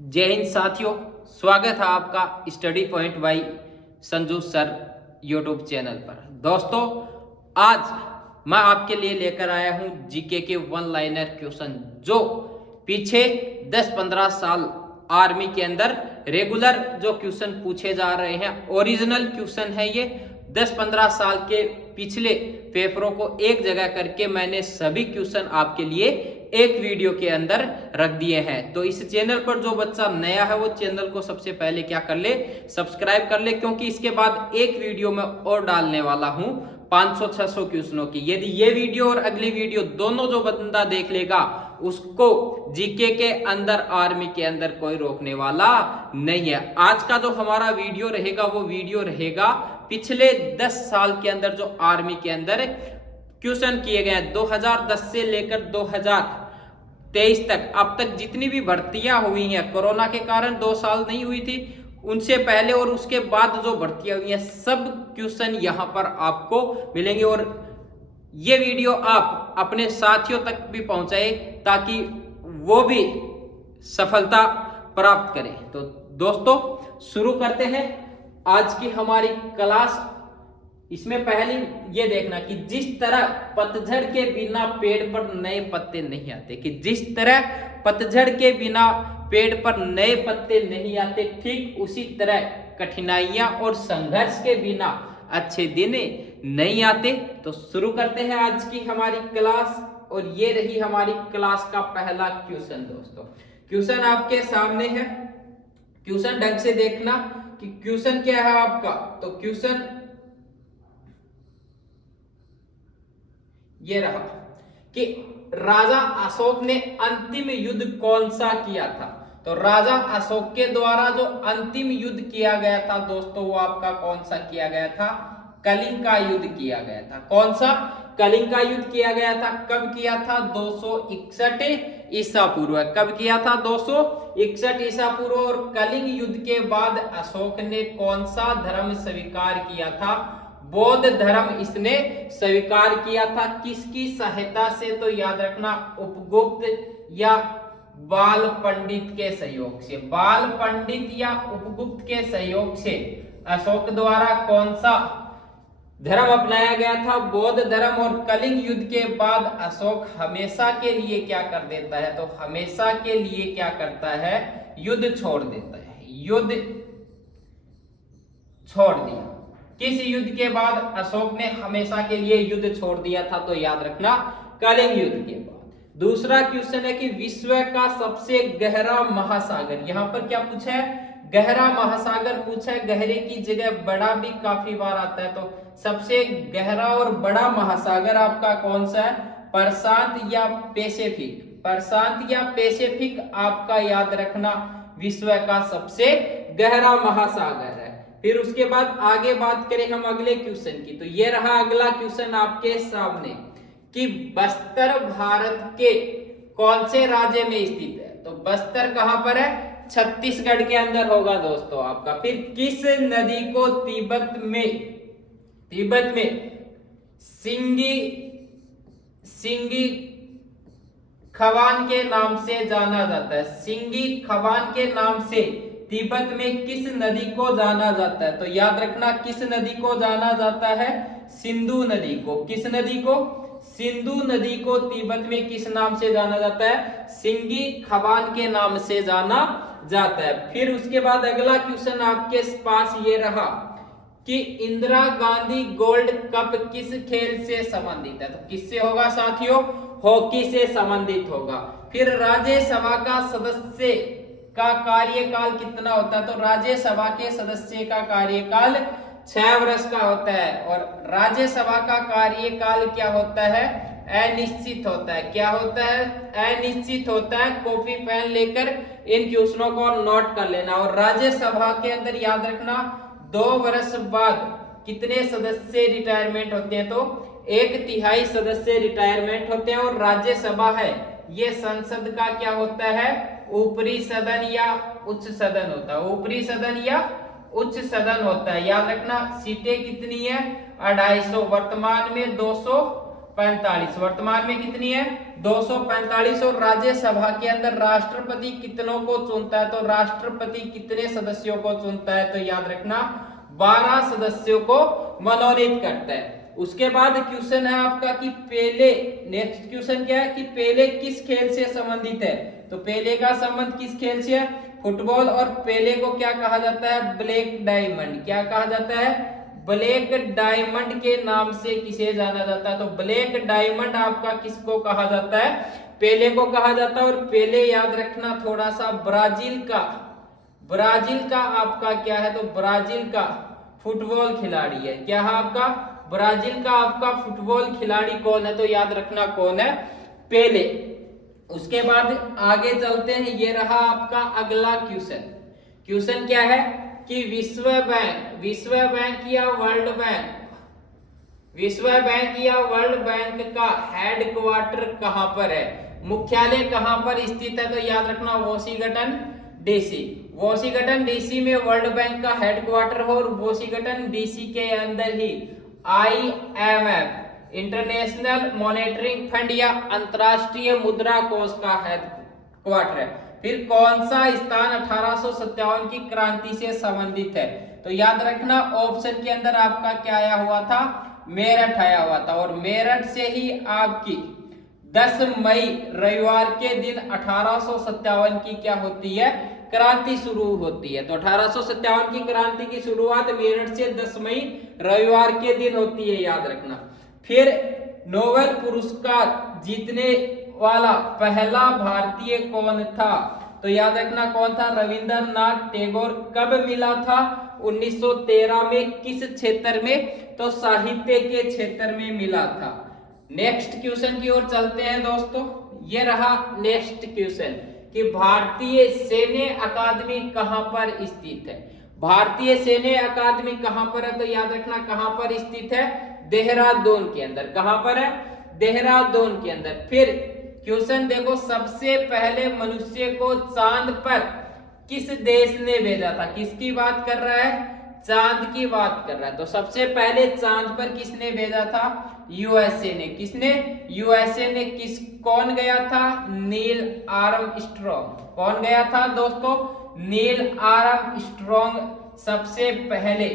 जय हिंद साथियों, स्वागत है आपका study point by Sanju sir YouTube channel पर। दोस्तों, आज मैं आपके लिए लेकर आया हूं जीके के वन लाइनर क्वेश्चन जो पीछे 10-15 साल आर्मी के अंदर रेगुलर जो क्वेश्चन पूछे जा रहे हैं, ओरिजिनल क्वेश्चन है ये। 10-15 साल के पिछले पेपरों को एक जगह करके मैंने सभी क्वेश्चन आपके लिए एक वीडियो के अंदर रख दिए हैं। तो इस चैनल पर जो बच्चा नया है वो चैनल को सबसे पहले क्या कर ले, सब्सक्राइब कर ले, क्योंकि इसके बाद एक वीडियो में और डालने वाला हूं 500-600 क्वेश्चनों की। यदि ये वीडियो और अगली वीडियो दोनों जो बंदा देख लेगा उसको जीके के अंदर, आर्मी के अंदर कोई रोकने वाला नहीं है। आज का जो हमारा वीडियो रहेगा वो वीडियो रहेगा पिछले 10 साल के अंदर जो आर्मी के अंदर क्वेश्चन किए गए हैं। 2010 से लेकर 2023 तक, अब तक जितनी भी भर्तियां हुई हैं, कोरोना के कारण 2 साल नहीं हुई थी, उनसे पहले और उसके बाद जो भर्तियां हुई हैं, सब क्वेश्चन यहां पर आपको मिलेंगे। और ये वीडियो आप अपने साथियों तक भी पहुंचाए ताकि वो भी सफलता प्राप्त करें। तो दोस्तों, शुरू करते हैं आज की हमारी क्लास। इसमें पहले ये देखना कि जिस तरह पतझड़ के बिना पेड़ पर नए पत्ते नहीं आते, कि जिस तरह पतझड़ के बिना पेड़ पर नए पत्ते नहीं आते, ठीक उसी तरह कठिनाइयां और संघर्ष के बिना अच्छे दिन नहीं आते। तो शुरू करते हैं आज की हमारी क्लास। और ये रही हमारी क्लास का पहला क्वेश्चन। दोस्तों, क्वेश्चन आपके सामने है। क्वेश्चन ढंग से देखना कि क्वेश्चन क्या है आपका। तो क्वेश्चन ये रहा कि राजा अशोक ने अंतिम युद्ध कौन सा किया था। तो राजा अशोक के द्वारा जो अंतिम युद्ध किया गया था दोस्तों, वो आपका कौन सा किया गया था? कलिंग का युद्ध किया गया था। कौन सा? कलिंग का युद्ध किया गया था। कब किया था? 261 ईसा पूर्व। कब किया था? 261 ईसा पूर्व। और कलिंग युद्ध के बाद अशोक ने कौन सा धर्म स्वीकार किया था? बौद्ध धर्म इसने स्वीकार किया था। किसकी सहायता से? तो याद रखना, उपगुप्त या बाल पंडित के सहयोग से। बाल पंडित या उपगुप्त के सहयोग से अशोक द्वारा कौन सा धर्म अपनाया गया था? बौद्ध धर्म। और कलिंग युद्ध के बाद अशोक हमेशा के लिए क्या कर देता है? तो हमेशा के लिए क्या करता है? युद्ध छोड़ देता है। युद्ध छोड़ दिया। किस युद्ध के बाद अशोक ने हमेशा के लिए युद्ध छोड़ दिया था? तो याद रखना, कलिंग युद्ध के बाद। दूसरा क्वेश्चन है कि विश्व का सबसे गहरा महासागर। यहां पर क्या पूछा है? गहरा महासागर पूछा है। गहरे की जगह बड़ा भी काफी बार आता है। तो सबसे गहरा और बड़ा महासागर आपका कौन सा है? प्रशांत या पैसिफिक? प्रशांत या पैसिफिक आपका याद रखना विश्व का सबसे गहरा महासागर है। फिर उसके बाद आगे बात करें हम अगले क्वेश्चन की। तो ये रहा अगला क्वेश्चन आपके सामने कि बस्तर भारत के कौन से राज्य में स्थित है? तो बस्तर कहां पर है? छत्तीसगढ़ के अंदर होगा दोस्तों आपका। फिर किस नदी को तिब्बत में सिंगी खवान के नाम से जाना जाता है? सिंगी खवान के नाम से तिब्बत में किस नदी को जाना जाता है? तो याद रखना, किस नदी को जाना जाता है? सिंधु नदी को। किस नदी को? सिंधु नदी को तिब्बत में किस नाम से जाना जाता है? सिंगी खवान के नाम से जाना जाता है। फिर उसके बाद अगला क्वेश्चन आपके पास ये रहा कि इंदिरा गांधी गोल्ड कप किस खेल से संबंधित है? तो किससे होगा साथियों? हॉकी से संबंधित होगा। फिर राज्यसभा का सदस्य का कार्यकाल कितना होता है? तो राज्यसभा के सदस्य का कार्यकाल 6 वर्ष का होता है। और राज्यसभा का कार्यकाल क्या होता है? अनिश्चित होता है। क्या होता है? अनिश्चित होता है। कॉपी पेन लेकर इन क्वेश्चनों को नोट कर लेना। और राज्यसभा के अंदर याद रखना 2 वर्ष बाद कितने सदस्य रिटायरमेंट होते हैं? तो 1/3 सदस्य रिटायरमेंट होते हैं। और राज्यसभा है ये संसद का क्या होता है? ऊपरी सदन या उच्च सदन होता है। ऊपरी सदन या उच्च सदन होता है। याद रखना, सीटें कितनी है? 250। वर्तमान में 245। वर्तमान में कितनी है? 245 और राज्यसभा के अंदर राष्ट्रपति कितनों को चुनता है? तो राष्ट्रपति कितने सदस्यों को चुनता है? तो याद रखना 12 सदस्यों को मनोनीत करता है। उसके बाद क्वेश्चन है आपका कि पेले, नेक्स्ट क्वेश्चन क्या है कि पेले किस खेल से संबंधित है? तो पेले का संबंध किस खेल से है? फुटबॉल। और पेले को क्या कहा जाता है? Black diamond. क्या कहा जाता है? ब्लैक डायमंड के नाम से किसे जाना जाता है? तो ब्लैक डायमंड आपका किसको कहा जाता है? पेले को कहा जाता है। और पेले याद रखना थोड़ा सा ब्राजील का आपका क्या है? तो ब्राजील का फुटबॉल खिलाड़ी है। क्या है आपका? ब्राजील का आपका फुटबॉल खिलाड़ी कौन है? तो याद रखना कौन है? पेले। उसके बाद आगे चलते हैं। ये रहा आपका अगला क्वेश्चन। क्वेश्चन क्या है कि विश्व बैंक या वर्ल्ड बैंक का हेडक्वार्टर कहां पर है? मुख्यालय कहां पर स्थित है? तो याद रखना वॉशिंगटन डीसी में वर्ल्ड बैंक का हेडक्वार्टर हो। और वॉशिंगटन डीसी के अंदर ही IMF इंटरनेशनल मॉनेटरी फंड या अंतरराष्ट्रीय मुद्रा कोष का हेडक्वार्टर है। फिर कौन सा स्थान 1857 की क्रांति से संबंधित है? तो याद रखना ऑप्शन के अंदर आपका क्या आया हुआ था? मेरठ आया हुआ था। और मेरठ से ही आपकी 10 मई रविवार के दिन 1857 की क्या होती है? क्रांति शुरू होती है। तो 1857 की क्रांति की शुरुआत मेरठ से 10 मई रविवार के दिन होती है, याद रखना। फिर नोबेल पुरस्कार जीतने वाला पहला भारतीय कौन था? तो याद रखना कौन था? रविंद्रनाथ टैगोर। कब मिला था? 1913 में। किस क्षेत्र में? तो साहित्य के क्षेत्र में मिला था। नेक्स्ट क्वेश्चन की ओर चलते हैं दोस्तों। ये रहा नेक्स्ट क्वेश्चन कि भारतीय सैन्य अकादमी कहां पर स्थित है? भारतीय सैन्य अकादमी कहां पर है? तो याद रखना कहां पर स्थित है? देहरादून के अंदर। कहां पर है? देहरादून के अंदर। फिर क्वेश्चन देखो, सबसे पहले मनुष्य को चांद पर किस देश ने भेजा था? किसकी बात कर रहा है? चांद की बात कर रहा है। तो सबसे पहले चांद पर किसने भेजा था? यूएसए ने। किसने? यूएसए ने। कौन गया था? Neil Armstrong. कौन गया था दोस्तों? नील आर्मस्ट्रॉन्ग सबसे पहले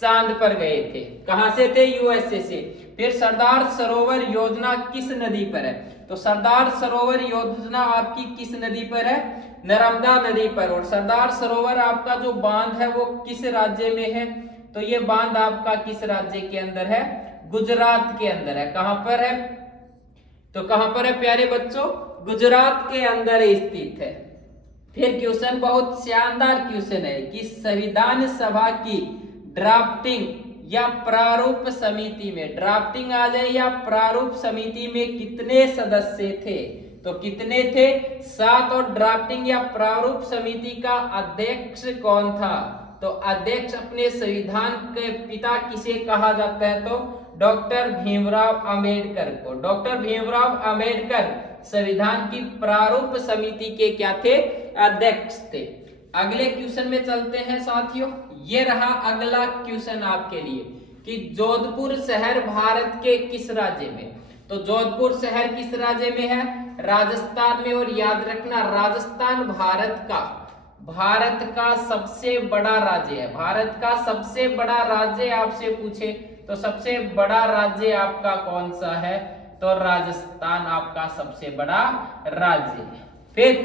चांद पर गए थे। कहां से थे? यूएसए से। फिर सरदार सरोवर योजना किस नदी पर है? तो सरदार सरोवर योजना आपकी किस नदी पर है? नर्मदा नदी पर। और सरदार सरोवर आपका जो बांध है वो किस राज्य में है? तो ये बांध आपका किस राज्य के अंदर है? गुजरात के अंदर है। कहां पर है? तो कहां पर है प्यारे बच्चों? गुजरात के अंदर स्थित है। फिर क्वेश्चन बहुत शानदार क्वेश्चन है कि संविधान सभा की ड्राफ्टिंग या प्रारूप समिति में, ड्राफ्टिंग आ जाए या प्रारूप समिति में कितने सदस्य थे? तो कितने थे? 7। और ड्राफ्टिंग या प्रारूप समिति का अध्यक्ष कौन था? तो अध्यक्ष अपने संविधान के पिता किसे कहा जाता है? तो डॉक्टर भीमराव अंबेडकर को। डॉक्टर भीमराव अंबेडकर संविधान की प्रारूप समिति के क्या थे? अध्यक्ष थे। अगले क्वेश्चन में चलते हैं साथियों। ये रहा अगला क्वेश्चन आपके लिए कि जोधपुर शहर भारत के किस राज्य में? तो जोधपुर शहर किस राज्य में है? राजस्थान में। और याद रखना राजस्थान भारत का सबसे बड़ा राज्य है। भारत का सबसे बड़ा राज्य आपसे पूछे तो सबसे बड़ा राज्य आपका कौन सा है? तो राजस्थान आपका सबसे बड़ा राज्य है। फिर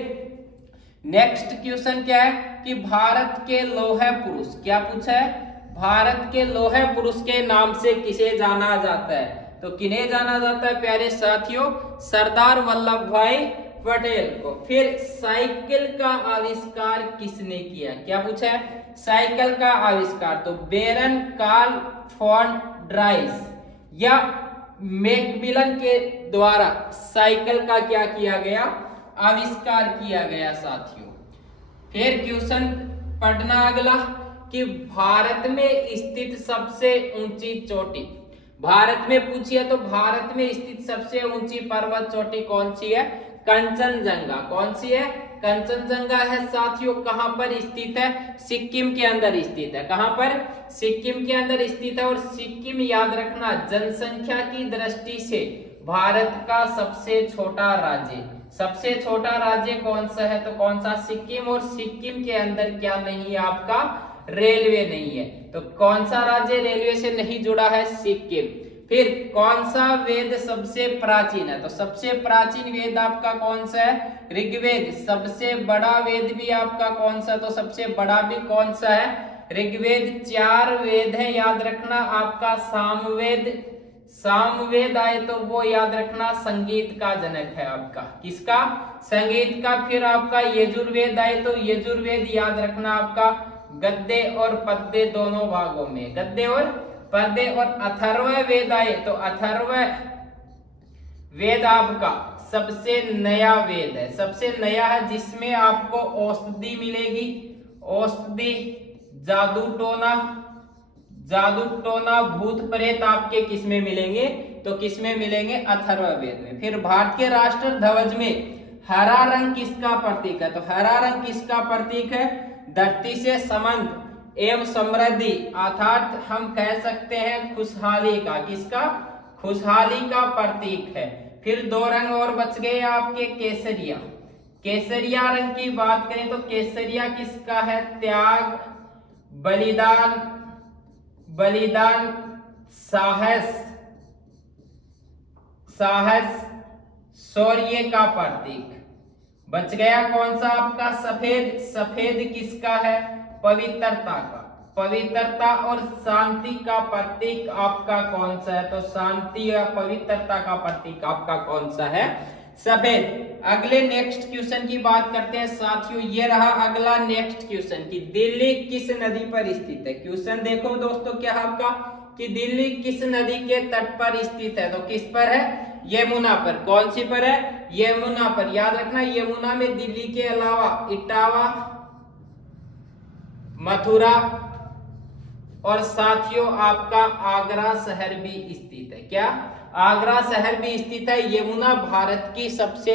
नेक्स्ट क्वेश्चन क्या है कि भारत के लौह पुरुष, क्या पूछा है? भारत के लौह पुरुष के नाम से किसे जाना जाता है? तो किन्हें जाना जाता है प्यारे साथियों? सरदार वल्लभ भाई पटेल को। फिर साइकिल का आविष्कार किसने किया? क्या पूछा है? साइकिल का आविष्कार तो बेरन कार्ल फॉन ड्राइस या मैकमिलन के द्वारा साइकिल का क्या किया गया? आविष्कार किया गया साथियों। फिर क्वेश्चन पढ़ना अगला कि भारत में स्थित सबसे ऊंची चोटी, भारत में पूछिए तो भारत में स्थित सबसे ऊंची पर्वत चोटी कौन सी है? कंचनजंगा। कौन सी है? कंचनजंगा है साथियों। कहां पर स्थित है? सिक्किम के अंदर स्थित है। कहां पर? सिक्किम के अंदर स्थित है। और सिक्किम याद रखना जनसंख्या की दृष्टि से भारत का सबसे छोटा राज्य, सबसे छोटा राज्य कौन सा है? तो कौन सा? सिक्किम। और सिक्किम के अंदर क्या नहीं है आपका? रेलवे नहीं है। तो कौन सा राज्य रेलवे से नहीं जुड़ा है? सिक्किम। फिर कौन सा वेद सबसे प्राचीन है? तो सबसे प्राचीन वेद आपका कौन सा है? ऋग्वेद। सबसे बड़ा वेद भी आपका कौन सा? तो सबसे बड़ा भी कौन सा है? ऋग्वेद। 4 वेद है, याद रखना आपका सामवेद। सामवेद आए तो वो याद रखना संगीत का जनक है आपका। किसका? संगीत का। फिर आपका यजुर्वेद आए तो यजुर्वेद याद रखना आपका गद्य और पद्य दोनों भागों में, गद्य और पद्य। और अथर्व वेद आए तो अथर्व वेद आपका सबसे नया वेद है, सबसे नया है, जिसमें आपको औषधि मिलेगी। औषधि, जादू टोना, जादू टोना, भूत प्रेत आपके किसमें मिलेंगे? तो किसमें मिलेंगे? अथर्ववेद में। फिर भारत के राष्ट्र ध्वज में हरा रंग किसका प्रतीक है? तो हरा रंग किसका प्रतीक है? धरती से संबंध एवं समृद्धि, अर्थात हम कह सकते हैं खुशहाली का। किसका? खुशहाली का प्रतीक है। फिर 2 रंग और बच गए आपके, केसरिया। केसरिया रंग की बात करें तो केसरिया किसका है? त्याग, बलिदान, बलिदान, साहस, साहस, शौर्य का प्रतीक। बच गया कौन सा आपका? सफेद। सफेद किसका है? पवित्रता का। पवित्रता और शांति का प्रतीक आपका कौन सा है? तो शांति या पवित्रता का प्रतीक आपका कौन सा है? सफेद। अगले नेक्स्ट क्वेश्चन की बात करते हैं साथियों। ये रहा अगला नेक्स्ट क्वेश्चन कि दिल्ली किस नदी पर स्थित है? क्वेश्चन देखो दोस्तों क्या आपका कि दिल्ली किस नदी के तट पर स्थित है? तो किस पर है? यमुना पर। कौन सी पर है? यमुना पर। याद रखना यमुना में दिल्ली के अलावा इटावा, मथुरा और साथियों आपका आगरा शहर भी स्थित है। क्या? आगरा शहर भी स्थित है। यमुना भारत की सबसे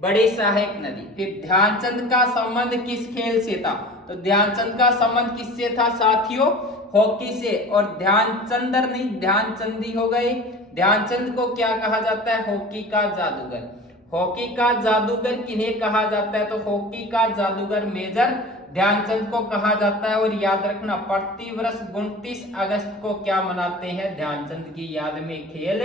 बड़ी सहायक नदी। फिर ध्यानचंद का संबंध किस खेल से था? तो ध्यानचंद का संबंध किससे था साथियों? हॉकी से। और ध्यानचंदर नहीं, ध्यानचंदी हो गए। ध्यानचंद को क्या कहा जाता है? हॉकी का जादूगर। हॉकी का जादूगर किन्हें कहा जाता है? तो हॉकी का जादूगर मेजर ध्यानचंद को कहा जाता है। और याद रखना प्रतिवर्ष 29 अगस्त को क्या मनाते हैं? ध्यानचंद की याद में खेल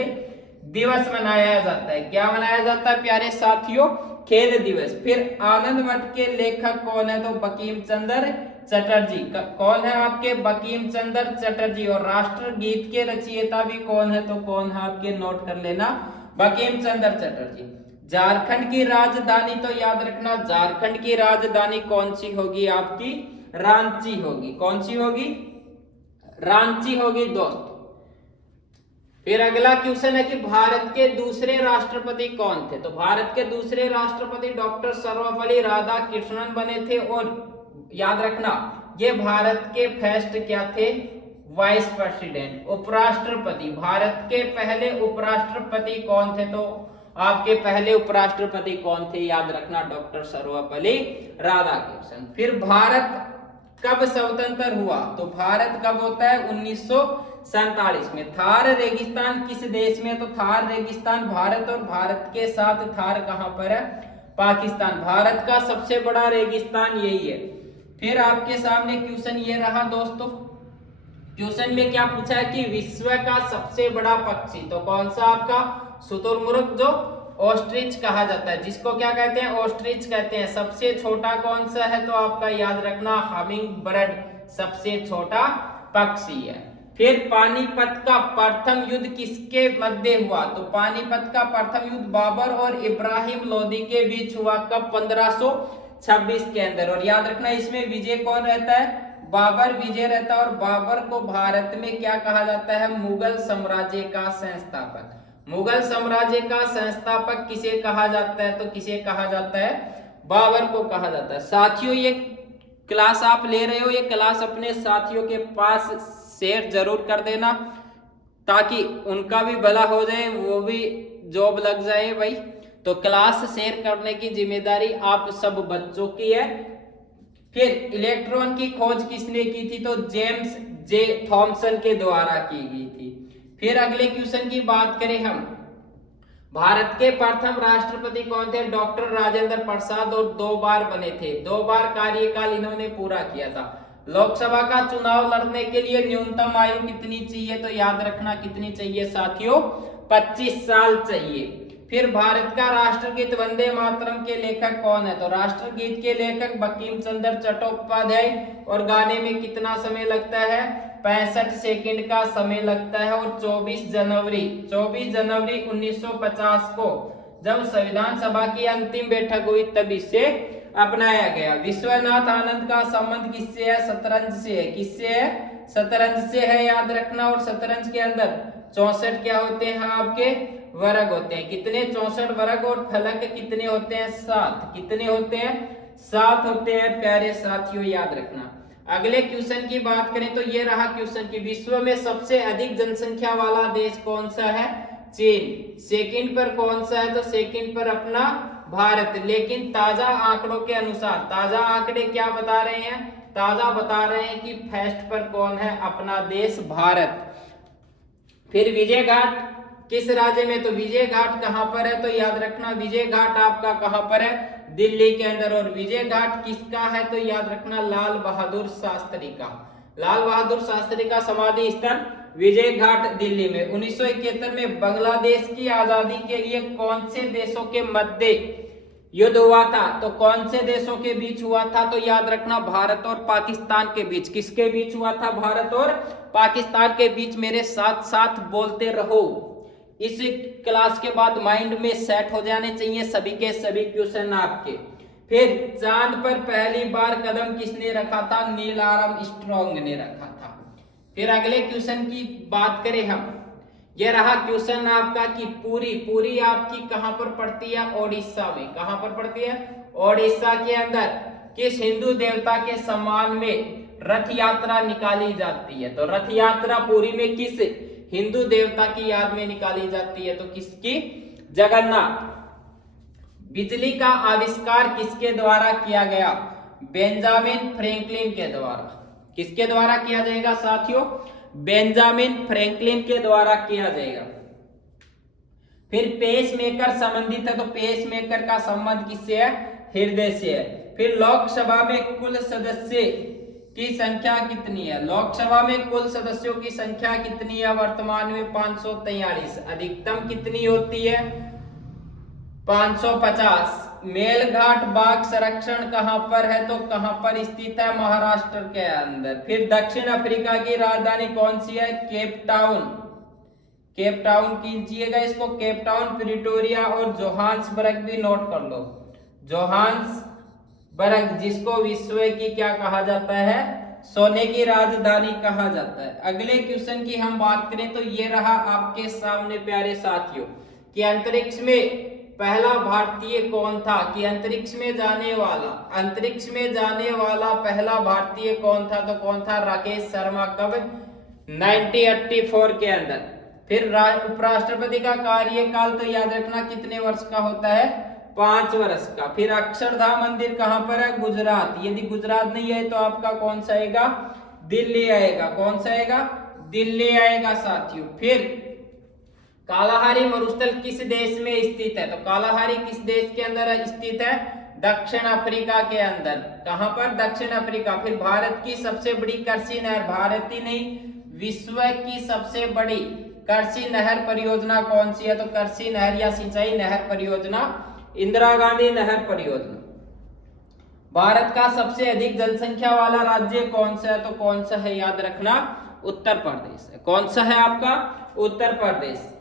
दिवस मनाया जाता है। क्या मनाया जाता है प्यारे साथियों? खेल दिवस। फिर आनंद मठ के लेखक कौन है? तो बंकिम चंद्र चटर्जी। कौन है आपके? बंकिम चंद्र चटर्जी। और राष्ट्रगीत के रचयिता भी कौन है? तो कौन है आपके? नोट कर लेना, बंकिम चंद्र चटर्जी। झारखंड की राजधानी तो याद रखना, झारखंड की राजधानी कौन सी होगी आपकी? रांची होगी। कौन सी होगी? रांची होगी दोस्त। फिर अगला क्वेश्चन है कि भारत के दूसरे राष्ट्रपति कौन थे? तो भारत के दूसरे राष्ट्रपति डॉक्टर सर्वपल्ली राधाकृष्णन बने थे। और याद रखना ये भारत के फर्स्ट क्या थे? वाइस प्रेसिडेंट, उपराष्ट्रपति। भारत के पहले उपराष्ट्रपति कौन थे? तो आपके पहले उपराष्ट्रपति कौन थे? याद रखना डॉक्टर सर्वपल्ली राधाकृष्णन। फिर भारत कब स्वतंत्र हुआ? तो भारत कब होता है? 1947 में। थार रेगिस्तान किस देश में? तो थार रेगिस्तान भारत, और भारत के साथ थार कहां पर है? पाकिस्तान। भारत का सबसे बड़ा रेगिस्तान यही है। फिर आपके सामने क्वेश्चन ये रहा दोस्तों। क्वेश्चन में क्या पूछा है कि विश्व का सबसे बड़ा पक्षी, तो कौन सा आपका? शुतुरमुर्ग, जो ऑस्ट्रिच कहा जाता है, जिसको क्या कहते हैं? ऑस्ट्रिच कहते हैं। सबसे छोटा कौन सा है? तो आपका याद रखना हमिंग बर्ड सबसे छोटा पक्षी है। फिर पानीपत का प्रथम युद्ध किसके मध्य हुआ? तो पानीपत का प्रथम युद्ध बाबर और इब्राहिम लोदी के बीच हुआ। कब? 1526 के अंदर। और याद रखना इसमें विजय कौन रहता है? बाबर विजय रहता है। और बाबर को भारत में क्या कहा जाता है? मुगल साम्राज्य का संस्थापक। मुगल साम्राज्य का संस्थापक किसे कहा जाता है? तो किसे कहा जाता है? बाबर को कहा जाता है। साथियों ये क्लास आप ले रहे हो, ये क्लास अपने साथियों के पास शेयर जरूर कर देना ताकि उनका भी भला हो जाए, वो भी जॉब लग जाए भाई। तो क्लास शेयर करने की जिम्मेदारी आप सब बच्चों की है। फिर इलेक्ट्रॉन की खोज किसने की थी? तो जेम्स जे थॉमसन के द्वारा की गई थी। फिर अगले क्वेश्चन की बात करें हम, भारत के प्रथम राष्ट्रपति कौन थे? डॉक्टर राजेंद्र प्रसाद, और 2 बार बने थे, 2 बार कार्यकाल इन्होंने पूरा किया था। लोकसभा का चुनाव लड़ने के लिए न्यूनतम आयु कितनी चाहिए? तो याद रखना कितनी चाहिए साथियों? 25 साल चाहिए। फिर भारत का राष्ट्रगीत वंदे मातरम के लेखक कौन है? तो राष्ट्रगीत के लेखक बंकिम चंद्र चट्टोपाध्याय, और गाने में कितना समय लगता है? 65 सेकंड का समय लगता है। और 24 जनवरी 1950 को जब संविधान सभा की अंतिम बैठक हुई तब इसे अपनाया गया। विश्वनाथ आनंद का संबंध किससे है? शतरंज से है। किससे है? शतरंज से है, याद रखना। और शतरंज के अंदर 64 क्या होते हैं? आपके वर्ग होते हैं। कितने? 64 वर्ग। और फलक कितने होते हैं? 7। कितने होते हैं? 7 होते हैं प्यारे साथियों, याद रखना। अगले क्वेश्चन की बात करें तो ये रहा क्वेश्चन की विश्व में सबसे अधिक जनसंख्या वाला देश कौन सा है? चीन। सेकंड पर कौन सा है? तो सेकंड पर अपना भारत। लेकिन ताजा आंकड़ों के अनुसार, ताजा आंकड़े क्या बता रहे हैं? ताजा बता रहे हैं कि फर्स्ट पर कौन है? अपना देश भारत। फिर विजय घाट किस राज्य में? तो विजय घाट कहां पर है? तो याद रखना विजय घाट आपका कहां पर है? दिल्ली के अंदर। और विजय घाट किसका है? तो याद रखना लाल बहादुर शास्त्री का। लाल बहादुर शास्त्री का समाधि स्थल विजय घाट दिल्ली में। 1971 में बांग्लादेश की आजादी के लिए कौन से देशों के मध्य युद्ध हुआ था? तो कौन से देशों के बीच हुआ था? तो याद रखना भारत और पाकिस्तान के बीच। किसके बीच हुआ था? भारत और पाकिस्तान के बीच। मेरे साथ साथ बोलते रहो, इस क्लास के बाद माइंड में सेट हो जाने चाहिए सभी के सभी क्वेश्चन आपके। फिर चांद पर पहली बार कदम किसने रखा था? नील आर्मस्ट्रांग ने रखा था। फिर अगले क्वेश्चन की बात करें हम, ये रहा क्वेश्चन आपका कि पूरी आपकी कहां पर पड़ती है? ओडिशा में। कहां पर पड़ती है? ओडिशा के अंदर किस हिंदू देवता के सम्मान में रथ यात्रा निकाली जाती है? तो रथ यात्रा पूरी में किस हिंदू देवता की याद में निकाली जाती है? तो किसकी? जगन्नाथ। बिजली का आविष्कार किसके द्वारा किया गया? बेंजामिन फ्रैंकलिन के द्वारा। किसके द्वारा किया जाएगा साथियों? बेंजामिन फ्रैंकलिन के द्वारा किया जाएगा। फिर पेस मेकर संबंधित है, तो पेस मेकर का संबंध किससे है? हृदय से है। फिर लोकसभा में कुल सदस्य की संख्या कितनी है? लोकसभा में कुल सदस्यों की संख्या कितनी है? वर्तमान में 543। अधिकतम कितनी होती है? 550। मेलघाट बाघ संरक्षण कहां पर है? तो कहां पर स्थित है? महाराष्ट्र के अंदर। फिर दक्षिण अफ्रीका की राजधानी कौन सी है? Cape Town. केप टाउन कीजिएगा इसको, केप टाउन, प्रिटोरिया और जोहान्सबर्ग भी नोट कर लो। जोहान्सबर्ग, जिसको विश्व की क्या कहा जाता है? सोने की राजधानी कहा जाता है। अगले क्वेश्चन की हम बात करें तो ये रहा आपके सामने प्यारे साथियों कि अंतरिक्ष में पहला भारतीय कौन था? कि अंतरिक्ष में जाने वाला पहला भारतीय कौन था? तो कौन था? राकेश शर्मा। कब? 1984 के अंदर। फिर उपराष्ट्रपति का कार्यकाल तो याद रखना कितने वर्ष का होता है? 5 वर्ष का। फिर अक्षरधाम मंदिर कहां पर है? गुजरात। यदि गुजरात नहीं है तो आपका कौन सा आएगा? दिल्ली आएगा। कौन सा आएगा? दिल्ली आएगा साथियों। फिर कालाहारी मरुस्थल किस देश में स्थित है? तो कालाहारी किस देश के अंदर स्थित है? दक्षिण अफ्रीका के अंदर। कहां पर? दक्षिण अफ्रीका। फिर भारत की सबसे बड़ी कृषि नहर, भारत ही नहीं विश्व की सबसे बड़ी कृषि नहर परियोजना कौन सी है? तो कृषि नहर या सिंचाई नहर परियोजना इंदिरा गांधी नहर परियोजना। भारत का सबसे अधिक जनसंख्या वाला राज्य कौन सा है? तो कौन सा है? याद रखना उत्तर प्रदेश है। कौन सा है आपका? उत्तर प्रदेश।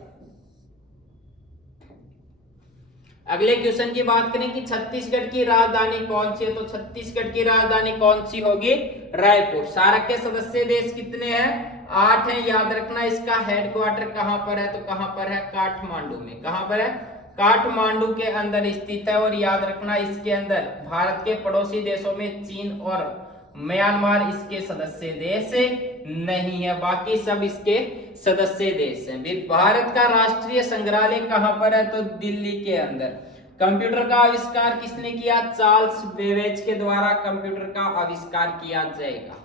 अगले क्वेश्चन की बात करें कि छत्तीसगढ़ की राजधानी कौन सी है? तो छत्तीसगढ़ की राजधानी कौन सी होगी? रायपुर। सार्क के सदस्य देश कितने हैं? 8 हैं, याद रखना। इसका हेडक्वार्टर कहां पर है? तो कहां पर है? काठमांडू में। कहां पर है? काठमांडू के अंदर स्थित है। और याद रखना इसके अंदर भारत के पड़ोसी देशों में चीन और म्यांमार इसके सदस्य देश नहीं है, बाकी सब इसके सदस्य देश हैं। भारत का राष्ट्रीय संग्रहालय कहां पर है? तो दिल्ली के अंदर। कंप्यूटर का आविष्कार किसने किया? चार्ल्स बेबेज के द्वारा कंप्यूटर का आविष्कार किया जाएगा।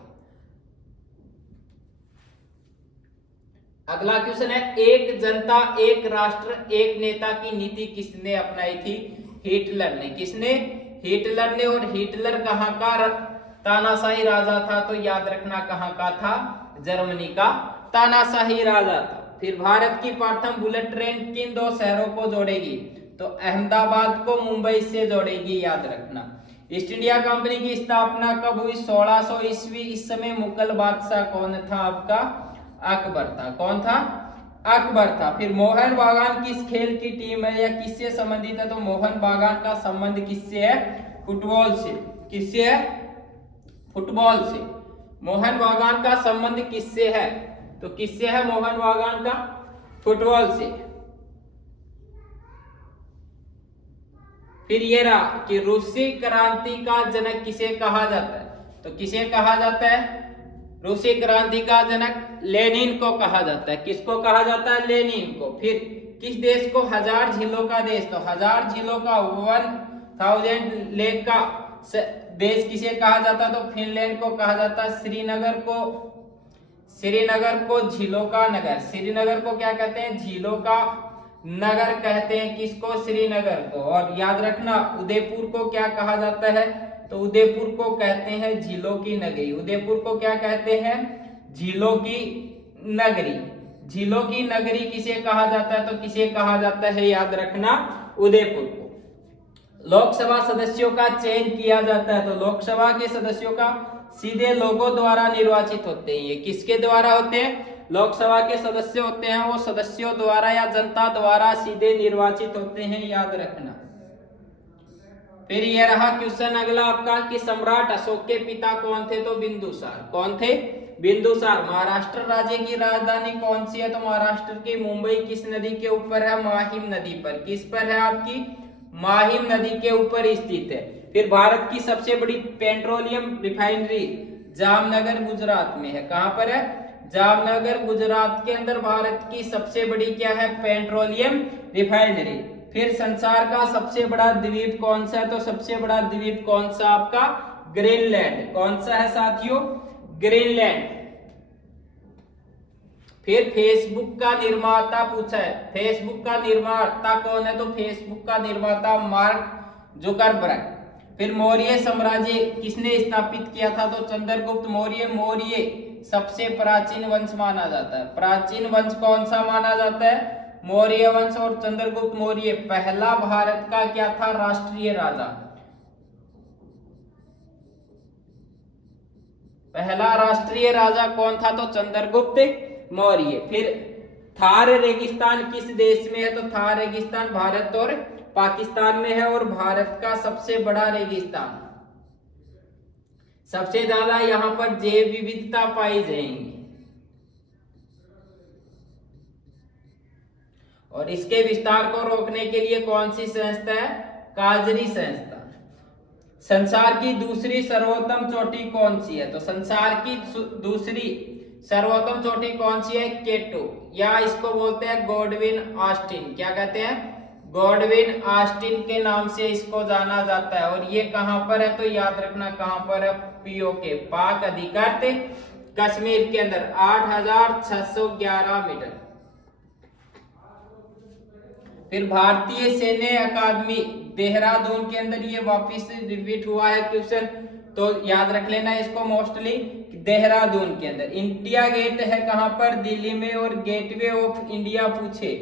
अगला क्वेश्चन है, एक जनता एक राष्ट्र एक नेता की नीति किसने अपनाई थी? हिटलर ने। किसने? हिटलर ने। और हिटलर कहाँ का तानाशाही राजा था? तो याद रखना कहाँ का था? जर्मनी का तानाशाही राजा था। फिर भारत की प्रथम बुलेट ट्रेन किन दो शहरों को जोड़ेगी? तो अहमदाबाद को मुंबई से जोड़ेगी, याद रखना। ईस्ट इंडिया कंपनी की स्थापना कब हुई? 1600 ईस्वी। इस समय मुगल बादशाह कौन था? आपका अकबर था। कौन था? अकबर था। फिर मोहन बागान किस खेल की टीम है या किससे संबंधित है? तो मोहन बागान का संबंध किससे है? फुटबॉल से। किससे है? फुटबॉल से। मोहन बागान का संबंध किससे है? तो किससे है मोहन बागान का? फुटबॉल से। फिर ये रहा कि रूसी क्रांति का जनक किसे कहा जाता है? तो किसे कहा जाता है? रूसी क्रांति का जनक लेनिन को कहा जाता है। किसको कहा जाता है? लेनिन को। फिर किस देश को हजार झीलों का देश? तो हजार झीलों का 1000 लेक का देश किसे कहा जाता है? तो फिनलैंड को कहा जाता है। श्रीनगर को झीलों का नगर। श्रीनगर को क्या कहते हैं? झीलों का नगर कहते हैं। किसको? श्रीनगर को। और याद रखना उदयपुर को क्या कहा जाता है? तो उदयपुर को कहते हैं झीलों की नगरी। उदयपुर को क्या कहते हैं? झीलों की नगरी। झीलों की नगरी किसे कहा जाता है? तो किसे कहा जाता है? याद रखना उदयपुर को। लोकसभा सदस्यों का चयन किया जाता है। तो लोकसभा के सदस्यों का सीधे लोगों द्वारा निर्वाचित होते हैं। ये किसके द्वारा होते हैं? लोकसभा के सदस्य होते हैं वो सदस्यों द्वारा या जनता द्वारा सीधे निर्वाचित होते हैं, याद रखना। फिर ये रहा क्वेश्चन अगला आपका कि सम्राट अशोक के पिता कौन थे? तो बिंदुसार। कौन थे? बिंदुसार। महाराष्ट्र राज्य की राजधानी कौन सी है? तो महाराष्ट्र की मुंबई किस नदी के ऊपर है? माहिम नदी पर। किस पर है? आपकी माहिम नदी के ऊपर स्थित है। फिर भारत की सबसे बड़ी पेट्रोलियम रिफाइनरी जामनगर गुजरात में है। कहां पर है? जामनगर गुजरात के अंदर भारत की सबसे बड़ी क्या है? Petroleum refinery. फिर संसार का सबसे बड़ा द्वीप कौन सा है? तो सबसे बड़ा द्वीप कौन सा? आपका ग्रीनलैंड। कौन सा है साथियों? ग्रीनलैंड। फिर फेसबुक का निर्माता पूछा है। फेसबुक का निर्माता कौन है? तो फेसबुक का निर्माता मार्क जुकरबर्ग। फिर मौर्य साम्राज्य किसने स्थापित किया था? तो चंद्रगुप्त मौर्य। मौर्य सबसे प्राचीन वंश माना जाता है। प्राचीन वंश कौन सा माना जाता है? मौर्य वंश। और चंद्रगुप्त मौर्य पहला भारत का क्या था? राष्ट्रीय राजा। पहला राष्ट्रीय राजा कौन था? तो चंद्रगुप्त मौर्य। फिर थार रेगिस्तान किस देश में है? तो थार रेगिस्तान भारत और पाकिस्तान में है और भारत का सबसे बड़ा रेगिस्तान। सबसे ज्यादा यहाँ पर जैव विविधता पाई जाएंगी। और इसके विस्तार को रोकने के लिए कौन सी संस्था है? काजरी संस्था। संसार की दूसरी सर्वोत्तम चोटी कौन सी है? तो संसार की दूसरी सर्वोत्तम चोटी कौन सी है? केटू, या इसको बोलते हैं गॉडविन ऑस्टिन। क्या कहते हैं? गॉडविन ऑस्टिन के नाम से इसको जाना जाता है। और ये कहां पर है? तो याद रखना कहां पर है? पीओके, पाक अधिकृत कश्मीर के अंदर 8611 मीटर। फिर भारतीय सैन्य अकादमी देहरादून के अंदर ये वापिस रिपीट हुआ है क्वेश्चन, तो याद रख लेना इसको मोस्टली। देहरादून के अंदर इंडिया गेट है कहां पर? दिल्ली में। और गेटवे ऑफ इंडिया पूछे,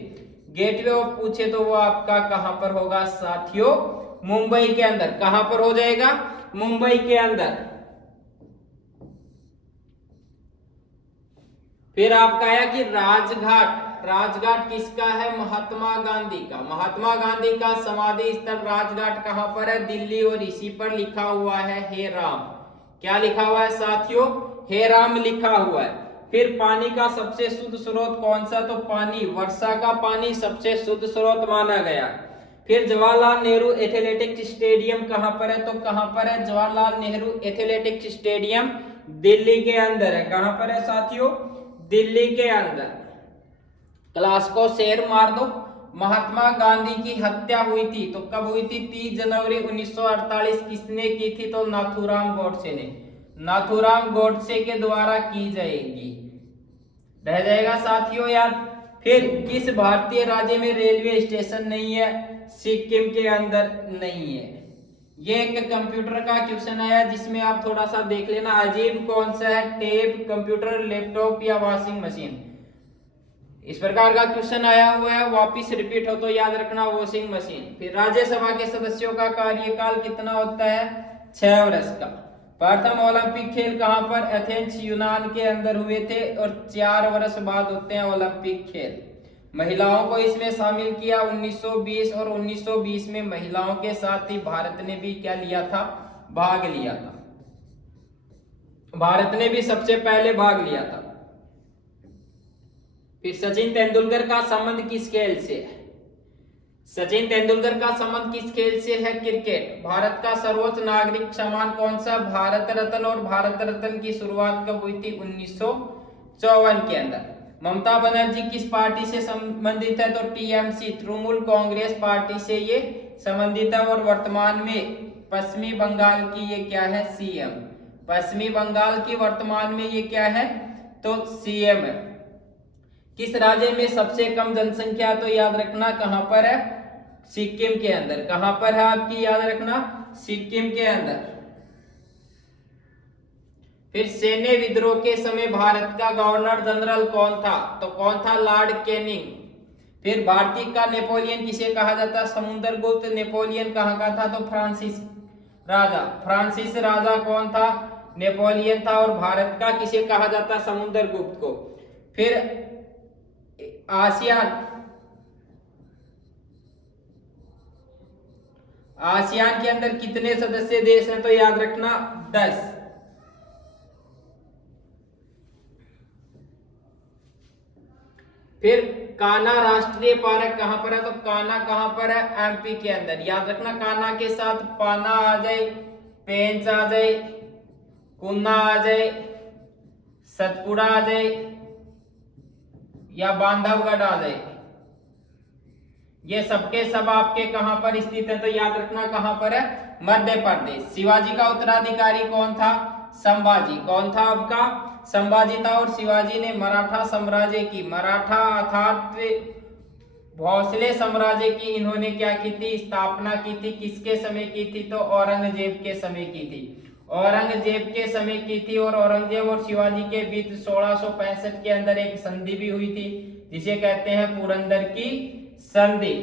गेटवे ऑफ पूछे तो वो आपका कहां पर होगा साथियों? मुंबई के अंदर। कहां पर हो जाएगा? मुंबई के अंदर। फिर आपका आया कि राजघाट, राजघाट किसका है? महात्मा गांधी का। महात्मा गांधी का समाधि स्थल राजघाट कहां पर है? दिल्ली। और इसी पर लिखा हुआ है हे राम। क्या लिखा हुआ है साथियों? हे राम लिखा हुआ है। फिर पानी का सबसे शुद्ध स्रोत कौन सा? तो पानी, वर्षा का पानी सबसे शुद्ध स्रोत माना गया। फिर जवाहरलाल नेहरू एथलेटिक्स स्टेडियम कहां पर है? तो कहां पर है जवाहरलाल नेहरू एथलेटिक्स स्टेडियम? दिल्ली के अंदर है। कहां पर है साथियों? दिल्ली के अंदर। क्लास को शेर मार दो। महात्मा गांधी की हत्या हुई थी तो कब हुई थी? 30 जनवरी 1948। किसने की थी? तो नाथूराम गोडसे ने। नाथूराम गोडसे के द्वारा की जाएगी। रह जाएगा साथियों याद। फिर किस भारतीय राज्य में रेलवे स्टेशन नहीं है? सिक्किम के अंदर नहीं है। ये एक कंप्यूटर का क्वेश्चन आया जिसमें आप थोड़ा सा देख लेना। अजीब कौन सा है? टेप, कंप्यूटर, लैपटॉप या वॉशिंग मशीन? इस प्रकार का क्वेश्चन आया हुआ है, वापिस रिपीट हो तो याद रखना वॉशिंग मशीन। फिर राज्यसभा के सदस्यों का कार्यकाल कितना होता है? 6 वर्ष का। प्रथम ओलंपिक खेल कहां पर? एथेंस यूनान के अंदर हुए थे और 4 वर्ष बाद होते हैं ओलंपिक खेल। महिलाओं को इसमें शामिल किया 1920 और 1920 में महिलाओं के साथ ही भारत ने भी क्या लिया था? भाग लिया था। भारत ने भी सबसे पहले भाग लिया था। फिर सचिन तेंदुलकर का संबंध किस खेल से है? सचिन तेंदुलकर का संबंध किस खेल से है? क्रिकेट। भारत का सर्वोच्च नागरिक सम्मान कौन सा? भारत रत्न। और भारत रत्न की शुरुआत कब हुई थी? 1954 के अंदर। ममता बनर्जी किस पार्टी से संबंधित है? तो टीएमसी, तृणमूल कांग्रेस पार्टी से ये संबंधित है और वर्तमान में पश्चिमी बंगाल की ये क्या है? सीएम। पश्चिमी बंगाल की वर्तमान में ये क्या है? तो सीएम है। किस राज्य में सबसे कम जनसंख्या है? तो याद रखना कहां पर है? सिक्किम के अंदर। कहां पर है आपकी? याद रखना सिक्किम के अंदर। फिर सैन्य विद्रोह के समय भारत का गवर्नर जनरल कौन था? तो कौन था? Lord Canning. फिर भारतीय का नेपोलियन किसे कहा जाता है? समुद्रगुप्त। नेपोलियन कहां का था? तो फ्रांसिस राजा। फ्रांसिस राजा कौन था? नेपोलियन था। और भारत का किसे कहा जाता है? समुद्रगुप्त को। फिर आसियान के अंदर कितने सदस्य देश हैं? तो याद रखना 10। फिर कान्हा राष्ट्रीय पार्क कहां पर है? तो कान्हा कहां पर है? एमपी के अंदर। याद रखना कान्हा के साथ पाना आ जाए, पेंच आ जाए, कुन्ना आ जाए, सतपुड़ा आ जाए या बांधवगढ़ आ जाए। ये सबके सब आपके कहां पर स्थित है? तो याद रखना कहां पर है? मध्य प्रदेश। शिवाजी का उत्तराधिकारी कौन था? संभाजी। कौन था आपका? संभाजी था। और शिवाजी ने मराठा साम्राज्य की, मराठा अर्थात भोसले साम्राज्य की इन्होंने क्या की थी? स्थापना की थी। किसके समय की थी? तो औरंगजेब के समय की थी। औरंगजेब के समय की थी। और औरंगजेब और शिवाजी के बीच 1665 के अंदर एक संधि भी हुई थी जिसे कहते हैं पुरंदर की संधि।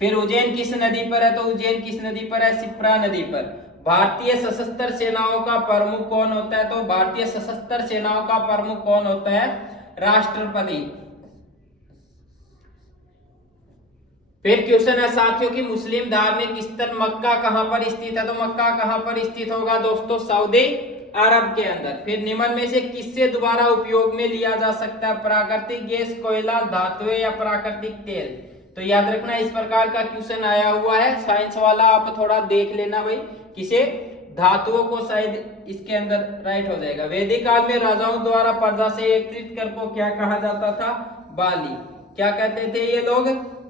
फिर उज्जैन किस नदी पर है? तो उज्जैन किस नदी पर है? शिप्रा नदी पर। भारतीय सशस्त्र सेनाओं का प्रमुख कौन होता है? तो भारतीय सशस्त्र सेनाओं का प्रमुख कौन होता है? राष्ट्रपति। फिर क्वेश्चन है साथियों कि मुस्लिम धार्मिक स्थल मक्का कहां पर स्थित है? तो मक्का कहां पर स्थित होगा दोस्तों? सऊदी अरब के अंदर। फिर निम्न में से किससे दोबारा उपयोग में लिया जा सकता है? प्राकृतिक गैस, कोयला, धातुएं या प्राकृतिक तेल? तो याद रखना इस प्रकार का क्वेश्चन आया हुआ है साइंस वाला, आप थोड़ा देख लेना भाई। किसे? धातुओं को शायद इसके अंदर राइट हो जाएगा। वैदिक काल में राजाओं द्वारा प्रजा से एकत्रित कर को क्या कहा जाता था? बाली। क्या कहते थे ये लोग?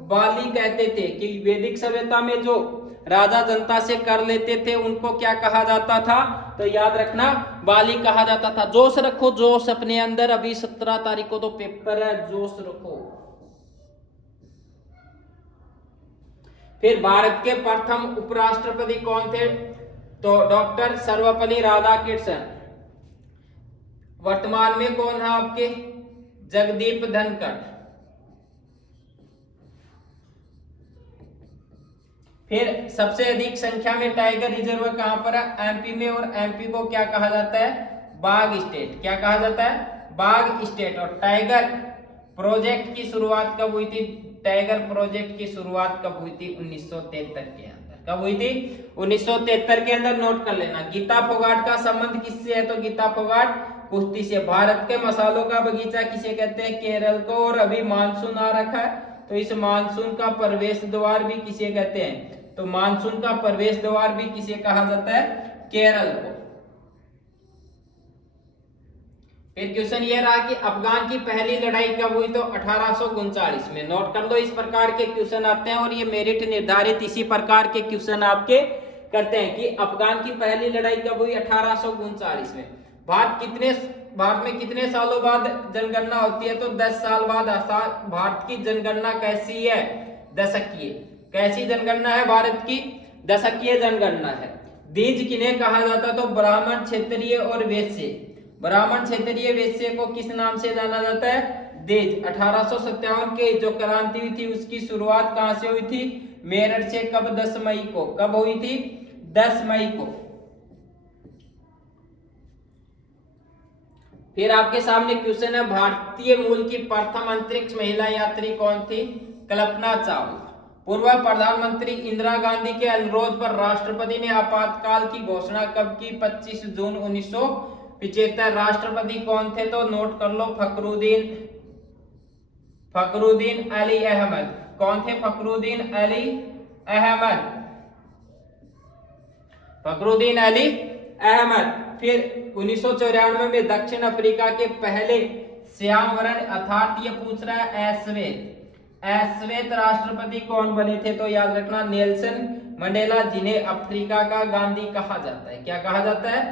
बाली कहते थे। कि वैदिक सभ्यता में जो राजा जनता से कर लेते थे उनको क्या कहा जाता था? तो याद रखना बाली कहा जाता था। जोश रखो, जोश अपने अंदर। अभी 17 तारीख को तो पेपर है, जोश रखो। फिर भारत के प्रथम उपराष्ट्रपति कौन थे? तो डॉक्टर सर्वपल्ली राधाकृष्णन। वर्तमान में कौन है आपके? जगदीप धनखड़। फिर सबसे अधिक संख्या में टाइगर रिजर्व कहां पर है? एमपी में। और एमपी को क्या कहा जाता है? बाघ स्टेट। क्या कहा जाता है? बाघ स्टेट। और टाइगर प्रोजेक्ट की शुरुआत कब हुई थी? टाइगर प्रोजेक्ट की शुरुआत कब हुई थी? 1973 के अंदर। कब हुई थी? 1973 के अंदर। नोट कर लेना। गीता फोगाट का संबंध किससे है? तो गीता फोगाट कुश्ती से। भारत के मसालों का बगीचा किसे कहते हैं? केरल को। और अभी मानसून आ रखा है तो इस मानसून का प्रवेश द्वार भी किसे कहते हैं? तो मानसून का प्रवेश द्वार भी किसे कहा जाता है? केरल को। फिर क्वेश्चन ये रहा कि अफगान की पहली लड़ाई कब हुई? तो 1839 में। नोट कर लो, इस प्रकार के क्वेश्चन आते हैं और ये मेरिट निर्धारित इसी प्रकार के क्वेश्चन आपके करते हैं कि अफगान की पहली लड़ाई कब हुई? 1839 में। भारत कितने भारत में कितने सालों बाद जनगणना होती है? तो 10 साल बाद भारत की जनगणना कैसी है? दशकीय। कैसी जनगणना है भारत की? दशकीय जनगणना है। दीज किन्हें कहा जाता? तो ब्राह्मण, क्षत्रिय और वैश्य। ब्राह्मण, क्षत्रिय, वैश्य को किस नाम से जाना जाता है? देज। 1857 के जो क्रांति हुई थी उसकी शुरुआत कहां से हुई थी? मेरठ से। कब? 10 मई को। कब हुई थी? 10 मई को। फिर आपके सामने क्वेश्चन है, भारतीय मूल की प्रथम अंतरिक्ष महिला यात्री कौन थी? कल्पना चावला। पूर्व प्रधानमंत्री इंदिरा गांधी के अनुरोध पर राष्ट्रपति ने आपातकाल की घोषणा कब की? 25 जून 1975। राष्ट्रपति कौन थे? तो नोट कर लो, फखरुद्दीन अली अहमद। कौन थे? फखरुद्दीन अली अहमद। फखरुद्दीन अली अहमद। फिर 1994 में दक्षिण अफ्रीका के पहले श्याम वर्ण अर्थात ये पूछ रहा है अश्वेत राष्ट्रपति कौन बने थे? तो याद रखना नेल्सन मंडेला, जिन्हें अफ्रीका का गांधी कहा जाता है। क्या कहा जाता है?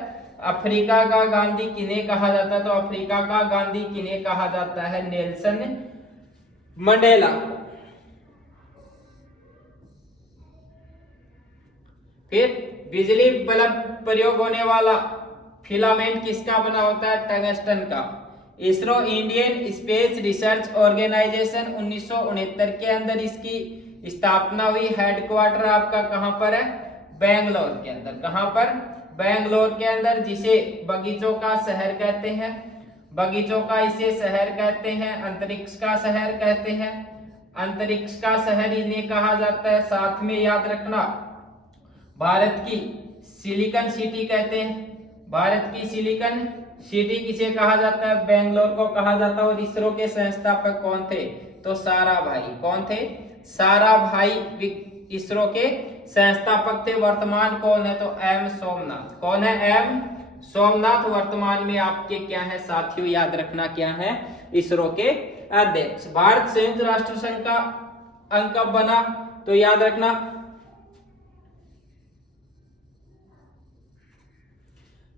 अफ्रीका का गांधी किन्हें कहा जाता है? तो अफ्रीका का गांधी किन्हें कहा जाता है? Nelson Mandela. फिर बिजली बल्ब प्रयोग होने वाला फिलामेंट किसका बना होता है? टंगस्टन का। ISRO Indian space research organisation 1969 के अंदर इसकी स्थापना हुई। हेडक्वार्टर आपका कहां पर है? बेंगलोर के अंदर। कहां पर? बेंगलोर के अंदर, जिसे बगीचों का शहर कहते हैं। बगीचों का इसे शहर कहते हैं, अंतरिक्ष का शहर कहते हैं। अंतरिक्ष का शहर इन्हें कहा जाता है। साथ में याद रखना भारत की सिलिकॉन सिटी कहते हैं। भारत की सिलिकॉन सिटी किसे कहा जाता है? बेंगलोर को कहा जाता है। और इसरो के संस्थापक कौन थे? तो साराभाई। कौन थे? साराभाई इसरो के संस्थापक थे। वर्तमान कौन है? तो एम सोमनाथ। कौन है? एम सोमनाथ वर्तमान में आपके क्या है साथियों? याद रखना क्या है? इसरो के अध्यक्ष। भारत संयुक्त राष्ट्र संघ का अंग कब बना? तो याद रखना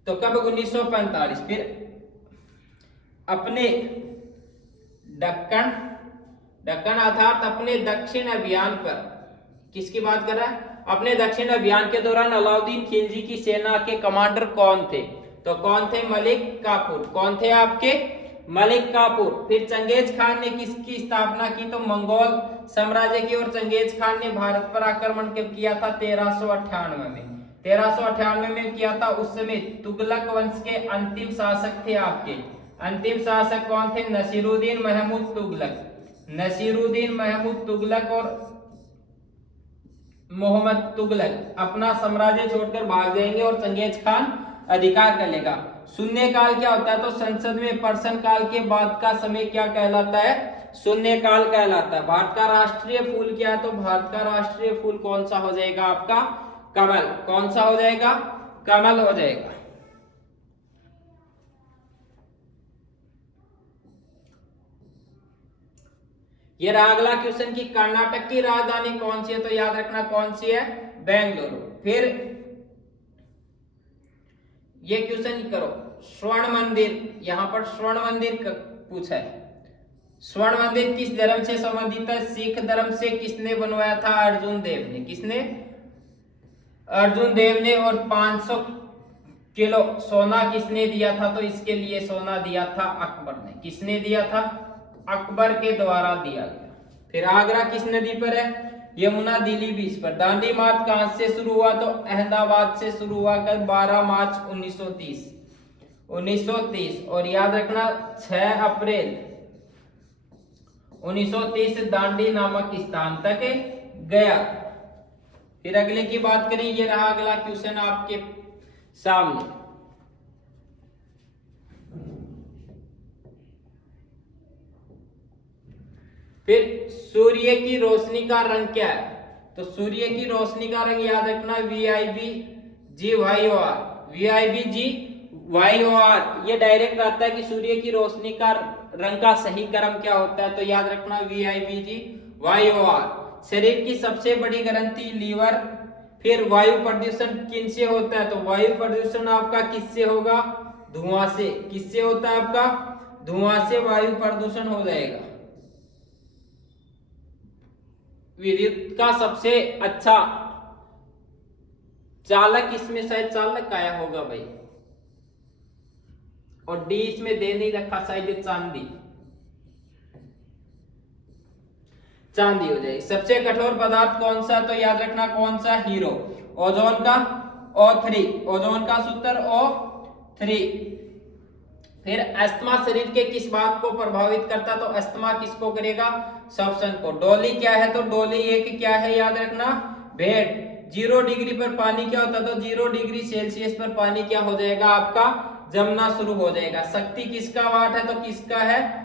तो कब? 1945। फिर अपने दक्कन अर्थात अपने दक्षिण अभियान पर, किसकी बात कर रहा है? अपने दक्षिण अभियान के दौरान अलाउद्दीन खिलजी की सेना के कमांडर कौन थे? तो कौन थे? मलिक काफूर। कौन थे आपके? मलिक काफूर। फिर चंगेज खान ने किसकी स्थापना की? तो मंगोल साम्राज्य की। और चंगेज खान ने भारत पर आक्रमण कब किया था? 1398 में। 1398 में किया था। उस समय तुगलक वंश के अंतिम शासक थे आपके। अंतिम शासक कौन थे? नसीरुद्दीन महमूद तुगलक। नसीरुद्दीन महमूद तुगलक और मोहम्मद तुगलक अपना साम्राज्य छोड़कर भाग जाएंगे और चंगेज खान अधिकार कर लेगा। शून्यकाल क्या होता है? तो संसद में प्रश्न काल के बाद का समय क्या कहलाता है? शून्यकाल कहलाता है। भारत का राष्ट्रीय फूल क्या है? तो भारत का राष्ट्रीय फूल कौन सा हो जाएगा आपका? कमल। कौन सा हो जाएगा? कमल हो जाएगा। ये रहा अगला क्वेश्चन की कर्नाटक की राजधानी कौन सी है? तो याद रखना कौन सी है? बेंगलुरु। फिर ये क्वेश्चन करो, स्वर्ण मंदिर, यहां पर स्वर्ण मंदिर पूछा है। स्वर्ण मंदिर किस धर्म से संबंधित है? सिख धर्म से। किसने बनवाया था? अर्जुन देव ने। किसने? अर्जुन देव ने। और 500 किलो सोना किसने दिया था? तो इसके लिए सोना दिया था अकबर ने। किसने दिया था? अकबर के द्वारा दिया गया। फिर आगरा किस नदी पर है? यमुना दिल्ली बीच पर। दांडी मार्च कहां से शुरू हुआ? तो अहमदाबाद से शुरू हुआ। कल 12 मार्च 1930। और याद रखना 6 अप्रैल 1930 दांडी नामक स्थान तक गया। फिर अगले की बात करें, ये रहा अगला क्वेश्चन आपके सामने। फिर सूर्य की रोशनी का रंग क्या है? तो सूर्य की रोशनी का रंग याद रखना VIBGYOR। ये डायरेक्ट आता है कि सूर्य की रोशनी का रंग का सही क्रम क्या होता है? तो याद रखना VIBGYOR। शरीर की सबसे बड़ी ग्रंथि लीवर। फिर वायु प्रदूषण किनसे होता है? तो वायु प्रदूषण आपका किससे होगा? धुआं से। किससे होता है आपका? धुआं से वायु प्रदूषण हो जाएगा। विद्युत का सबसे अच्छा चालक, इसमें शायद चालक काया होगा भाई, और डी इसमें दे नहीं रखा, शायद चांदी, चांदी हो जाएगी। सबसे कठोर पदार्थ कौन सा? तो याद रखना कौन सा? हीरो। ओजोन का O3, ओजोन का सूत्र O3। फिर अस्थमा शरीर के किस बात को प्रभावित करता? तो अस्थमा किसको करेगा? श्वसन को। डोली क्या है? तो डोली एक क्या है? याद रखना भेंट। 0 डिग्री पर पानी क्या होता है? तो 0 डिग्री सेल्सियस पर पानी क्या हो जाएगा? आपका जमना शुरू हो जाएगा। शक्ति किसका वाट है? तो किसका है?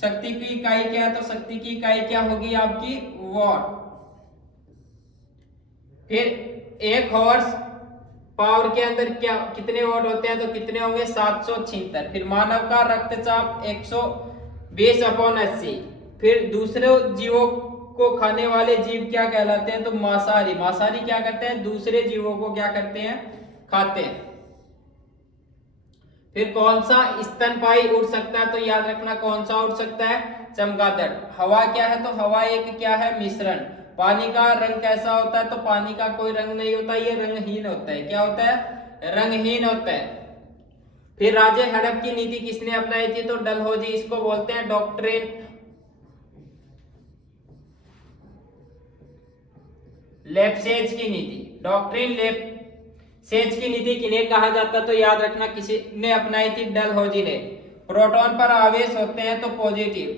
शक्ति की इकाई क्या है? तो शक्ति की इकाई क्या होगी? आपकी वॉट। फिर 1 हॉर्स पावर के अंदर क्या कितने वॉट होते हैं? तो कितने होंगे? 776। फिर मानव का रक्तचाप 120/80। फिर दूसरे जीवों को खाने वाले जीव क्या कहलाते हैं? तो मांसाहारी। मांसाहारी क्या करते हैं? दूसरे जीवों को क्या करते हैं? खाते हैं। फिर कौन सा स्तनपायी उड़ सकता है? तो याद रखना कौन सा उड़ सकता है? चमगादड़। हवा क्या है? तो हवा एक क्या है? मिश्रण। पानी का रंग कैसा होता है? तो पानी का कोई रंग नहीं होता, ये रंगहीन होता है। क्या होता है? रंगहीन होता है। फिर राजे हड़प की नीति किसने अपनाई थी? तो डलहौजी। इसको बोलते हैं डॉक्ट्रिन लेप्सेज की नीति। डॉक्ट्रिन लेप्सेज की नीति किन्हें कहा जाता? तो याद रखना किसी ने अपनाई थी? डलहौजी ने। प्रोटॉन पर आवेश होते हैं तो पॉजिटिव।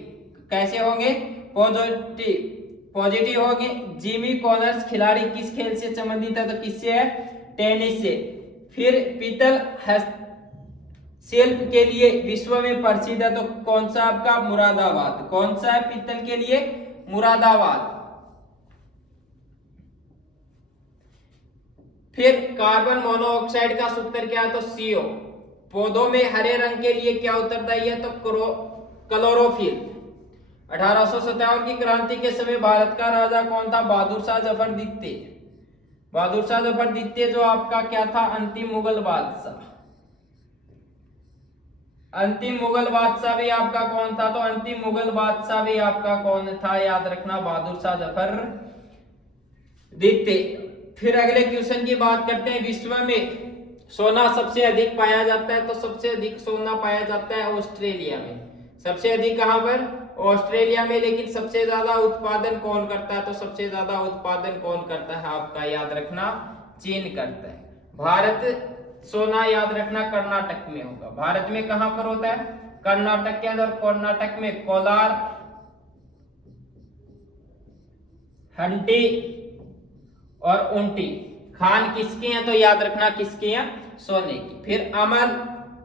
कैसे होंगे? पॉजिटिव पॉजिटिव होंगे। जिमी कॉनर्स खिलाड़ी किस खेल से संबंधित है? तो किससे है? टेनिस से। फिर पीतल शिल्प के लिए विश्व में प्रसिद्ध है तो कौन सा? आपका मुरादाबाद। कौन सा है पीतल के लिए? मुरादाबाद। फिर कार्बन मोनोऑक्साइड का सूत्र क्या है? तो CO। पौधों में हरे रंग के लिए क्या उत्तरदायी है? तो क्लोरोफिल। 1857 की क्रांति के समय भारत का राजा कौन था? बहादुर शाह जफर द्वितीय। बहादुर शाह जफर द्वितीय जो आपका क्या था? अंतिम मुगल बादशाह। अंतिम मुगल बादशाह भी आपका कौन था? तो अंतिम मुगल बादशाह भी आपका कौन था? याद रखना बहादुर शाह जफर द्वितीय। फिर अगले क्वेश्चन की बात करते हैं। विश्व में सोना सबसे अधिक पाया जाता है तो सबसे अधिक सोना पाया जाता है ऑस्ट्रेलिया में। सबसे अधिक कहां पर? ऑस्ट्रेलिया में। लेकिन सबसे ज्यादा उत्पादन कौन करता है? तो सबसे ज्यादा उत्पादन कौन करता है? आपका याद रखना चीन करता है। भारत सोना याद रखना कर्नाटक में होगा। भारत में कहां पर होता है? कर्नाटक के अंदर। कर्नाटक में कोलार, हंटी और उंटी खान किसके हैं? तो याद रखना किसके हैं? सोने की। फिर अमल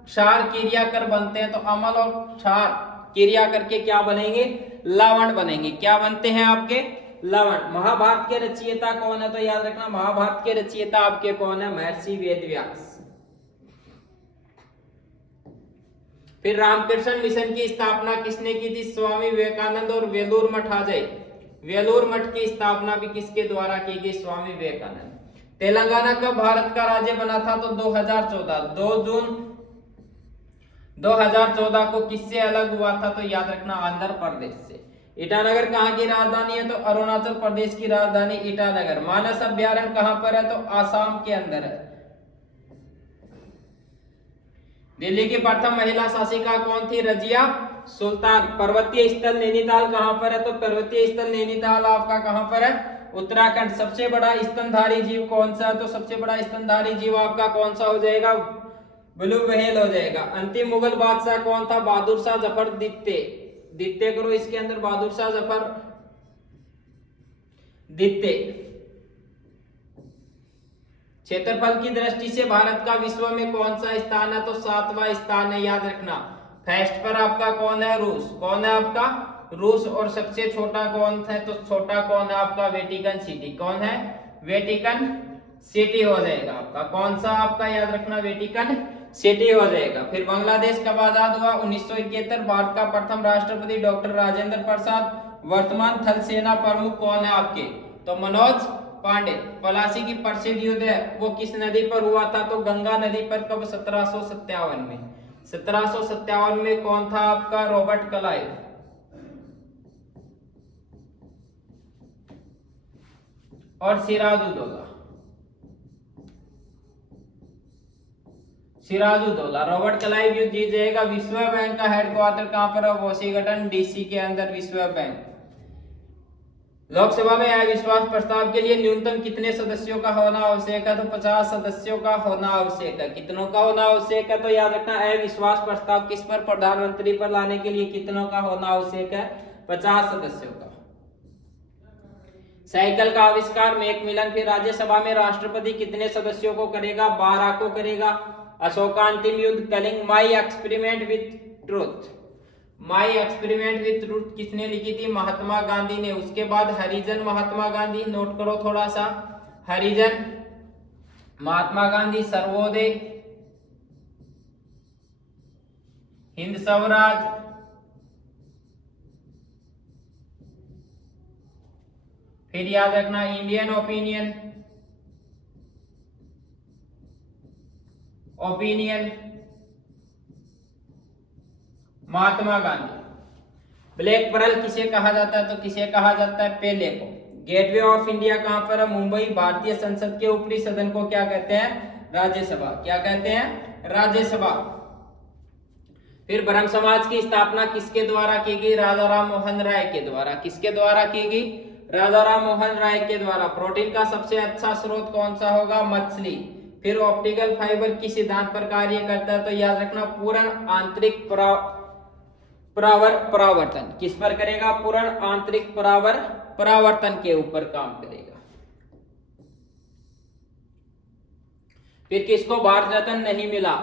क्षार क्रिया कर बनते हैं तो अमल और क्षार क्रिया करके क्या बनेंगे? लवण बनेंगे। क्या बनते हैं आपके? लवण। महाभारत के रचयिता कौन है? तो याद रखना महाभारत के रचयिता आपके कौन है? महर्षि वेदव्यास। फिर रामकृष्ण मिशन की स्थापना किसने की थी? स्वामी विवेकानंद। और वेलूर मठ आ जाए। वेलूर मठ की स्थापना भी किसके द्वारा की गई? स्वामी विवेकानंद। तेलंगाना कब भारत का राज्य बना था? तो 2014। 2 जून 2014 को किससे अलग हुआ था? तो याद रखना आंध्र प्रदेश से। ईटानगर कहाँ की राजधानी है? तो अरुणाचल प्रदेश की राजधानी ईटानगर। मानस अभ्यारण्य कहाँ पर है? तो आसाम के अंदर है। दिल्ली की प्रथम महिला शासिका कौन थी? रजिया सुल्तान। पर्वतीय स्थल नैनीताल कहां पर है? तो पर्वतीय स्थल नैनीताल आपका कहां पर है? उत्तराखंड। सबसे बड़ा स्तनधारी जीव कौन सा है? तो सबसे बड़ा स्तनधारी जीव आपका कौन सा हो जाएगा? ब्लू व्हेल हो जाएगा। अंतिम मुगल बादशाह कौन था? बहादुर शाह जफर द्वितीय। द्वितीय करो इसके अंदर, बहादुर शाह जफर द्वितीय। क्षेत्रफल की दृष्टि से भारत का विश्व में कौन सा स्थान है? तो 7वां स्थान है। याद रखना फर्स्ट पर आपका कौन है? रूस। कौन है आपका? रूस। और सबसे छोटा कौन है? तो छोटा कौन है आपका? Vatican city. कौन है? वेटिकन सिटी हो जाएगा आपका। कौन सा आपका? याद रखना वेटिकन सिटी हो जाएगा। फिर बांग्लादेश कब आजाद हुआ? 1971। भारत का प्रथम राष्ट्रपति डॉक्टर राजेंद्र प्रसाद। वर्तमान थल सेना प्रमुख कौन है आपके? तो मनोज पांडे। पलासी की प्रसिद्ध युद्ध है वो किस नदी पर हुआ था? तो गंगा नदी पर। कब? 1757 में। 1757 में कौन था आपका? Robert Clive. और सिराजुद्दौला, सिराजुद्दौला। रॉबर्ट क्लाइव युद्ध जीत जाएगा। विश्व बैंक का हेडक्वार्टर कहां पर है? वॉशिंगटन डीसी के अंदर विश्व बैंक। लोकसभा में अविश्वास प्रस्ताव के लिए न्यूनतम कितने सदस्यों का होना आवश्यक है? तो 50 सदस्यों का होना आवश्यक है। कितनों का होना आवश्यक है? तो याद रखना, अविश्वास प्रस्ताव किस पर? प्रधानमंत्री पर लाने के लिए कितनों का होना आवश्यक है? 50 सदस्यों का। साइकिल का आविष्कार मैकमिलन। फिर राज्यसभा में राष्ट्रपति कितने सदस्यों को करेगा? 12 को करेगा। अशोका अंतिम युद्ध। Kalinga. My experiment with truth. My experiment with truth किसने लिखी थी? महात्मा गांधी ने। उसके बाद हरिजन महात्मा गांधी, नोट करो थोड़ा सा, हरिजन महात्मा गांधी। सर्वोदय, हिंद स्वराज, फिर याद रखना Indian opinion, opinion Mahatma Gandhi. Black Perl किसे कहा जाता है? तो किसे कहा जाता है? पेले को। गेटवे ऑफ इंडिया कहां पर है? मुंबई। भारतीय संसद के ऊपरी सदन को क्या कहते हैं? राज्यसभा। क्या कहते हैं? राज्यसभा। फिर ब्रह्म समाज की स्थापना किसके द्वारा की गई? राजा राम मोहन राय के द्वारा। किसके द्वारा की गई? राजा राम मोहन राय के द्वारा। प्रोटीन का सबसे अच्छा स्रोत कौन सा होगा? मछली। फिर ऑप्टिकल फाइबर किस सिद्धांत पर कार्य करता है? तो याद रखना, पूर्ण आंतरिक परावर्तन। किस पर करेगा? पूर्ण आंतरिक परावर्तन के ऊपर काम करेगा। फिर किसको भारत रत्न नहीं मिला?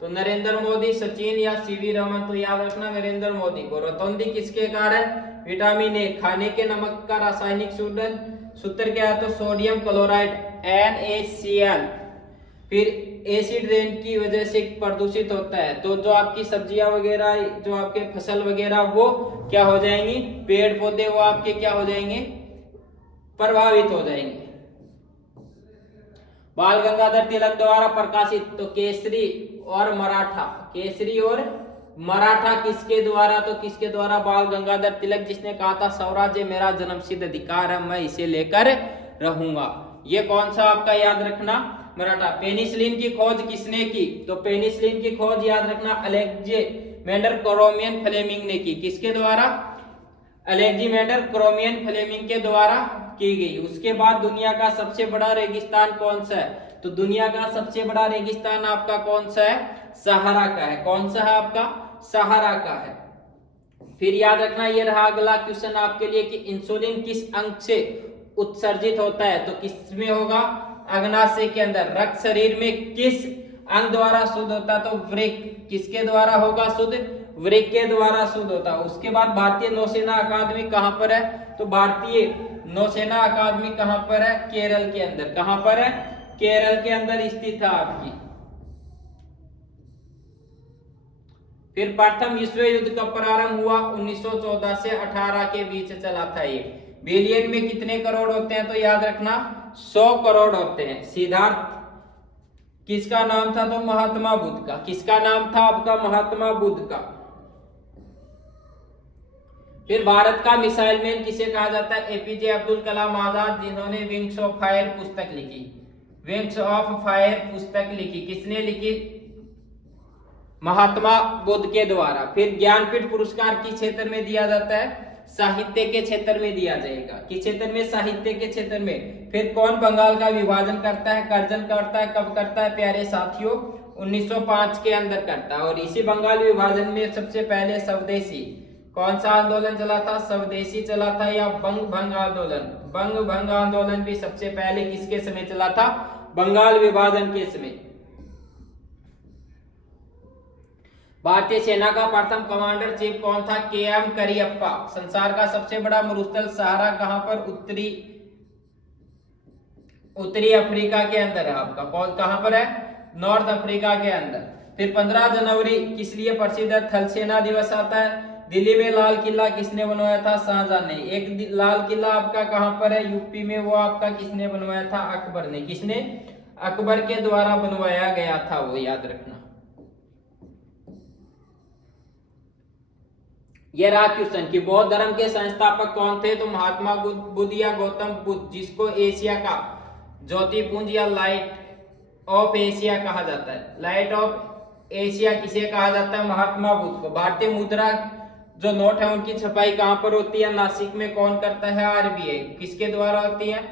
तो नरेंद्र मोदी, सचिन या सीवी रमन। तो याद रखना नरेंद्र मोदी को। रतौंधी किसके कारण? Vitamin A. खाने के नमक का रासायनिक सूत्र क्या है? तो सोडियम क्लोराइड, NaCl। फिर एसिड रेन की वजह से प्रदूषित होता है, तो जो आपकी सब्जियां वगैरह, जो आपके फसल वगैरह, वो क्या हो जाएंगी? पेड़ पौधे वो आपके क्या हो जाएंगे? प्रभावित हो जाएंगे। बाल गंगाधर तिलक द्वारा प्रकाशित, तो केसरी और मराठा। केसरी और मराठा किसके द्वारा? तो किसके द्वारा? बाल गंगाधर तिलक, जिसने कहा था स्वराज्य मेरा जन्मसिद्ध अधिकार है, मैं इसे लेकर रहूंगा। ये कौन सा आपका? याद रखना, मराठा। पेनिसिलिन की खोज किसने की? तो पेनिसिलिन की खोज याद रखना अलेक्जेंडर क्रोमियन फ्लेमिंग ने की। किसके द्वारा? अलेक्जेंडर क्रोमियन फ्लेमिंग के द्वारा की गई। उसके बाद दुनिया का सबसे बड़ा रेगिस्तान कौन सा है? तो दुनिया का सबसे बड़ा रेगिस्तान आपका कौन सा है? सहारा का है। कौन सा है आपका? सहारा का है। फिर याद रखना, ये रहा अगला क्वेश्चन आपके लिए कि इंसुलिन किस अंग से उत्सर्जित होता है? तो किसमें होगा? अग्नाशय के अंदर। रक्त शरीर में किस अंग द्वारा शुद्ध होता है? तो वृक्क। किसके द्वारा होगा शुद्ध? वृक्क के द्वारा शुद्ध होता है। उसके बाद भारतीय नौसेना अकादमी कहां पर है? तो भारतीय नौसेना अकादमी कहां पर है? केरल के अंदर। कहां पर है? केरल के अंदर स्थित है आपकी। फिर प्रथम विश्व युद्ध कब प्रारंभ हुआ? 1914 से 18 के बीच चला था ये। बिलियन में कितने करोड़ होते हैं? तो याद रखना 100 करोड़ होते हैं। सिद्धार्थ किसका नाम था? तो महात्मा बुद्ध का। किसका नाम था आपका? महात्मा बुद्ध का। फिर भारत का मिसाइल मैन किसे कहा जाता है? एपीजे अब्दुल कलाम आजाद, जिन्होंने विंग्स ऑफ फायर पुस्तक लिखी। विंग्स ऑफ फायर पुस्तक लिखी। किसने लिखी? महात्मा बुद्ध के द्वारा। फिर ज्ञानपीठ पुरस्कार किस क्षेत्र में दिया जाता है? साहित्य के क्षेत्र में दिया जाएगा। किस क्षेत्र में? साहित्य के क्षेत्र में। फिर कौन बंगाल का विभाजन करता है? कर्जन करता है। कब करता है प्यारे साथियों? 1905 के अंदर करता है। और इसी बंगाल विभाजन में सबसे पहले स्वदेशी कौन सा आंदोलन चला था? स्वदेशी चला था या बंग भंग आंदोलन? बंग भंग आंदोलन भी सबसे पहले किसके समय चला था? बंगाल विभाजन के समय। भारतीय सेना का प्रथम कमांडर चीफ कौन था? KM करियप्पा। संसार का सबसे बड़ा मरुस्थल सहारा कहां पर? उत्तरी अफ्रीका के अंदर है आपका। कौन कहां पर है? नॉर्थ अफ्रीका के अंदर। फिर 15 जनवरी किस लिए प्रसिद्ध है? थल सेना दिवस आता है। दिल्ली में लाल किला किसने बनवाया था? शाहजहां ने। एक लाल किला आपका कहां पर है? यूपी में। वो आपका किसने बनवाया था? अकबर ने। किसने? अकबर के द्वारा बनवाया गया था वो, याद रखना। ये रहा क्वेश्चन कि बौद्ध धर्म के संस्थापक कौन थे? तो महात्मा बुद्ध या गौतम बुद्ध, जिसको एशिया का ज्योतिपुंज या लाइट ऑफ एशिया कहा जाता है। लाइट ऑफ एशिया किसे कहा जाता है? महात्मा बुद्ध को। भारतीय मुद्रा जो नोट है उनकी छपाई कहां पर होती है? नासिक में। कौन करता है? आरबीआई। किसके द्वारा होती है?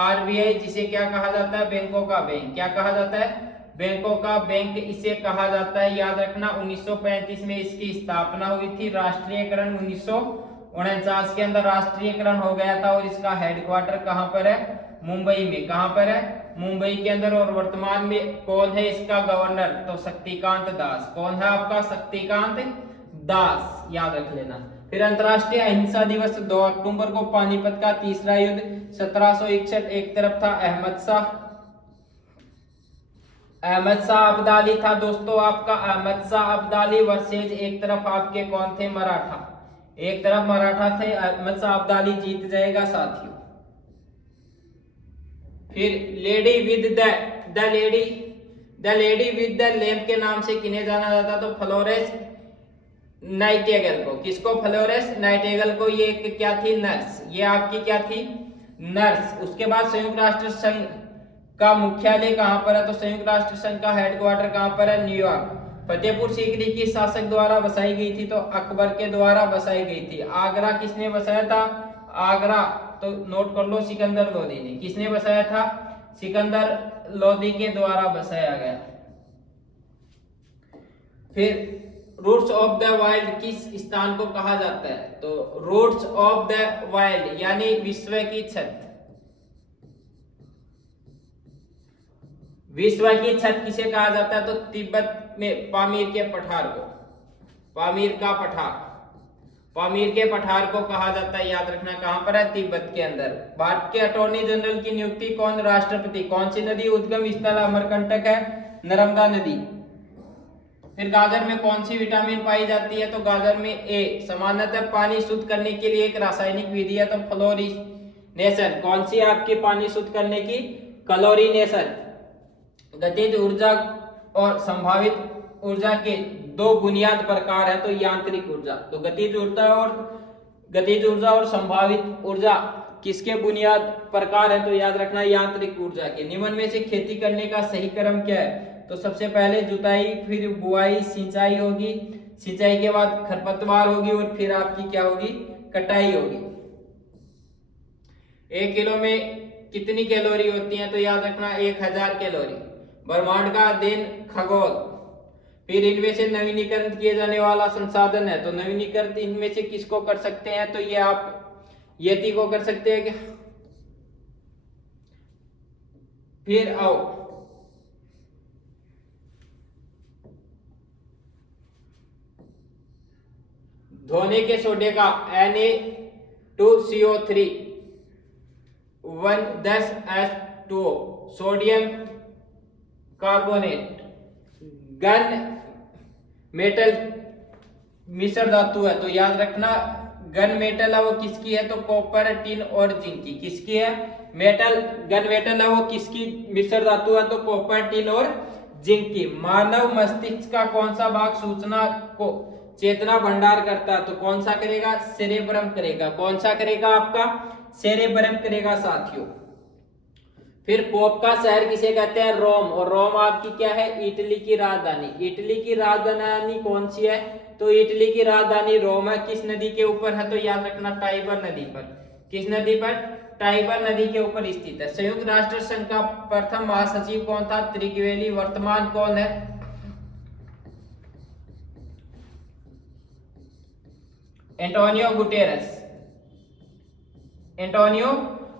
आरबीआई, जिसे क्या कहा जाता है? बैंकों का बैंक। क्या कहा जाता है? बैंकों का बैंक इसे कहा जाता है। याद रखना 1935 में इसकी स्थापना हुई थी। राष्ट्रीयकरण 1949 के अंदर राष्ट्रीयकरण हो गया था और इसका हेडक्वार्टर कहां पर है? मुंबई में। कहां पर है? मुंबई के अंदर। और वर्तमान में कौन है इसका गवर्नर? तो शक्तिकांत दास। कौन है आपका? शक्तिकांत दास, याद रख लेना। फिर अंतरराष्ट्रीय अहिंसा दिवस 2 अक्टूबर को। पानीपत का तीसरा युद्ध 1761। एक तरफ था अहमद शाह अब्दाली था दोस्तों आपका, अहमद शाह अब्दाली वर्सेज एक तरफ आपके कौन थे? मराठा। एक तरफ मराठा थे, अहमद शाह अब्दाली जीत जाएगा साथियों। फिर lady with the lady with the lamp के नाम से किन्हें जाना जाता? तो फ्लोरेंस नाइटिंगेल को। किसको? फ्लोरेंस नाइटिंगेल को। ये एक क्या थी? नर्स। ये आपकी क्या थी? नर्स। उसके बाद संयुक्त राष्ट्र संघ का मुख्यालय कहां पर है? तो संयुक्त राष्ट्र संघ का हेडक्वार्टर कहां पर है? न्यूयॉर्क। फतेहपुर सीकरी किस शासक द्वारा बसाई गई थी? तो अकबर के द्वारा बसाई गई थी। आगरा किसने बसाया था? आगरा तो नोट कर लो, सिकंदर लोदी ने। किसने बसाया था? सिकंदर लोदी के द्वारा बसाया गया। फिर रूट्स ऑफ द वाइल्ड किस स्थान को कहा जाता है? तो रूट्स ऑफ द वाइल्ड यानी विश्व की छत। विश्व की छत किसे कहा जाता है? तो तिब्बत में पामीर के पठार को। पामीर का पठार, पामीर के पठार को कहा जाता है। याद रखना कहां पर है? तिब्बत के अंदर। भारत के अटॉर्नी जनरल की नियुक्ति कौन? राष्ट्रपति। कौन सी नदी उद्गम स्थल अमरकंटक है? नर्मदा नदी। फिर गाजर में कौन सी विटामिन पाई जाती है? तो गाजर में ए। सामान्यतः पानी शुद्ध करने के लिए एक रासायनिक विधि है, तो क्लोरीनेशन। कौन सी आपकी पानी शुद्ध करने की? क्लोरीनेशन। गतिज ऊर्जा और संभावित ऊर्जा के दो बुनियाद प्रकार है, तो यांत्रिक ऊर्जा। तो गतिज ऊर्जा और संभावित ऊर्जा किसके बुनियाद प्रकार है? तो याद रखना यांत्रिक ऊर्जा के। निम्न में से खेती करने का सही क्रम क्या है? तो सबसे पहले जुताई, फिर बुआई, सिंचाई होगी, सिंचाई के बाद खरपतवार होगी और फिर आपकी क्या होगी? कटाई होगी। 1 किलो में कितनी कैलोरी होती है? तो याद रखना 1000 कैलोरी। ब्रह्मांड का अध्ययन खगोल। फिर इनमें से नवीनीकरण किए जाने वाला संसाधन है, तो नवीनीकरण इनमें से किसको कर सकते हैं? तो ये आप यति को कर सकते हैं क्या? फिर आओ धोने के सोडे का Na2CO3 10H2O sodium carbonate gun metal मिश्र धातु है, तो याद रखना गन मेटल है वो किसकी है? तो कॉपर, टिन और जिंक की। किसकी है? गन मेटल है वो किसकी मिश्र धातु है? तो कॉपर, टिन और जिंक की। मानव मस्तिष्क का कौन सा भाग सूचना को चेतना भंडार करता है? तो कौन सा करेगा? सेरेब्रम करेगा। कौन सा करेगा? आपका सेरेब्रम करेगा साथियों। फिर पोप का शहर किसे कहते हैं? रोम। और रोम आपकी क्या है? इटली की राजधानी। इटली की राजधानी कौन सी है? तो इटली की राजधानी रोम है। किस नदी के ऊपर है? तो याद रखना टाइबर नदी पर। किस नदी पर? टाइबर नदी के ऊपर स्थित है। संयुक्त राष्ट्र संघ का प्रथम महासचिव कौन था? त्रिवेली। वर्तमान कौन है? Antonio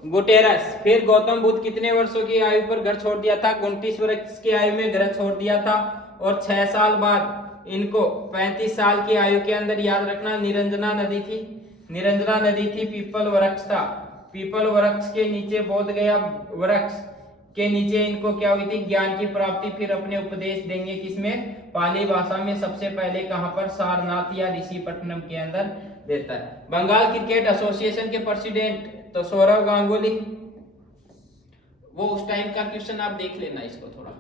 Guterres. फिर गौतम बुद्ध कितने वर्षों की आयु पर घर छोड़ दिया था? 29 वर्ष की आयु में घर छोड़ दिया था और 6 साल बाद इनको 35 साल की आयु के अंदर याद रखना निरंजना नदी थी। पीपल वृक्ष था। पीपल वृक्ष के नीचे बोध गया वृक्ष के नीचे इनको क्या हुई थी? ज्ञान की प्राप्ति। फिर अपने उपदेश देंगे किसमें? पाली भाषा में। सबसे पहले कहां पर? सारनाथ या ऋषिपट्टनम के अंदर देता है। बंगाल क्रिकेट एसोसिएशन के प्रेसिडेंट तो सौरव गांगुली। वो उस टाइम का क्वेश्चन आप देख लेना इसको थोड़ा।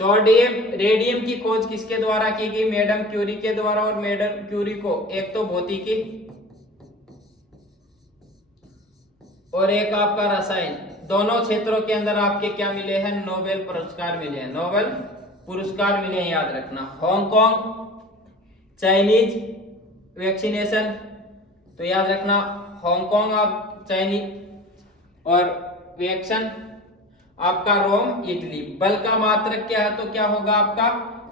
सोडियम रेडियम की खोज किसके द्वारा की गई? मैडम क्यूरी के द्वारा। और मैडम क्यूरी को एक तो भौतिकी और एक आपका रसायन, दोनों क्षेत्रों के अंदर आपके क्या मिले हैं? नोबेल पुरस्कार मिले हैं, नोबेल पुरस्कार मिले हैं, याद रखना। हांगकांग चाइनीज वैक्सीनेशन, तो याद रखना हांगकांग आप चाइनीज, और वैक्सीन आपका रोम इटली। बल का मात्रक क्या है? तो क्या होगा आपका?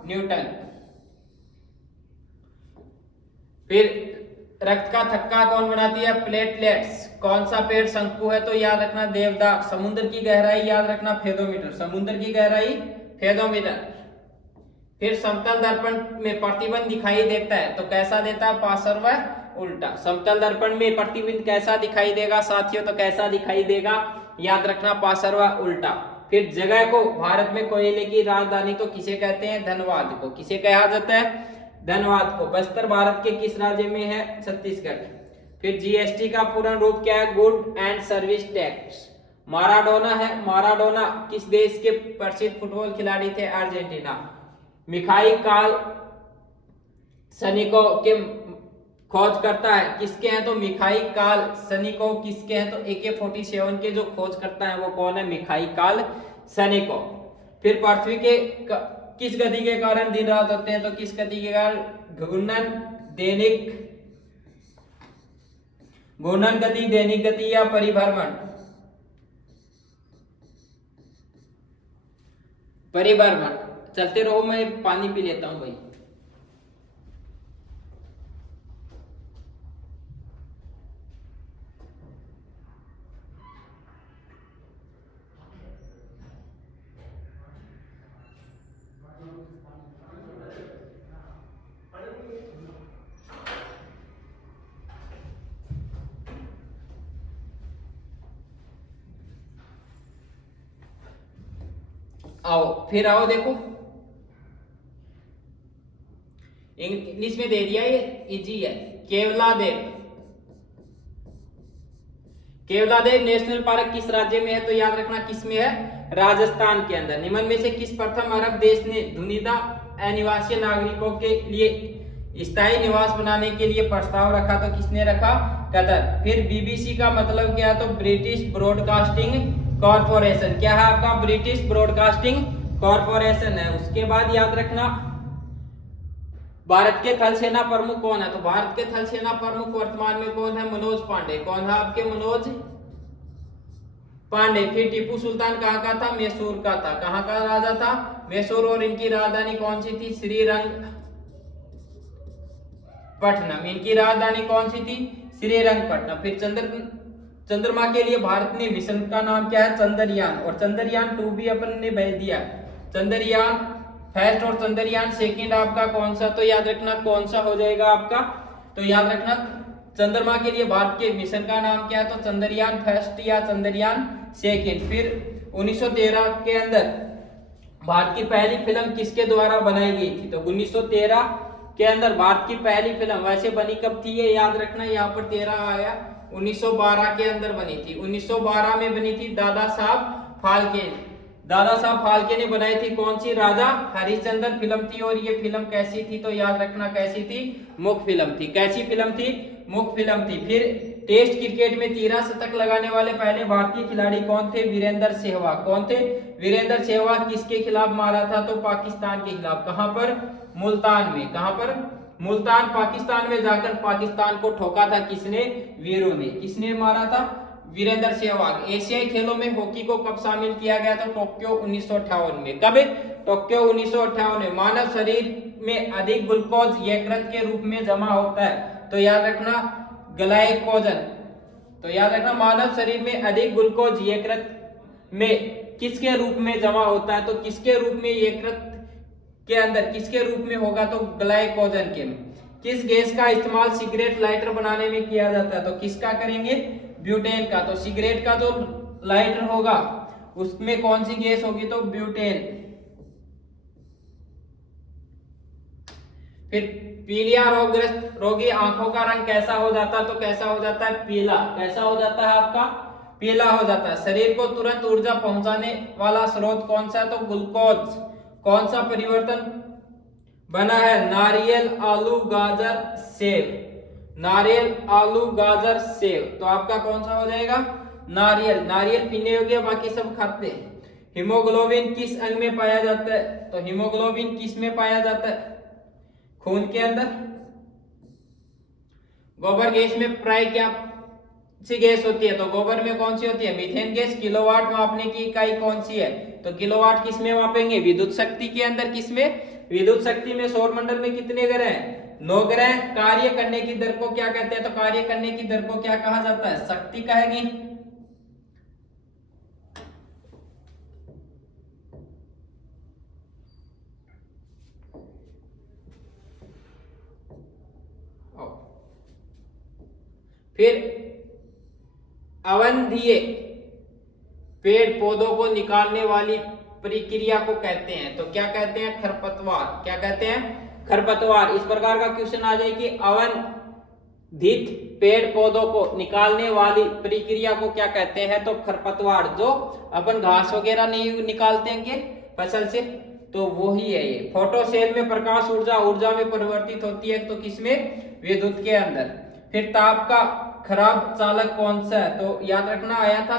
न्यूटन। फिर रक्त का थक्का कौन बनाती है? प्लेटलेट्स। कौन सा पेड़ शंकु है? तो याद रखना देवदार। समुद्र की गहराई याद रखना फेदोमीटर, समुद्र की गहराई फेदोमीटर। फिर समतल दर्पण में प्रतिबिंब दिखाई देता है तो कैसा देता है? पार्श्व उल्टा। समतल दर्पण में प्रतिबिंब कैसा दिखाई देगा साथियों? तो कैसा दिखाई देगा? याद रखना पार्श्व उल्टा। फिर जगह को भारत में कोयले की राजधानी तो किसे कहते हैं? धनबाद को। किसे कहा जाता है? धनबाद को। बस्तर भारत के किस राज्य में है? छत्तीसगढ़। फिर जीएसटी का पूर्ण रूप क्या है? Good and service tax. Maradona है, माराडोना किस देश के प्रसिद्ध फुटबॉल खिलाड़ी थे? अर्जेंटीना। मिखाइल काल सनिको के खोज करता है किसके हैं? तो मिखाइल काल सनिको किसके हैं? तो AK-47 के जो खोज करता है वो कौन है? मिखाइल काल सनिको। फिर पृथ्वी के किस गति के कारण दिन रात होते हैं? तो किस गति के कारण? घूर्णन गति, दैनिक गति या परिभ्रमण? परिभ्रमण। चलते रहो, मैं पानी पी लेता हूं भाई। आओ फिर आओ, देखो इंग्लिश में दे दिया, ये इजी है। केवलादेव। केवलादेव नेशनल पार्क किस राज्य में है? तो याद रखना किस में है? राजस्थान के अंदर। निम्न में से किस प्रथम अरब देश ने दुनिया अनिवासी नागरिकों के लिए स्थायी निवास बनाने के लिए प्रस्ताव रखा? तो किसने रखा? कतर। फिर बीबीसी का मतलब क्या है? तो ब्रिटिश ब्रॉडकास्टिंग कॉर्पोरेशन। क्या है आपका? ब्रिटिश ब्रॉडकास्टिंग कॉर्पोरेशन है। उसके बाद याद रखना भारत के थल सेना प्रमुख कौन है? तो भारत के थल सेना प्रमुख वर्तमान में कौन है? मनोज पांडे। कौन है आपके? मनोज पांडे। फिर टीपू सुल्तान कहाँ का था? मैसूर का था। कहाँ का राजा था? मैसूर। और इनकी राजधानी कौन सी थी? श्रीरंगपट्टनम। इनकी राजधानी कौन सी थी? श्रीरंगपट्टनम। फिर चंद्रमा के लिए भारत ने मिशन का नाम क्या है? चंद्रयान। और चंद्रयान 2 भी अपन ने भेज दिया। चंद्रयान फर्स्ट और चंद्रयान सेकंड आपका कौन सा? तो याद रखना कौन सा हो जाएगा आपका? तो याद रखना चंद्रमा के लिए भारत के मिशन का नाम क्या है? तो चंद्रयान फर्स्ट या चंद्रयान सेकंड। फिर 1913 के अंदर भारत की पहली फिल्म किसके द्वारा बनाई गई थी? तो 1913 के अंदर भारत की पहली फिल्म वैसे बनी कब थी? ये याद रखना, यहाँ पर 13 आया, 1912 के अंदर बनी थी। 1912 में बनी थी दादा साहब फाल्के। दादा साहब फाल्के ने बनाई थी कौन सी? राजा हरिश्चंद्र फिल्म थी। और ये फिल्म कैसी थी? तो याद रखना कैसी थी? मुख्य फिल्म थी। कैसी फिल्म थी? मुख्य फिल्म थी। फिर टेस्ट क्रिकेट में 13 शतक लगाने वाले पहले भारतीय खिलाड़ी कौन थे? वीरेंद्र सहवाग। कौन थे? वीरेंद्र सहवाग। किसके खिलाफ मारा था? तो पाकिस्तान के खिलाफ। कहां पर? मुल्तान में। कहां पर? मुल्तान। पाकिस्तान में जाकर पाकिस्तान को ठोका था किसने? वीरों ने। किसने मारा था? वीरेंद्र सहवाग। एशियाई खेलों में हॉकी को कब शामिल किया गया था? टोक्यो 1958 में। कब? टोक्यो 1958 में। मानव शरीर में अधिक ग्लूकोज यकृत के रूप में जमा होता है तो याद रखना ग्लाइकोजन। तो याद रखना मानव शरीर में अधिक ग्लूकोज यकृत में किसके रूप में जमा होता है? तो किसके रूप में? यकृत के अंदर किसके रूप में होगा? तो ग्लाइकोजन के। किस गैस का इस्तेमाल सिगरेट लाइटर बनाने में किया जाता है? तो किसका करेंगे? ब्यूटेन का। तो सिगरेट का जो लाइटर होगा उसमें कौन सी गैस होगी? तो ब्यूटेन। फिर पीलिया रोगग्रस्त रोगी आंखों का रंग कैसा हो जाता है? तो कैसा हो जाता है? पीला। कैसा हो जाता है आपका? पीला हो जाता है। शरीर को तुरंत ऊर्जा पहुंचाने वाला स्रोत कौन सा है? तो ग्लूकोज। कौन सा परिवर्तन बना है? नारियल, आलू, गाजर, सेब। नारियल, आलू, गाजर, सेब। तो आपका कौन सा हो जाएगा? नारियल। नारियल पीने योग्य, बाकी सब खाते हैं। हीमोग्लोबिन किस अंग में पाया जाता है? तो हीमोग्लोबिन किस में पाया जाता है? खून के अंदर। गोबर गैस में प्राय क्या सी गैस होती है? तो गोबर में कौन सी होती है? Methane gas. किलोवाट मापने की इकाई कौन सी है? तो किलोवाट किस में मापेंगे? विद्युत शक्ति के अंदर। किस में? विद्युत शक्ति में। सौर मंडल में कितने ग्रह हैं? 9 ग्रह। कार्य करने की दर को क्या कहते हैं? तो कार्य करने की दर को क्या कहा जाता है? शक्ति कहेगी। फिर अवंधीय पेड़ पौधों को निकालने वाली प्रक्रिया को कहते हैं, तो क्या कहते हैं? खरपतवार। क्या कहते हैं? खरपतवार। इस प्रकार का क्वेश्चन आ जाए कि अवंधित पेड़ पौधों को निकालने वाली प्रक्रिया को क्या कहते हैं? तो खरपतवार। जो अपन घास वगैरह नहीं निकालते हैं फसल से, तो वो ही है ये। फोटोसेल में प्रकाश ऊर्जा ऊर्जा में परिवर्तित होती है, तो किसमें? विद्युत के अंदर। फिर ताप का खराब चालक कौन सा है? तो याद रखना आया था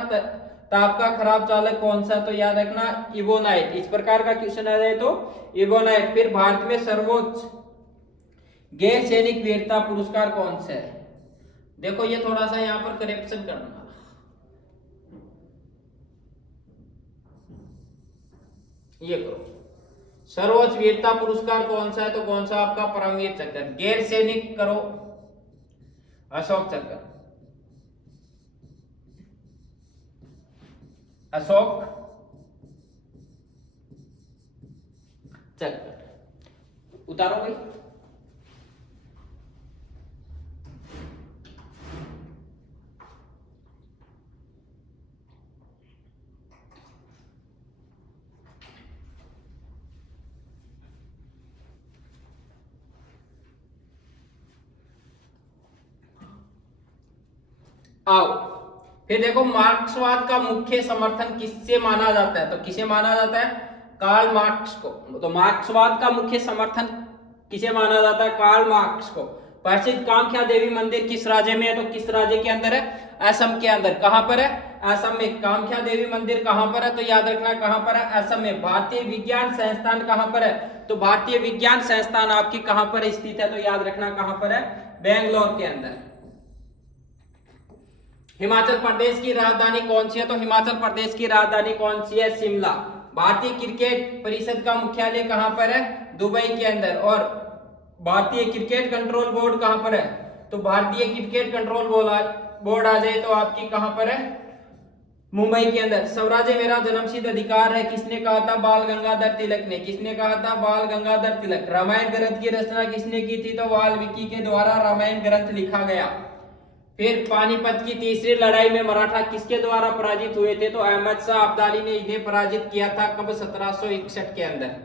ताप का खराब चालक कौन सा? तो याद रखना इबोनाइट। इस प्रकार का क्वेश्चन आ जाए तो इबोनाइट। फिर भारत में सर्वोच्च गैर सैनिक वीरता पुरस्कार कौन सा है? देखो ये थोड़ा सा यहाँ पर करेक्शन करना, ये करो। सर्वोच्च वीरता पुरस्कार कौन सा है? तो कौन सा आपका? परमवीर चक्र। गैर सैनिक करो अशोक चक्र। अशोक चक्र। उतारो भाई। आओ फिर देखो, मार्क्सवाद का मुख्य समर्थन किससे माना जाता है? तो किसे माना जाता है? कार्ल मार्क्स को। तो मार्क्सवाद का मुख्य समर्थन किसे माना जाता है? कार्ल मार्क्स को। प्रसिद्ध कामाख्या देवी मंदिर किस राज्य में है? तो किस राज्य के अंदर है? असम के अंदर। कहां पर है? असम में। कामाख्या देवी मंदिर कहां पर है? तो याद रखना कहां पर है? असम में। भारतीय विज्ञान संस्थान कहां पर है? तो भारतीय विज्ञान संस्थान आपकी कहां पर स्थित है? तो याद रखना कहां पर है? बेंगलोर के अंदर। हिमाचल प्रदेश की राजधानी कौन सी है? तो हिमाचल प्रदेश की राजधानी कौन सी है? शिमला। भारतीय क्रिकेट परिषद का मुख्यालय कहां पर है? दुबई के अंदर। और भारतीय क्रिकेट कंट्रोल बोर्ड कहां पर है? तो भारतीय क्रिकेट कंट्रोल बोर्ड आ जाए तो आपकी कहां पर है? मुंबई के अंदर। स्वराज्य मेरा जन्मसिद्ध अधिकार है किसने कहा था? बाल गंगाधर तिलक ने। किसने कहा था? बाल गंगाधर तिलक। रामायण ग्रंथ की रचना किसने की थी? तो वाल्मीकि के द्वारा रामायण ग्रंथ लिखा गया। फिर पानीपत की तीसरी लड़ाई में मराठा किसके द्वारा पराजित हुए थे? तो अहमद शाह अब्दाली ने इन्हें पराजित किया था। कब? 1761 के अंदर।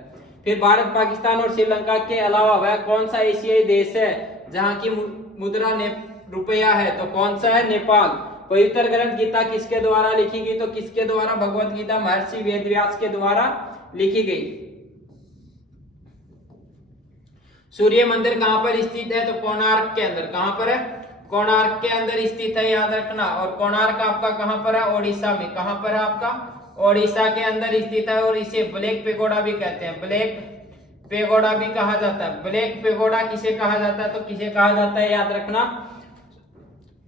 फिर भारत, पाकिस्तान और श्रीलंका के अलावा वह कौन सा एशियाई देश है जहां की मुद्रा रुपया है? तो कौन सा है? नेपाल। पवित्र ग्रंथ गीता किसके द्वारा लिखी गई? तो किसके द्वारा? भगवत गीता महर्षि वेदव्यास के द्वारा लिखी गई। सूर्य मंदिर कहां पर स्थित है? तो कोणार्क के अंदर। कहां पर है? कोणार्क के अंदर स्थित है, याद रखना। और कोणार्क आपका कहां पर है? ओडिशा में। कहां पर है आपका? ओडिशा के अंदर स्थित है। और इसे ब्लैक पेगोडा भी कहते हैं। ब्लैक पेगोडा भी कहा जाता है। ब्लैक पेगोडा किसे कहा जाता है? तो किसे कहा जाता है? याद रखना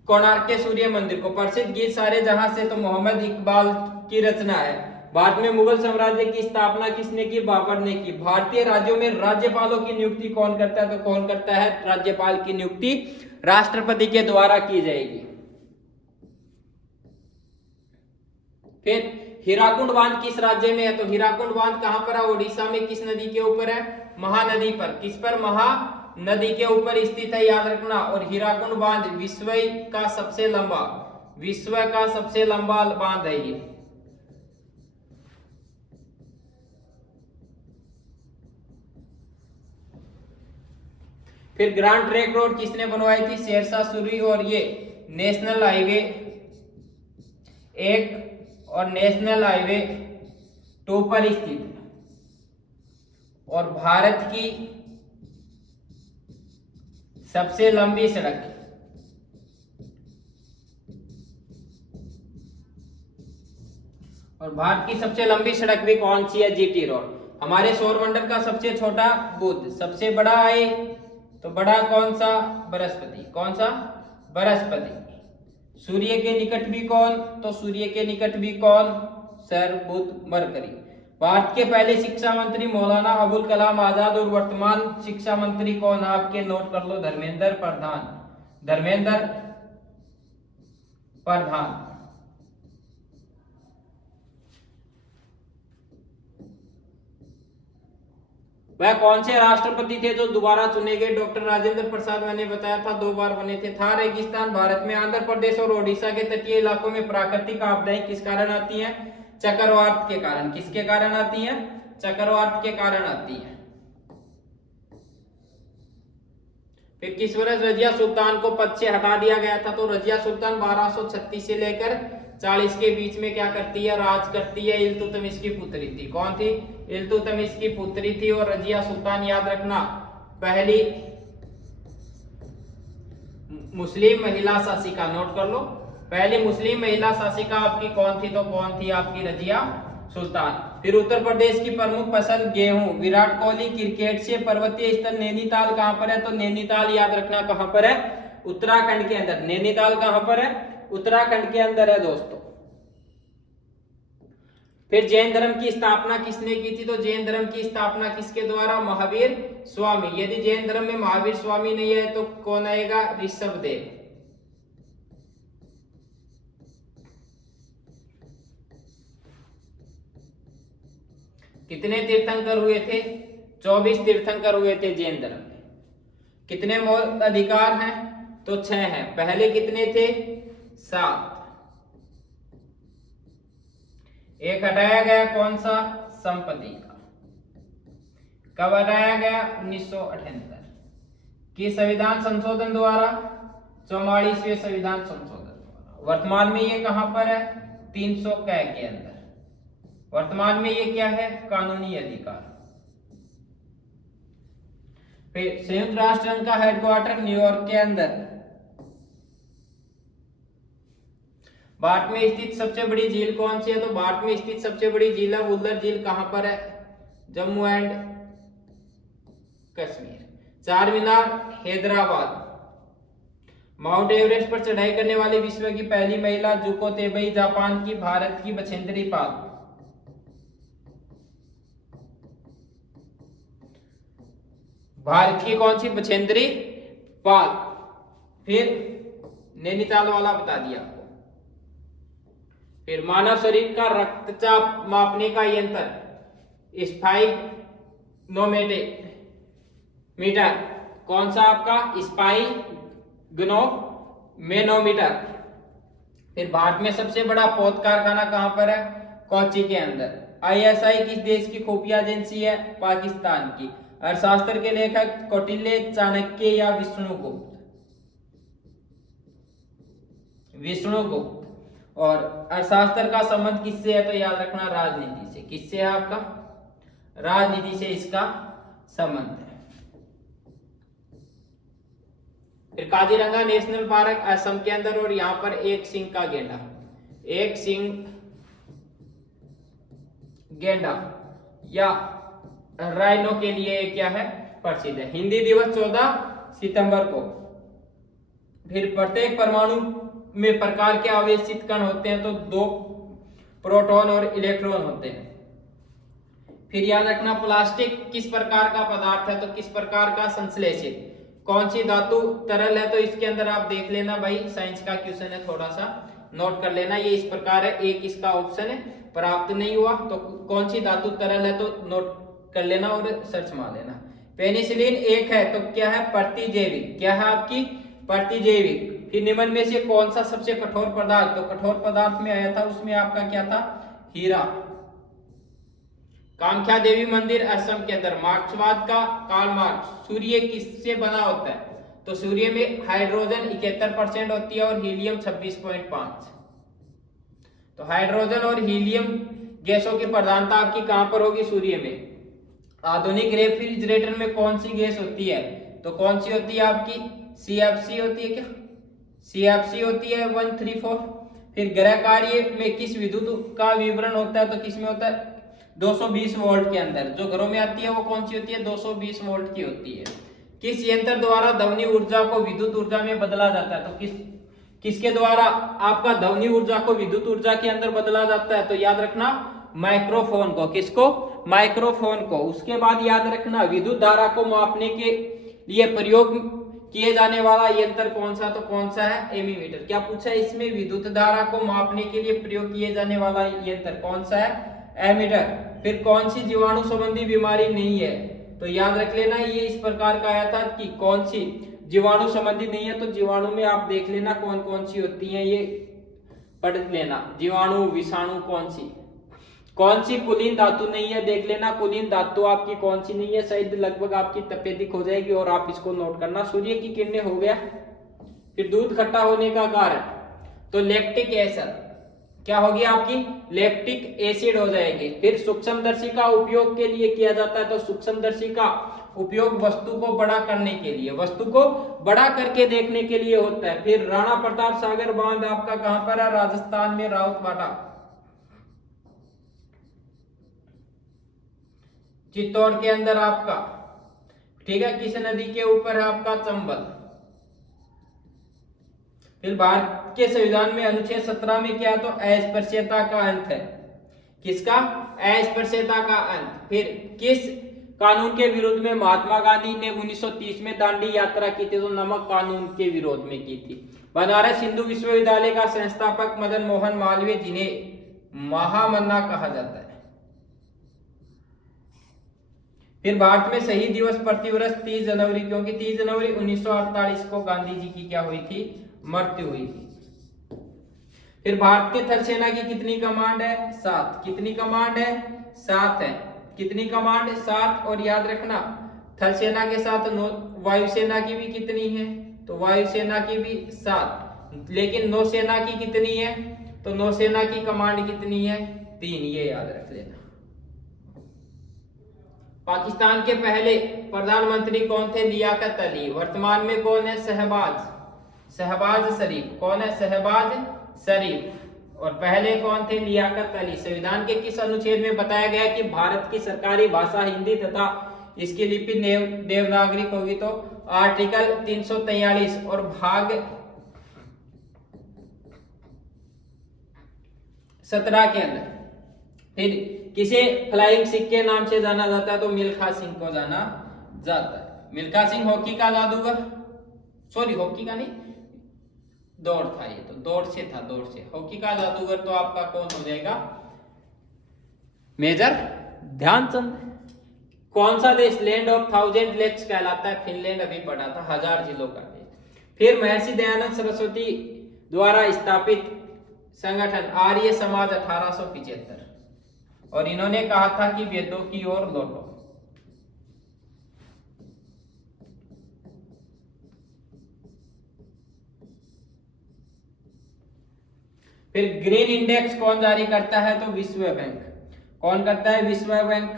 कोणार्क के सूर्य मंदिर को। प्रसिद्ध गीत सारे जहां से, तो मोहम्मद इकबाल की रचना है। भारत में मुगल साम्राज्य की स्थापना किसने की? बाबर ने की। भारतीय राज्यों में राज्यपालों की नियुक्ति कौन करता है? तो कौन करता है? राज्यपाल की नियुक्ति राष्ट्रपति के द्वारा की जाएगी। फिर हीराकुंड बांध किस राज्य में है? तो हीराकुंड बांध कहां पर है? ओडिशा में। किस नदी के ऊपर है? महानदी पर। किस पर? महानदी के ऊपर स्थित है, याद रखना। और हीराकुंड बांध विश्व का सबसे लंबा बांध है ये। फिर ग्रांड ट्रैंक रोड किसने बनवाई थी? शेरशाह सूरी। और ये नेशनल हाईवे 1 और नेशनल हाईवे 2 पर स्थित है। और भारत की सबसे लंबी सड़क, और भारत की सबसे लंबी सड़क भी कौन सी है? GT road. हमारे सौरमंडल का सबसे छोटा बुध, सबसे बड़ा है तो बड़ा कौन सा? बृहस्पति। कौन सा? बृहस्पति। सूर्य के निकट भी कौन? तो सूर्य के निकट भी कौन? सर, बुध, मरकरी। भारत के पहले शिक्षा मंत्री मौलाना अबुल कलाम आजाद, और वर्तमान शिक्षा मंत्री कौन? आपके नोट कर लो, धर्मेंद्र प्रधान। धर्मेंद्र प्रधान। वह कौन से राष्ट्रपति थे जो दोबारा चुने गए? डॉक्टर राजेंद्र प्रसाद। मैंने बताया था 2 बार बने थे। थार रेगिस्तान भारत में आंध्र प्रदेश और ओडिशा के तटीय इलाकों में प्राकृतिक आपदाएं किस कारण आती हैं? चक्रवात के कारण। किसके कारण आती हैं? चक्रवात के कारण आती हैं। फिर किस वर्ष रजिया सुल्तान को पद से हटा दिया गया था? तो रजिया सुल्तान 1236 से लेकर 40 के बीच में क्या करती है? राज करती है। इल्तुतमिश की पुत्री थी। कौन थी? इल्तुतमिश की पुत्री थी। और रजिया सुल्तान, याद रखना, पहली मुस्लिम महिला शासिका। नोट कर लो, पहली मुस्लिम महिला शासिका आपकी कौन थी? तो कौन थी? आपकी रजिया सुल्तान। फिर उत्तर प्रदेश की प्रमुख फसल गेहूं। विराट कोहली क्रिकेट से पर्वतीय स्थल नैनीताल कहां पर है? तो नैनीताल, याद रखना, कहां पर है? उत्तराखंड के अंदर। नैनीताल कहां पर है? उत्तराखंड के अंदर है दोस्तों। फिर जैन धर्म की स्थापना किसने की थी? तो जैन धर्म की स्थापना किसके द्वारा? महावीर स्वामी। यदि जैन धर्म में महावीर स्वामी नहीं है तो कौन आएगा? ऋषभदेव। कितने तीर्थंकर हुए थे? 24 तीर्थंकर हुए थे जैन धर्म में। कितने मौलिक अधिकार हैं? तो 6 हैं। पहले कितने थे? 7। एक हटाया गया, कौन सा? संपत्ति का। कब हटाया गया? 1978 की संविधान संशोधन द्वारा, 44वें संविधान संशोधन द्वारा। वर्तमान में ये कहां पर है? 300 क के अंदर। वर्तमान में ये क्या है? कानूनी अधिकार। फिर संयुक्त राष्ट्र संघ का हेडक्वार्टर न्यूयॉर्क के अंदर। भारत में स्थित सबसे बड़ी झील कौन सी है? तो भारत में स्थित सबसे बड़ी झील है वुलर झील। कहां पर है? जम्मू एंड कश्मीर। चार मीनार हैदराबाद। माउंट एवरेस्ट पर चढ़ाई करने वाली विश्व की पहली महिला जुको तेबई, जापान की। भारत की बछेंद्री पाल। भारत की कौन सी? बछेंद्री पाल। फिर नैनीताल वाला बता दिया आपको। फिर मानव शरीर का रक्तचाप मापने का यंत्र स्पाइगनोमीटर। कौन सा आपका? स्पाइगनोमेनोमीटर। फिर भारत में सबसे बड़ा पौध कारखाना कहां पर है? कोच्चि के अंदर। ISI किस देश की खुफिया एजेंसी है? पाकिस्तान की। अर्थशास्त्र के लेखक कौटिल्य, चाणक्य या विष्णुगुप्त। और अर्थशास्त्र का संबंध किससे है? तो याद रखना, राजनीति से। किससे है आपका? राजनीति से इसका संबंध है। फिर काजीरंगा नेशनल पार्क असम के अंदर, और यहां पर एक सिंह का गेंडा, एक सिंह गेंडा या राइनो के लिए क्या है? प्रसिद्ध है। हिंदी दिवस 14 सितंबर को। फिर प्रत्येक परमाणु में प्रकार के आवेशित कण होते हैं? तो 2 प्रोटॉन और इलेक्ट्रॉन होते हैं। फिर याद रखना, प्लास्टिक किस प्रकार का पदार्थ है? तो किस प्रकार का? संश्लेषित। कौन सी धातु तरल है? तो इसके अंदर आप देख लेना भाई, साइंस का क्वेश्चन है, थोड़ा सा नोट कर लेना। ये इस प्रकार है, एक इसका ऑप्शन है, प्राप्त नहीं हुआ। तो कौन सी धातु तरल है? तो नोट कर लेना और सर्च मार लेना। पेनिसिलिन एक है, तो क्या है? प्रतिजैविक। क्या है आपकी? प्रतिजैविक। फिर निम्न में से कौन सा सबसे कठोर पदार्थ? तो कठोर पदार्थ में आया था, उसमें आपका क्या था? हीरा। कामाख्या देवी मंदिर असम के अंदर। मार्क्सवाद का कार्ल मार्क्स। सूर्य किससे बना होता है? तो सूर्य में हाइड्रोजन 71% होती है और हीलियम 26.5। तो हाइड्रोजन और हीलियम गैसों की प्रधानता आपकी कहां पर होगी? सूर्य में। आधुनिक रेफ्रिजरेटर में कौन सी गैस होती है? तो कौन सी होती है आपकी? CFC होती है क्या? CFC होती है 134। फिर गृह कार्य में किस विद्युत का विवरण होता है? तो किस में होता है? 220 वोल्ट के अंदर। जो घरों में आती है वो कौन सी होती है? 220 वोल्ट की होती है। किस यंत्र द्वारा ध्वनि ऊर्जा को विद्युत ऊर्जा में बदला जाता है? तो किसके द्वारा आपका ध्वनि ऊर्जा को विद्युत ऊर्जा के अंदर बदला जाता है? तो याद रखना, माइक्रोफोन को। किसको? माइक्रोफोन को। उसके बाद याद रखना, विद्युत धारा को मापने के लिए प्रयोग किए जाने वाला यंत्र कौन सा? तो कौन सा है? एमीमीटर। क्या पूछा है इसमें? विद्युत धारा को मापने के लिए प्रयोग किए जाने वाला यंत्र कौन सा है? एमीटर। फिर कौन सी जीवाणु संबंधी बीमारी नहीं है? तो याद रख लेना, ये इस प्रकार का आया था कि कौन सी जीवाणु संबंधी नहीं है। तो जीवाणु में आप देख लेना कौन कौन सी होती हैं, ये पढ़ लेना। जीवाणु, विषाणु कौन सी कुलीन धातु नहीं है? देख लेना कुलीन धातु आपकी कौन सी नहीं है। शायद लगभग आपकी तपेदिक हो जाएगी और आप इसको नोट करना। सूर्य की किरणें हो गया। फिर दूध खट्टा होने का कारण, तो लैक्टिक एसिड। क्या होगी आपकी? लैक्टिक एसिड हो जाएगी। फिर सूक्ष्मदर्शी का उपयोग के लिए किया जाता है। तो सूक्ष्मदर्शी का उपयोग वस्तु को बड़ा करने के लिए, वस्तु को बड़ा करके देखने के लिए होता है। फिर राणा प्रताप सागर बांध आपका कहां पर है? राजस्थान में, राउतवाड़ा। चित्तौड़ के अंदर आपका, ठीक है। किस नदी के ऊपर है आपका? चंबल। फिर भारत के संविधान में अनुच्छेद 17 में क्या? तो अस्पृश्यता का अंत है। किसका? अस्पृश्यता का अंत। फिर किस कानून के विरोध में महात्मा गांधी ने 1930 में दांडी यात्रा की थी? तो नमक कानून के विरोध में की थी। बनारस हिंदू विश्वविद्यालय का संस्थापक मदन मोहन मालवीय, जिन्हें महामन्ना कहा जाता है। फिर भारत में शहीद दिवस प्रतिवर्ष 30 जनवरी, क्योंकि 30 जनवरी 1948 को गांधी जी की क्या हुई थी? मृत्यु हुई थी। फिर भारत के थल सेना की कितनी कमांड है? 7। कितनी कमांड है? 7 है। कितनी कमांड? 7। और याद रखना, थल सेना के साथ वायुसेना की भी कितनी है? तो वायुसेना की भी 7। लेकिन नौसेना की कितनी है? तो नौसेना की कमांड कितनी है? 3। ये याद रख लेना। पाकिस्तान के पहले प्रधानमंत्री कौन थे? लियाकत अली। वर्तमान में कौन है? शहबाज शरीफ। कौन है? शहबाज शरीफ। और पहले कौन थे? लियाकत अली। संविधान के किस अनुच्छेद में बताया गया कि भारत की सरकारी भाषा हिंदी तथा इसकी लिपि देवनागरिक होगी? तो आर्टिकल 343 और भाग 17 के अंदर। फिर किसे फ्लाइंग सिख के नाम से जाना जाता है? तो मिल्खा सिंह को जाना जाता है। मिल्खा सिंह हॉकी का जादूगर, सॉरी हॉकी का नहीं, दौड़ था ये, तो दौड़ से हॉकी का जादूगर तो आपका कौन हो जाएगा? मेजर ध्यानचंद। कौन सा देश लैंड ऑफ 1000 लेक्स कहलाता है? फिनलैंड। अभी पढ़ा था, 1000 जिलों का देश। फिर महर्षि दयानंद सरस्वती द्वारा स्थापित संगठन आर्य समाज 1875, और इन्होंने कहा था कि वेदों की ओर लौटो। फिर ग्रीन इंडेक्स कौन जारी करता है? तो विश्व बैंक। कौन करता है? विश्व बैंक।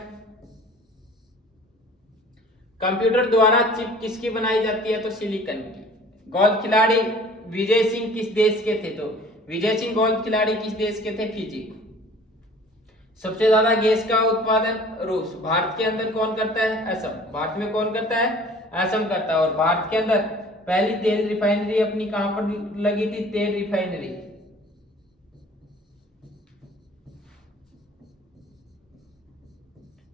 कंप्यूटर द्वारा चिप किसकी बनाई जाती है? तो सिलिकॉन की। गोल्फ खिलाड़ी विजय सिंह किस देश के थे? तो विजय सिंह गोल्फ खिलाड़ी किस देश के थे? फिजी। सबसे ज्यादा गैस का उत्पादन रूस। भारत के अंदर कौन करता है? असम। भारत में कौन करता है? असम करता है। और भारत के अंदर पहली तेल रिफाइनरी अपनी कहां पर लगी थी? तेल रिफाइनरी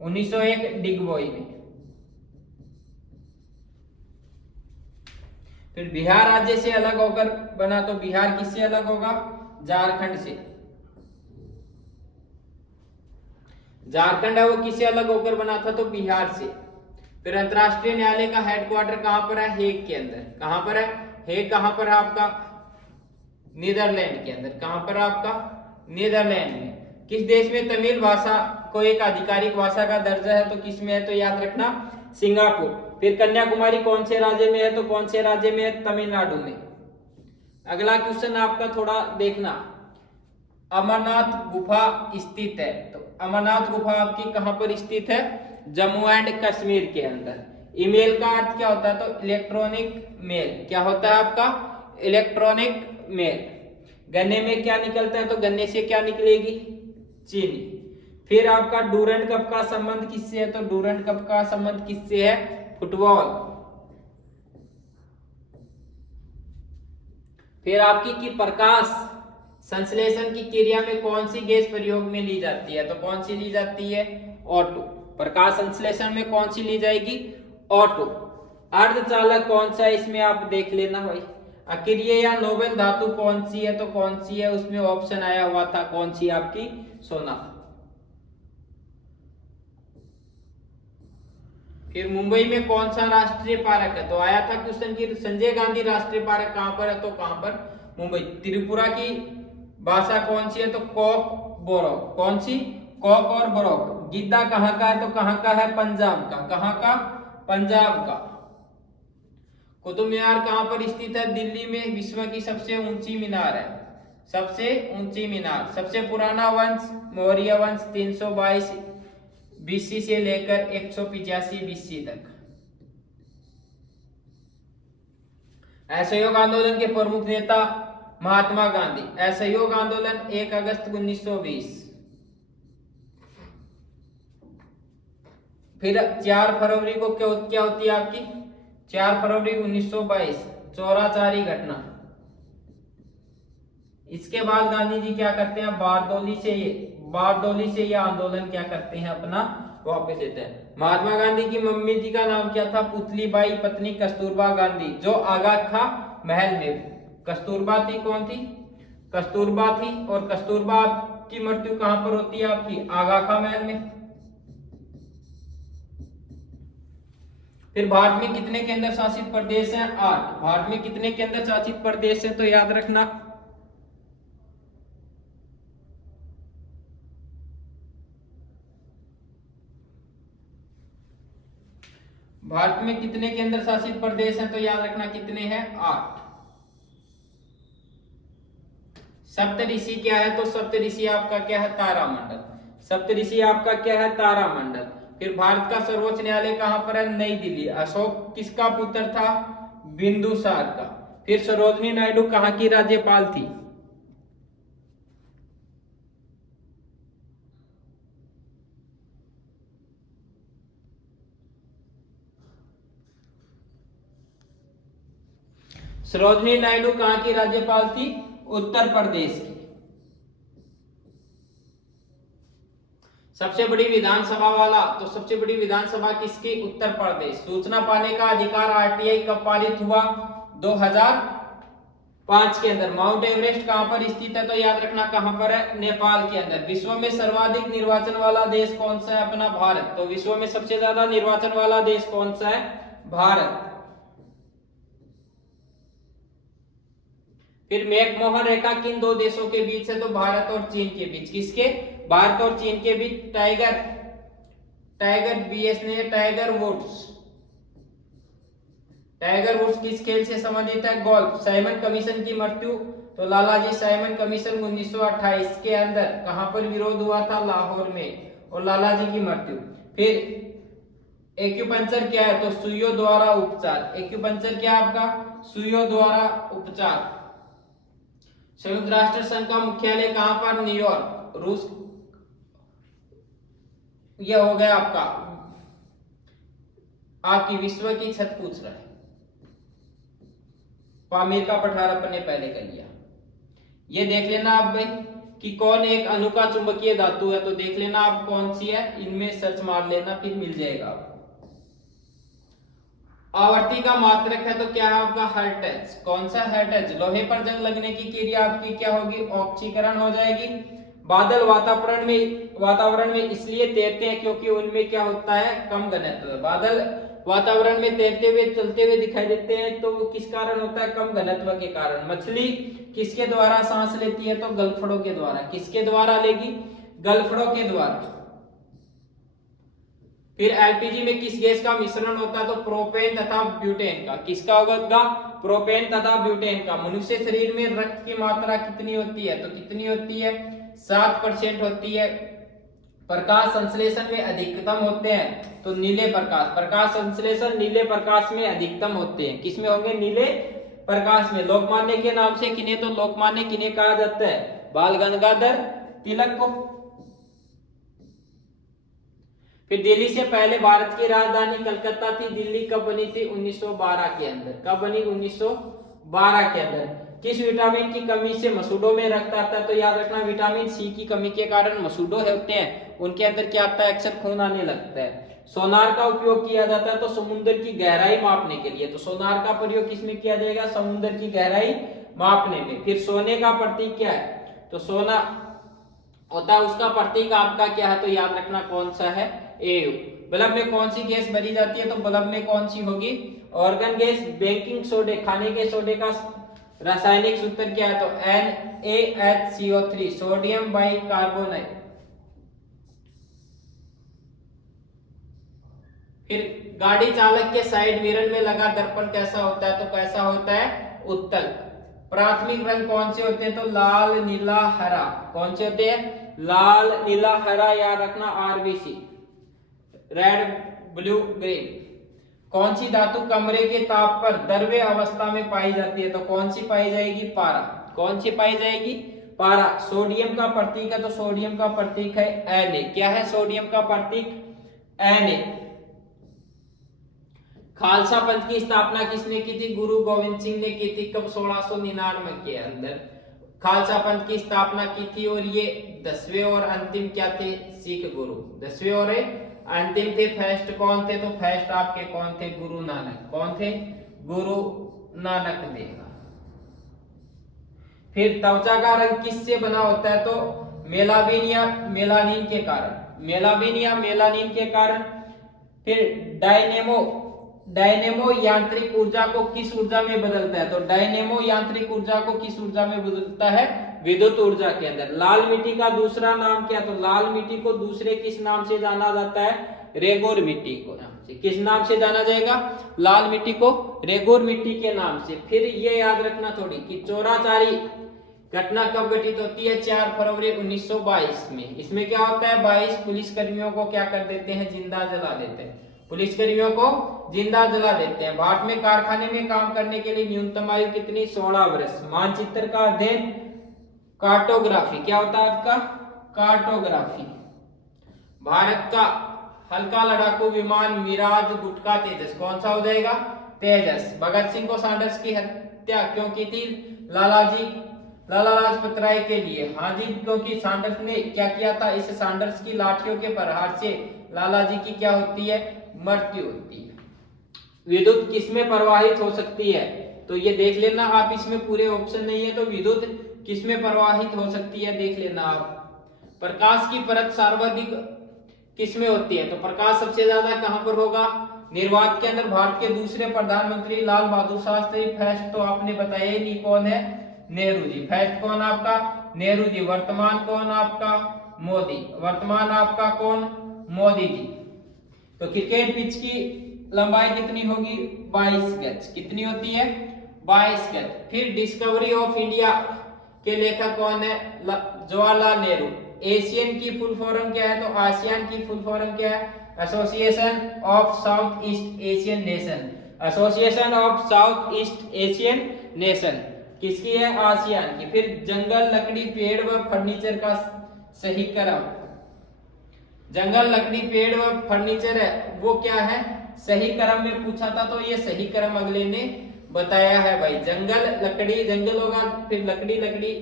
1901 डिगबोई में। फिर बिहार राज्य से अलग होकर बना, तो बिहार किससे अलग होगा? झारखंड से। झारखंड है वो किससे अलग होकर बना था? तो बिहार से। फिर अंतरराष्ट्रीय न्यायालय का हेडक्वार्टर कहां पर है? हेग के अंदर। कहां पर है? हेग कहां पर है आपका? नीदरलैंड के अंदर। कहां पर है आपका? नीदरलैंड में। किस देश में तमिल भाषा को एक आधिकारिक भाषा का दर्जा है? तो किस में है? तो याद रखना, सिंगापुर। फिर कन्याकुमारी कौन से राज्य में है? तो कौन से राज्य में है? तमिलनाडु में। अगला क्वेश्चन आपका थोड़ा देखना, अमरनाथ गुफा स्थित है, तो अमरनाथ गुफा आपकी कहां पर स्थित है? जम्मू एंड कश्मीर के अंदर। ईमेल का अर्थ क्या होता है? तो इलेक्ट्रॉनिक मेल। क्या होता है आपका? Electronic mail. गन्ने में क्या निकलता है? तो गन्ने से क्या निकलेगी? चीनी। फिर आपका डूरंड कप का संबंध किससे है? तो डूरंड कप का संबंध किससे है? फुटबॉल। फिर आपकी की प्रकाश संश्लेषण की क्रिया में कौन सी गैस प्रयोग में ली जाती है? तो कौन सी ली जाती है? O2। प्रकाश संश्लेषण में कौन सी ली जाएगी? O2। अर्धचालक कौन सा है इसमें आप देख लेना भाई। अक्रिय या नोबेल धातु कौन सी है? तो कौन सी है? उसमें ऑप्शन आया हुआ था, कौन सी आपकी? सोना। फिर मुंबई में कौन सा राष्ट्रीय पार्क है? तो आया था क्वेश्चन की संजय गांधी राष्ट्रीय पार्क कहां पर है? तो कहां पर? मुंबई। त्रिपुरा की भाषा कौन सी है? तो कोक बोरोक। कौन सी? कोक और बोरोक। गीता कहां का है? तो कहां का है? पंजाब का। कहां का? पंजाब का। कुतुब मीनार कहां पर स्थित है? दिल्ली में। विश्व की सबसे ऊंची मीनार है, सबसे ऊंची मीनार। सबसे पुराना वंश मौर्य वंश 322 बीसी से लेकर 185 बीसी तक। असहयोग आंदोलन के प्रमुख नेता महात्मा गांधी। असहयोग आंदोलन 1 अगस्त 1920। फिर 4 फरवरी को क्या होती है आपकी? 4 फरवरी 1922 चौराचारी घटना। इसके बाद गांधी जी क्या करते हैं? बारडोली से ये आंदोलन क्या करते हैं? अपना वापस लेते हैं। महात्मा गांधी की मम्मी जी का नाम क्या था? पुतलीबाई, पत्नी कस्तूरबा गांधी, जो आगा खा महल में। कस्तूरबा थी, कौन थी? कस्तूरबा थी। और कस्तूरबा की मृत्यु कहां पर होती है आपकी? आगा खा महल में। फिर भारत में कितने केंद्र शासित प्रदेश हैं? 8। भारत में कितने केंद्र शासित प्रदेश हैं? तो याद रखना, भारत में कितने केंद्र शासित प्रदेश हैं? तो याद रखना कितने हैं? 8। सप्तऋषि क्या है? तो सप्तऋषि आपका क्या है? तारामंडल। सप्तऋषि आपका क्या है? तारामंडल। फिर भारत का सर्वोच्च न्यायालय कहां पर है? नई दिल्ली। अशोक किसका पुत्र था? बिंदुसार का। फिर सरोजनी नायडू कहां की राज्यपाल थी? सरोजनी नायडू कहां की राज्यपाल थी? उत्तर प्रदेश की। सबसे बड़ी विधानसभा वाला? तो सबसे बड़ी विधानसभा किसकी? उत्तर प्रदेश। सूचना पाने का अधिकार आरटीआई कब पारित हुआ? 2005 के अंदर। माउंट एवरेस्ट कहां पर स्थित है? तो याद रखना कहां पर है? नेपाल के अंदर। विश्व में सर्वाधिक निर्वाचन वाला देश कौन सा है? अपना भारत। तो विश्व में सबसे ज्यादा निर्वाचन वाला देश कौन सा है? भारत। फिर मैकमोहन रेखा किन 2 देशों के बीच है? तो भारत और चीन के बीच। किसके? भारत और चीन के बीच। टाइगर बीएस ने टाइगर वुड्स किस खेल से संबंधित है? गोल्फ। साइमन कमीशन की मृत्यु? तो लालाजी साइमन कमीशन 1928 के अंदर कहां पर विरोध हुआ था? लाहौर में। और लालाजी की मृत्यु। फिर एक्यूपंक्चर क्या है? तो सुइयों द्वारा उपचार। एक्यूपंक्चर क्या आपका? सुइयों द्वारा उपचार। संयुक्त राष्ट्र संघ का मुख्यालय कहां पर? न्यूयॉर्क, रूस। यह हो गया आपकी विश्व की छत पूछ रहा है। पामीर का पठार अपन ने पहले कर लिया। ये देख लेना आप भाई कि कौन एक अणु का चुंबकीय धातु है। तो देख लेना आप कौन सी है, इनमें सर्च मार लेना, फिर मिल जाएगा आपको। आवर्ती का मात्रक है तो क्या है आपका? हर्ट्ज। कौन सा? हर्ट्ज। लोहे पर जंग लगने की क्रिया आपकी क्या होगी? ऑक्सीकरण हो जाएगी। बादल वातावरण में इसलिए तैरते हैं क्योंकि उनमें क्या होता है? कम घनत्व। बादल वातावरण में तैरते हुए चलते हुए दिखाई देते हैं तो वो किस कारण होता है? कम घनत्व के कारण। मछली किसके द्वारा सांस लेती है? तो गलफड़ों के द्वारा। किसके द्वारा लेगी? गलफड़ों के द्वारा। फिर एलपीजी में किस गैस का मिश्रण होता है? तो प्रोपेन तथा ब्यूटेन का। किसका होगा? प्रोपेन तथा ब्यूटेन का। मनुष्य शरीर में रक्त की मात्रा कितनी होती है? तो कितनी होती है? 7% होती है। प्रकाश संश्लेषण में अधिकतम होते हैं तो नीले प्रकाश, प्रकाश संश्लेषण नीले प्रकाश में अधिकतम होते हैं। किसमें होंगे? नीले प्रकाश में। लोकमान्य के नाम से किन्हें तो लोकमान्य किन्हें कहा जाता है? बाल गंगाधर तिलक को। फिर दिल्ली से पहले भारत की राजधानी कलकत्ता थी। दिल्ली कब बनी थी? 1912 के अंदर। कब बनी? 1912 के अंदर। किस विटामिन की कमी से मसूड़ों में रक्त आता है? तो याद रखना विटामिन सी की कमी के कारण मसूड़ों होते हैं, उनके अंदर क्या आता है? अक्सर खून आने लगता है। सोनार का उपयोग किया जाता है तो समुद्र की गहराई मापने के लिए। तो सोनार का प्रयोग किसमें किया जाएगा? समुद्र की गहराई मापने में। फिर सोने का प्रतीक क्या है? तो सोना होता है, उसका प्रतीक आपका क्या है? तो याद रखना कौन सा है? एयू। बल्ब में कौन सी गैस भरी जाती है? तो बल्ब में कौन सी होगी? Organ gas. बेकिंग सोडे, खाने के सोडे का रासायनिक सूत्र क्या है? तो NaHCO3, सोडियम बाइकार्बोनेट। फिर गाड़ी चालक के साइड मिरर में लगा दर्पण कैसा होता है? तो कैसा होता है? उत्तल। प्राथमिक रंग कौन से होते हैं? तो लाल, नीला, हरा। कौन से होते हैं? लाल, नीला, हरा। याद रखना RBC, रेड, ब्लू, ग्रीन। कौन सी धातु कमरे के ताप पर द्रव्य अवस्था में पाई जाती है? तो कौन सी पाई जाएगी? पारा। कौन सी पाई जाएगी? पारा। सोडियम का प्रतीक है तो सोडियम का प्रतीक है Na। क्या है सोडियम का प्रतीक? Na। खालसा पंथ की स्थापना किसने की थी? गुरु गोविंद सिंह ने की थी। कब? 1699 के अंदर खालसा पंथ की स्थापना की थी। और ये 10वें और अंतिम क्या थे? सिख गुरु। 10वें और अंतिम थे। फर्स्ट कौन थे? तो फर्स्ट आपके कौन थे? गुरु नानक। कौन थे? गुरु नानक देव। फिर त्वचा का रंग किससे बना होता है? तो मेलाबिन या मेलानिन के कारण। मेलाबिन या मेलानिन के कारण। फिर डायनेमो यांत्रिक ऊर्जा को किस ऊर्जा में बदलता है? तो डायनेमो यांत्रिक ऊर्जा को किस ऊर्जा में बदलता है? विद्युत ऊर्जा के अंदर। लाल मिट्टी का दूसरा नाम क्या? तो लाल मिट्टी को दूसरे किस नाम से जाना जाता है? रेगोर मिट्टी को नाम से। किस नाम से जाना जाएगा? लाल मिट्टी को रेगोर मिट्टी के नाम से। फिर ये याद रखना थोड़ी कि चोराचारी घटना कब घटित होती है? 4 फरवरी 1922 में। इसमें क्या होता है? 22 पुलिस कर्मियों को क्या कर देते हैं? जिंदा जला देते हैं। पुलिस कर्मियों को जिंदा जला देते हैं। भारत में कारखाने में काम करने के लिए न्यूनतम आयु कितनी? 16 वर्ष। मानचित्र का अध्ययन कार्टोग्राफी। क्या होता है आपका? कार्टोग्राफी। भारत का हल्का लड़ाकू विमान मिराज गुटका तेजस कौन सा हो जाएगा? तेजस। भगत सिंह को सैंडर्स की हत्या क्यों की थी? लाला लाजपत राय के लिए। हाँ जी, क्योंकि सैंडर्स ने क्या किया था? इस सैंडर्स की लाठियों के प्रहार से लाला जी की क्या होती है? मृत्यु होती है। विद्युत किसमें प्रवाहित हो सकती है? तो ये देख लेना आप, इसमें पूरे ऑप्शन नहीं है। तो विद्युत किसमें प्रवाहित हो सकती है? देख लेना आप। प्रकाश की परत सर्वाधिक किसमें होती है? तो प्रकाश सबसे ज्यादा कहां पर होगा? निर्वात के अंदर। भारत के दूसरे प्रधानमंत्री लाल बहादुर शास्त्री। फर्स्ट तो आपने बताया ही नहीं, कौन है? नेहरू जी। फर्स्ट कौन आपका? नेहरू जी। वर्तमान कौन आपका? मोदी। वर्तमान आपका कौन? मोदी जी। तो क्रिकेट पिच की लंबाई कितनी होगी? 22 गज। कितनी होती है? 22 गज। फिर डिस्कवरी ऑफ इंडिया के लेखक कौन है? जवाहरलाल नेहरू। एशियन की फुल फॉर्म क्या है? तो आसियान की फुल फॉर्म क्या है? Association of south east Asian nation. Association of south east Asian nation किसकी है? आसियान की। फिर जंगल, लकड़ी, पेड़ व फर्नीचर का सही क्रम। जंगल, लकड़ी, पेड़ व फर्नीचर है वो क्या है? सही क्रम में पूछा था तो ये सही क्रम अगले ने बताया है भाई। जंगल, लकड़ी, जंगल होगा, फिर लकड़ी, लकड़ी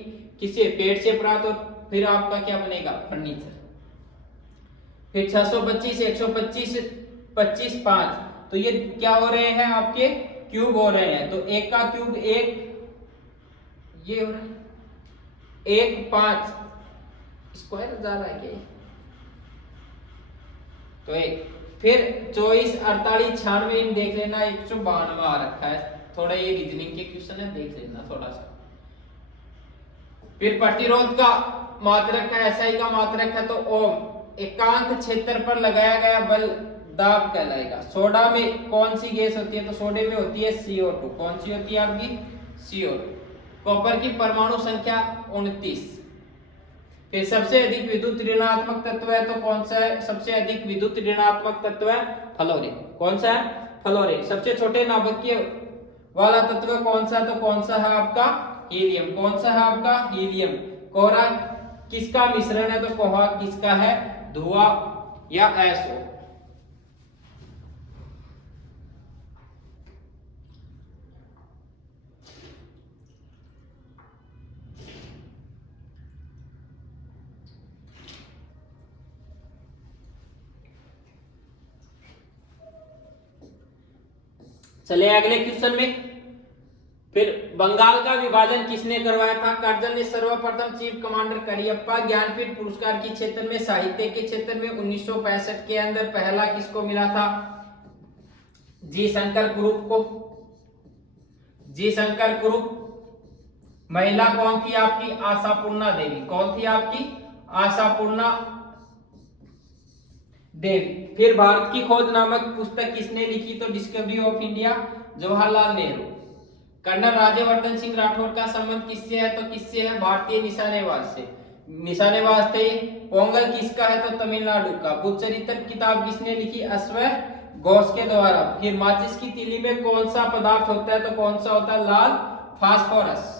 किसे? पेड़ से प्राप्त, और फिर आपका क्या बनेगा? फर्नीचर। फिर 625, 125, 25, 5। तो ये क्या हो रहे हैं? आपके क्यूब हो रहे हैं। तो एक का क्यूब एक, ये हो रहा है 1, 5 स्क्वायर जा रहा है क्या? तो एक। फिर 24, 48, 96 देख लेना। 192 आ रखा है। थोड़ा ये रीजनिंग के क्वेश्चन है, देख लेना थोड़ा सा। फिर प्रतिरोध का मात्रक है, SI का मात्रक है तो ओम। एकांक क्षेत्र पर लगाया गया बल दाब कहलाएगा। सोडा में कौन सी गैस होती है? तो सोडे में होती है CO2। कौन सी होती है आपकी? CO2। कॉपर की परमाणु संख्या 29। फिर सबसे अधिक विद्युत ऋणात्मक तत्व है तो कौन सा है? सबसे अधिक विद्युत ऋणात्मक तत्व है फ्लोरीन। कौन सा है? फ्लोरीन। सबसे छोटे नाभिकीय वाला तत्व कौन सा? तो कौन सा है आपका? हीलियम। कौन सा है आपका? हीलियम। कोहरा किसका मिश्रण है? तो कोहरा किसका है? धुआं या एसओ। चले अगले क्वेश्चन में। फिर बंगाल का विभाजन किसने करवाया था? कर्जन ने सर्वप्रथम। Chief commander Cariappa. ज्ञानपीठ पुरस्कार के क्षेत्र में, साहित्य के क्षेत्र में 1965 के अंदर पहला किसको मिला था? जी शंकर ग्रुप को। जी शंकर ग्रुप। महिला कौन थी आपकी? आशापूर्णा देवी। कौन थी आपकी? आशापूर्णा देवी। फिर भारत की खोज नामक पुस्तक किसने लिखी? तो discovery of India, Jawaharlal Nehru. Colonel Rajyavardhan Singh Rathore का संबंध किससे है? तो किससे है? भारतीय निशानेबाज से। निशानेबाज थे। पोंगल किसका है? तो तमिलनाडु का। बुद्ध चरित्र किताब किसने लिखी? अश्वः घोष के द्वारा। फिर माचिस की तीली में कौन सा पदार्थ होता है? तो कौन सा होता है? लाल फास्फोरस।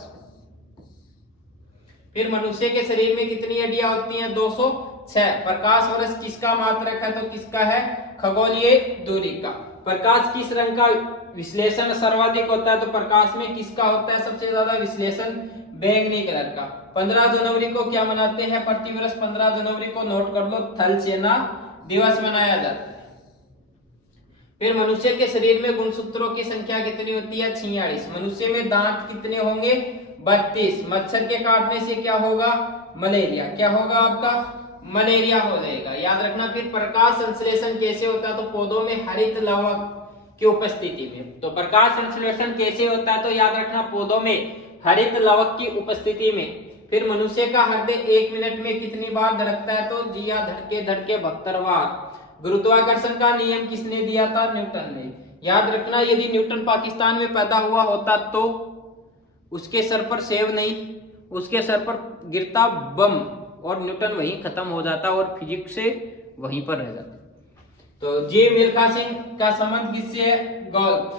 फिर मनुष्य के शरीर में कितनी हड्डियां होती हैं? 206। प्रकाश वर्ष किसका मात्रक है? तो किसका है? खगोलीय दूरी का। प्रकाश किस रंग का विश्लेषण सर्वाधिक होता है? तो प्रकाश में किसका होता है सबसे ज्यादा विश्लेषण? बैंगनी कलर का। 15 जनवरी को क्या मनाते हैं? प्रतिवर्ष 15 जनवरी को नोट कर लो, थल सेना दिवस मनाया जाता है। फिर मनुष्य के शरीर में गुणसूत्रों की संख्या कितनी होती है? 46। मनुष्य में दांत कितने होंगे? 32। मच्छर के काटने से क्या होगा? मलेरिया। क्या होगा आपका? मलेरिया हो जाएगा, याद रखना। फिर प्रकाश संश्लेषण कैसे होता है? तो पौधों में हरित लवक की उपस्थिति में। तो प्रकाश संश्लेषण कैसे होता है? तो याद रखना, पौधों में हरित लवक की उपस्थिति में। फिर मनुष्य का हृदय 1 मिनट में कितनी बार धड़कता है? तो जिया धड़के धड़के 72 बार। गुरुत्वाकर्षण का नियम किसने दिया था? न्यूटन ने। याद रखना, यदि न्यूटन पाकिस्तान में पैदा हुआ होता तो उसके सर पर सेब नहीं, उसके सर पर गिरता बम और न्यूटन वहीं खत्म हो जाता और फिजिक्स से वहीं पर रह जाता। तो जी मिल्खा सिंह का संबंध किससे है? गोल्फ।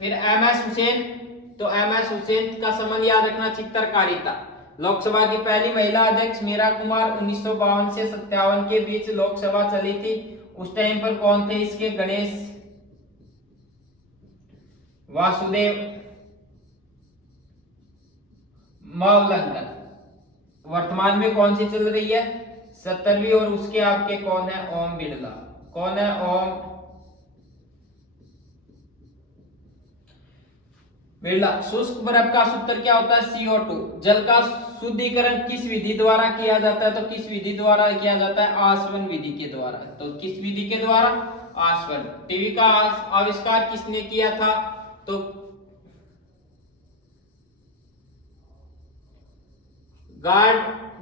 फिर एम एस हुसैन, तो एम एस हुसैन का संबंध याद रखना चित्रकारिता। लोकसभा की पहली महिला अध्यक्ष मीरा कुमार। 1952 से 57 के बीच लोकसभा चली थी, उस टाइम पर कौन थे इसके? गणेश वासुदेव मावलंकर। वर्तमान में कौन सी चल रही है? 70वीं। और उसके आपके कौन है? ओम बिरला। कौन है? ओम बिरला। शुष्क बर्फ का सूत्र क्या होता है? CO2। जल का शुद्धिकरण किस विधि द्वारा किया जाता है? तो किस विधि द्वारा किया जाता है? आसवन विधि के द्वारा। तो किस विधि के द्वारा? आसवन। टीवी का आविष्कार किसने किया था? तो गार्ड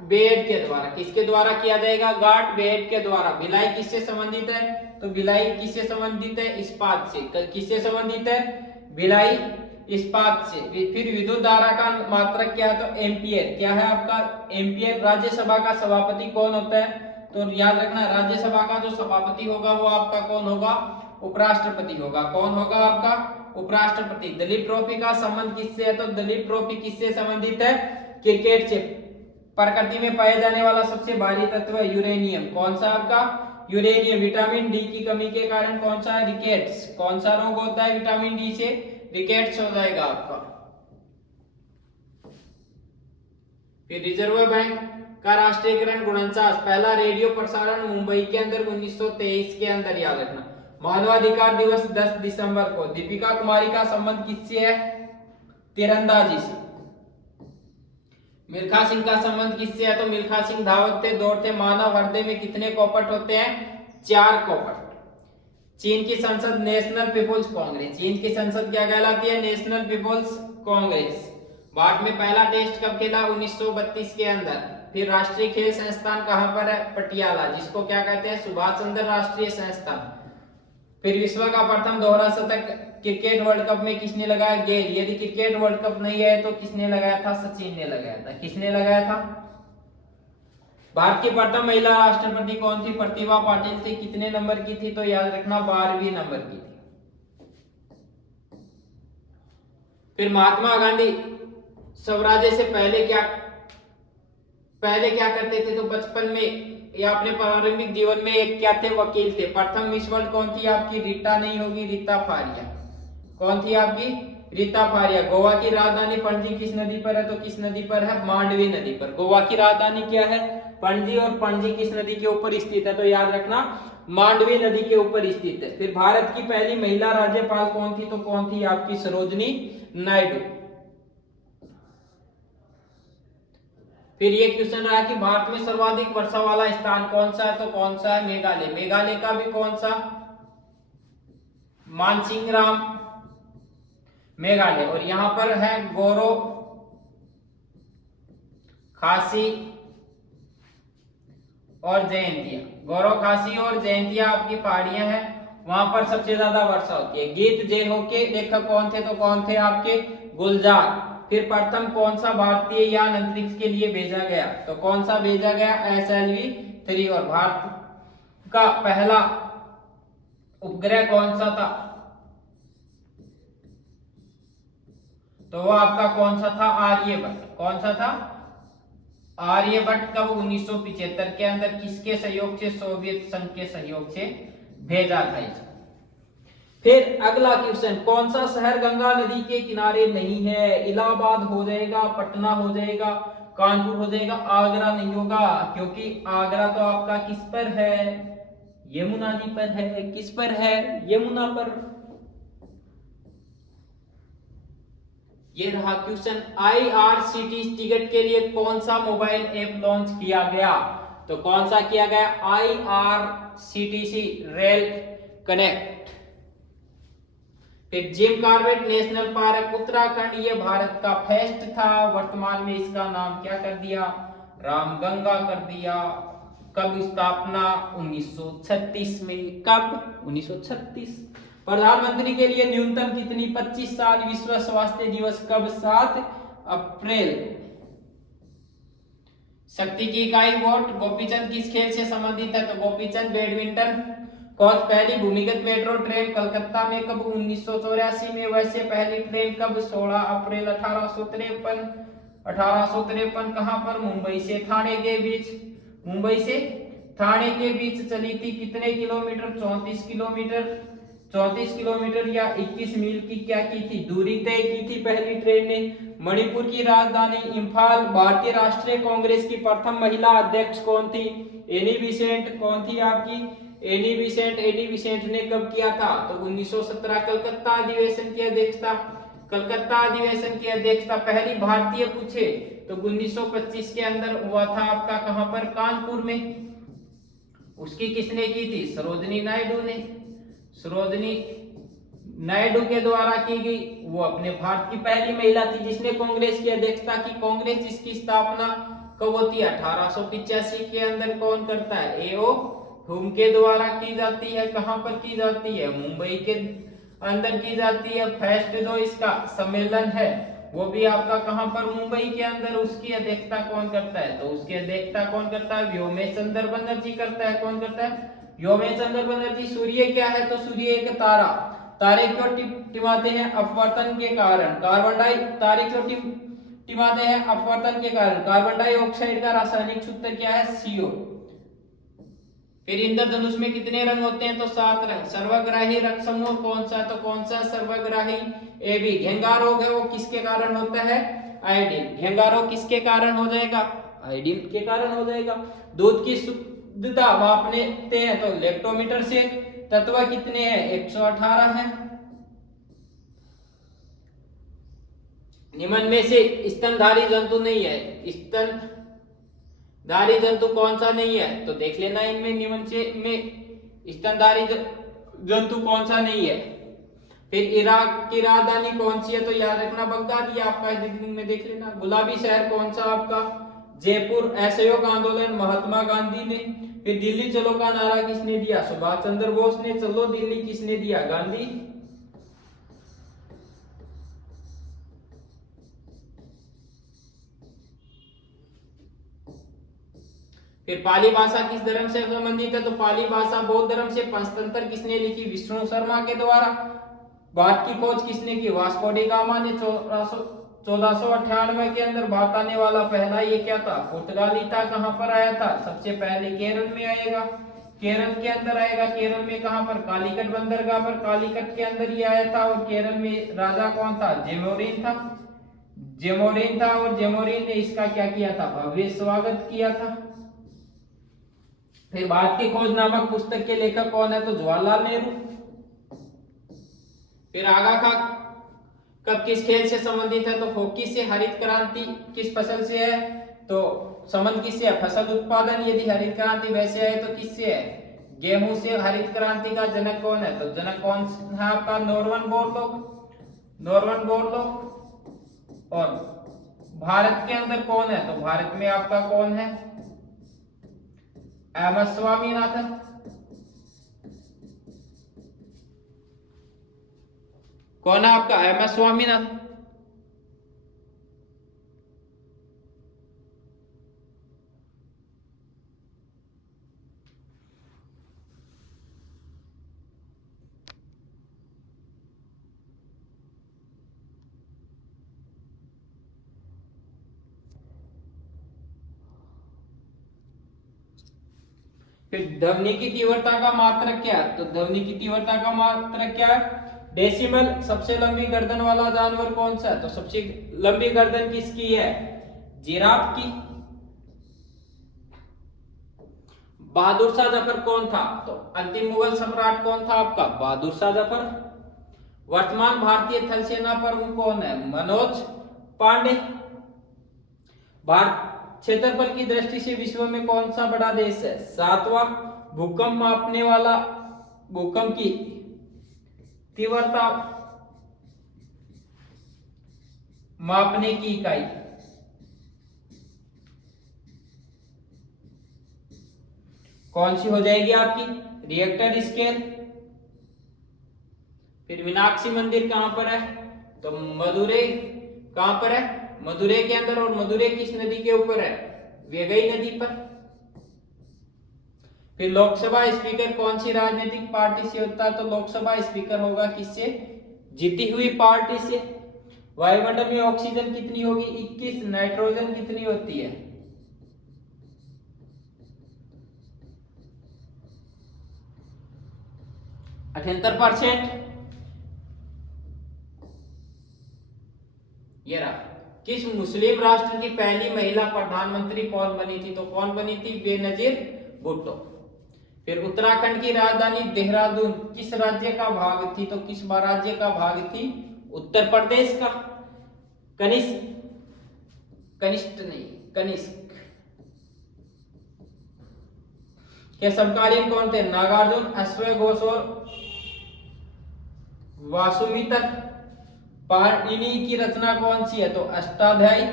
बेड के द्वारा। किसके द्वारा किया जाएगा? गार्ड बेड के द्वारा। भिलाई किससे संबंधित है? तो भिलाई किससे संबंधित है? इस्पात से। किससे संबंधित है? भिलाई इस्पात से। फिर विद्युत धारा का मात्रक क्या है? तो एम्पियर। क्या है आपका? एम्पियर। राज्यसभा का सभापति कौन होता है? तो याद रखना, राज्यसभा का जो सभापति होगा वो आपका कौन होगा? उपराष्ट्रपति होगा। कौन होगा आपका? उपराष्ट्रपति। दलीप ट्रॉफी का संबंध किससे है? तो दलीप ट्रॉफी किससे संबंधित है? क्रिकेट से। प्रकृति में पाए जाने वाला सबसे भारी तत्व है यूरेनियम। कौन सा आपका? यूरेनियम। विटामिन डी की कमी के कारण कौन सा है? रिकेट्स। कौन सा रोग होता है विटामिन डी से? रिकेट्स हो जाएगा आपका। फिर रिजर्व बैंक का राष्ट्रीयकरण गुणनचास। पहला रेडियो प्रसारण मुंबई के अंदर 1923 के अंदर, याद रखना। मानवाधिकार दिवस 10 दिसंबर को। दीपिका कुमारी का संबंध किससे है? तीरंदाजी से। मिल्खा सिंह का संबंध किससे है? तो मिल्खा सिंह धावक थे, दौड़ते। मानव हृदय में कितने कॉपट होते हैं? 4 कॉपट। चीन की संसद नेशनल पीपुल्स कांग्रेस। चीन की संसद क्या कहलाती है? National people's Congress. भारत में पहला टेस्ट कब खेला? 1932 के अंदर। फिर राष्ट्रीय खेल संस्थान कहां पर है? पटियाला, जिसको क्या कहते हैं? सुभाष चंद्र राष्ट्रीय संस्थान। फिर विश्व का प्रथम दोहरा शतक क्रिकेट वर्ल्ड कप में किसने लगाया? गेल। यदि क्रिकेट वर्ल्ड कप नहीं है तो किसने लगाया था? सचिन ने लगाया था। किसने लगाया था? भारत की प्रथम महिला राष्ट्रपति कौन थी? प्रतिभा पाटिल थी। कितने नंबर की थी? तो याद रखना 12वीं नंबर की थी। फिर महात्मा गांधी स्वराज्य से पहले क्या करते थे? तो बचपन में या अपने प्रारंभिक जीवन में एक क्या थे? वकील थे। प्रथम मिस वर्ल्ड कौन थी आपकी? रीटा नहीं होगी, रीता फारिया। कौन थी आपकी? रीता फारिया। गोवा की राजधानी पणजी किस नदी पर है? तो किस नदी पर है? मांडवी नदी पर। गोवा की राजधानी क्या है? पणजी। और पणजी किस नदी के ऊपर स्थित है? तो याद रखना मांडवी नदी के ऊपर स्थित है। फिर भारत की पहली महिला राज्यपाल कौन थी? तो कौन थी आपकी? सरोजनी नायडू। फिर ये क्वेश्चन रहा कि भारत में सर्वाधिक वर्षा वाला स्थान कौन सा है? तो कौन सा है? मेघालय। मेघालय का भी कौन सा? मानसिंगराम मेघालय। और यहां पर है गोरो खासी और जयंतिया। गौरव खासी और जयंतिया आपकी पहाड़ियां हैं, वहां पर सबसे ज्यादा वर्षा होती है। गीत जय हो के लेखक कौन थे? तो कौन थे आपके? गुलजार। फिर प्रथम कौन सा भारतीय यान अंतरिक्ष के लिए भेजा गया? तो कौन सा भेजा गया? SLV-3। और भारत का पहला उपग्रह कौन सा था? तो वो आपका कौन सा था? आर्यभट्ट। कौन सा था? आर्यभट्ट। कब? 1975 के अंदर। किसके सहयोग से? सोवियत संघ के सहयोग से भेजा था इसको। फिर अगला क्वेश्चन, कौन सा शहर गंगा नदी के किनारे नहीं है? इलाहाबाद हो जाएगा, पटना हो जाएगा, कानपुर हो जाएगा, आगरा नहीं होगा, क्योंकि आगरा तो आपका किस पर है? यमुना जी पर है। किस पर है? यमुना पर। ये रहा क्वेश्चन। IRCTC टिकट के लिए कौन सा मोबाइल ऐप लॉन्च किया गया? तो कौन सा किया गया? IRCTC rail connect. फिर Jim Corbett national park Uttarakhand, ये भारत का फेस्ट था। वर्तमान में इसका नाम क्या कर दिया? रामगंगा कर दिया। कब स्थापना? 1936 में। कब? 1936। प्रधानमंत्री के लिए न्यूनतम कितनी? 25 साल। विश्व स्वास्थ्य दिवस कब? 7 अप्रैल। शक्ति की इकाई वोट। गोपीचंद किस खेल से संबंधित है? तो गोपीचंद बैडमिंटन। कौन पहली भूमिगत मेट्रो ट्रेन कलकत्ता में कब? 1984 में। वैसे पहली ट्रेन कब? 16 अप्रैल 1853। 1853 कहां पर? मुंबई से ठाणे के बीच। मुंबई से ठाणे के बीच चली थी। कितने किलोमीटर? 34 किलोमीटर। 34 किलोमीटर या 21 मील की क्या की थी? दूरी तय की थी पहली ट्रेन ने। मणिपुर की राजधानी इंफाल। भारतीय राष्ट्रीय कांग्रेस की प्रथम महिला अध्यक्ष कौन थी? Annie Besant. कौन थी आपकी? Annie Besant. एनी बेसेंट ने कब किया था? तो 1917 कलकत्ता अधिवेशन की अध्यक्षता। कलकत्ता अधिवेशन की अध्यक्षता पहली भारतीय पूछे तो 1925 के अंदर हुआ था आपका। कहां पर? कानपुर में। उसकी किसने की थी? सरोजनी नायडू ने। सरोजनी नायडू के द्वारा की गई। वो अपने भारत की पहली महिला थी जिसने कांग्रेस की अध्यक्षता की। कांग्रेस जिसकी स्थापना कब होती है? 1885 के अंदर। कौन करता है? एओ हुम के द्वारा की जाती है। कहां पर की जाती है? मुंबई के अंदर की जाती है। फर्स्ट जो इसका सम्मेलन है वो भी आपका कहां पर? मुंबई के अंदर। उसकी अध्यक्षता कौन करता है? तो उसकी अध्यक्षता कौन करता है? व्योमेश चंद्र बनर्जी करता है। कौन करता है? व्योमेश चंद्र बनर्जी। सूर्य क्या है? तो सूर्य एक तारा। तारे क्यों टिमाते हैं? अपवर्तन के कारण। कार्बन डाई तारे क्यों टिमाते हैं? अपवर्तन के कारण। कार्बन डाइऑक्साइड का रासायनिक सूत्र क्या है? CO। फिर इंद्रधनुष में कितने रंग होते हैं? तो 7 रंग। सर्वग्राही रंग समूह कौन सा? तो कौन सा? सर्वग्राही AB। घेंगा रोग है वो किसके कारण होता है? आयोडीन। घेंगा रोग किसके कारण हो जाएगा? आयोडीन के कारण हो जाएगा। दूध की शुद्धता मापते हैं तो लेक्टोमीटर से। तत्व कितने हैं? 118 है। निम्न में से स्तनधारी जंतु नहीं है। स्तनधारी जंतु कौन सा नहीं है? तो देख लेना इनमें निम्न से में स्तनधारी जंतु कौन सा नहीं है। फिर इराक की राजधानी कौन सी है? तो याद रखना बगदाद। ये आपका रीजनिंग में देख लेना। गुलाबी शहर कौन सा आपका? जयपुर। असहयोग आंदोलन महात्मा गांधी ने। फिर दिल्ली चलो का नारा किसने दिया? सुभाष चंद्र बोस ने। चलो दिल्ली किसने दिया? गांधी फिर पाली भाषा किस धर्म से संबंधित है? तो पाली भाषा बौद्ध धर्म से। पंचतंत्र किसने लिखी? विष्णु शर्मा के द्वारा। भारत की खोज किसने की? वास्को डी गामा ने 1498 के अंदर भारत आने वाला पहला ये क्या था? पुर्तगाली था। कहां पर आया था? सबसे पहले केरल में आएगा, केरल के अंदर आएगा। केरल में कहां पर? कालीकट बंदरगाह पर, कालीकट के अंदर ही आया था। और केरल में राजा कौन था? जेमोरिन था, जेमोरिन था। और जेमोरिन ने इसका क्या किया था? भव्य स्वागत किया था। फिर भारत की खोज नामक पुस्तक के लेखक कौन है? तो जवाहरलाल नेहरू। फिर आगा का कब किस खेल से संबंधित है? तो हॉकी से। हरित क्रांति किस फसल से है? तो संबंध किससे है? फसल उत्पादन। यदि हरित क्रांति वैसे है तो किससे है? गेहूं से। हरित क्रांति का जनक कौन है? तो जनक कौन है आपका? Norman Borlaug, Norman Borlaug. और भारत के अंदर कौन है? तो भारत में आपका कौन है? M S Swaminathan. कौन है आपका? M S Swaminathan. फिर ध्वनि की तीव्रता का मात्रक क्या है? तो ध्वनि की तीव्रता का मात्रक क्या है? डेसिमल। सबसे लंबी गर्दन वाला जानवर कौन सा है? तो सबसे लंबी गर्दन किसकी है? जिराफ की। बहादुर शाह जफर कौन था? तो अंतिम मुगल सम्राट कौन था आपका? बहादुर शाह जफर। वर्तमान भारतीय थल सेना प्रमुख कौन है? मनोज पांडे। भारत क्षेत्रफल की दृष्टि से विश्व में कौन सा बड़ा देश है? सातवां। भूकंप मापने वाला, भूकंप की तीव्रता मापने की इकाई? कौन सी हो जाएगी आपकी? Richter scale. फिर मीनाक्षी मंदिर कहां पर है? तो मदुरै। कहां पर है? मदुरै के अंदर। और मदुरै किस नदी के ऊपर है? वेगई नदी पर। फिर लोकसभा स्पीकर कौन सी राजनीतिक पार्टी से होता है? तो लोकसभा स्पीकर होगा किससे? जीती हुई पार्टी से। वायुमंडल में ऑक्सीजन कितनी होगी? 21। नाइट्रोजन कितनी होती है? 78%। ये रहा। किस मुस्लिम राष्ट्र की पहली महिला प्रधानमंत्री कौन बनी थी? तो कौन बनी थी? बेनजीर भुट्टो। फिर उत्तराखंड की राजधानी देहरादून किस राज्य का भाग थी? तो किस राज्य का भाग थी? उत्तर प्रदेश का। कनिष्क, कनिष्ठ नहीं, कनिष्क के समकालीन कौन थे? नागार्जुन, अश्वघोष और वासुमित्र। पाणिनि की रचना कौन सी है? तो अष्टाध्यायी।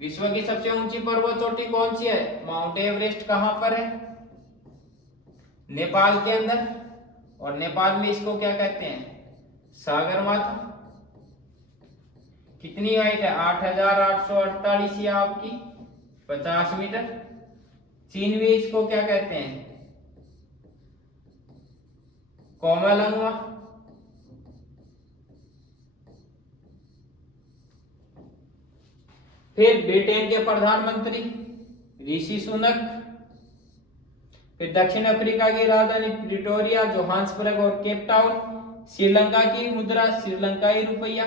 विश्व की सबसे ऊंची पर्वत चोटी कौन सी है? Mount Everest. कहां पर है? नेपाल के अंदर। और नेपाल में इसको क्या कहते हैं? सागरमाथा। कितनी हाइट है? 8848 या आपकी 50 मीटर। चीन में इसको क्या कहते हैं? कोमलंगमा। फिर ब्रिटेन के प्रधानमंत्री ऋषि सुनक। फिर दक्षिण अफ्रीका की राजधानी प्रिटोरिया, जोहान्सबर्ग और केप टाउन। श्रीलंका की मुद्रा श्रीलंकाई रुपया।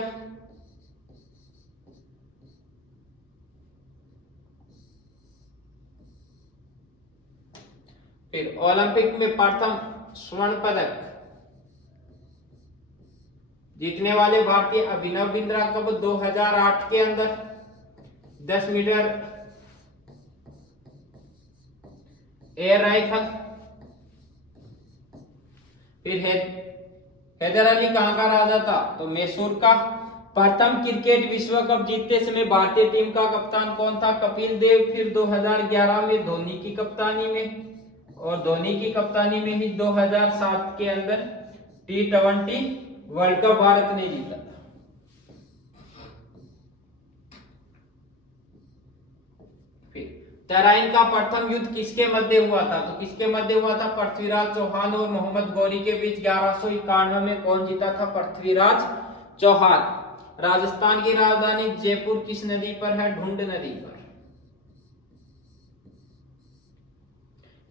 फिर ओलंपिक में प्रथम स्वर्ण पदक जीतने वाले भारतीय अभिनव बिंद्रा कब? 2008 के अंदर 10 मीटर एयर राइफल। फिर हैदर अली कहां का राजा था? तो मैसूर का। प्रथम क्रिकेट विश्व कप जीतते समय भारतीय टीम का कप्तान कौन था? कपिल देव। फिर 2011 में धोनी की कप्तानी में, और धोनी की कप्तानी में ही 2007 के अंदर T20 वर्ल्ड कप भारत ने जीता। तराइन का प्रथम युद्ध किसके मध्य हुआ था? तो किसके मध्य हुआ था? पृथ्वीराज चौहान और मोहम्मद गौरी के बीच 1191 में। कौन जीता था? पृथ्वीराज चौहान। राजस्थान की राजधानी जयपुर किस नदी पर है? ढूंढ नदी पर।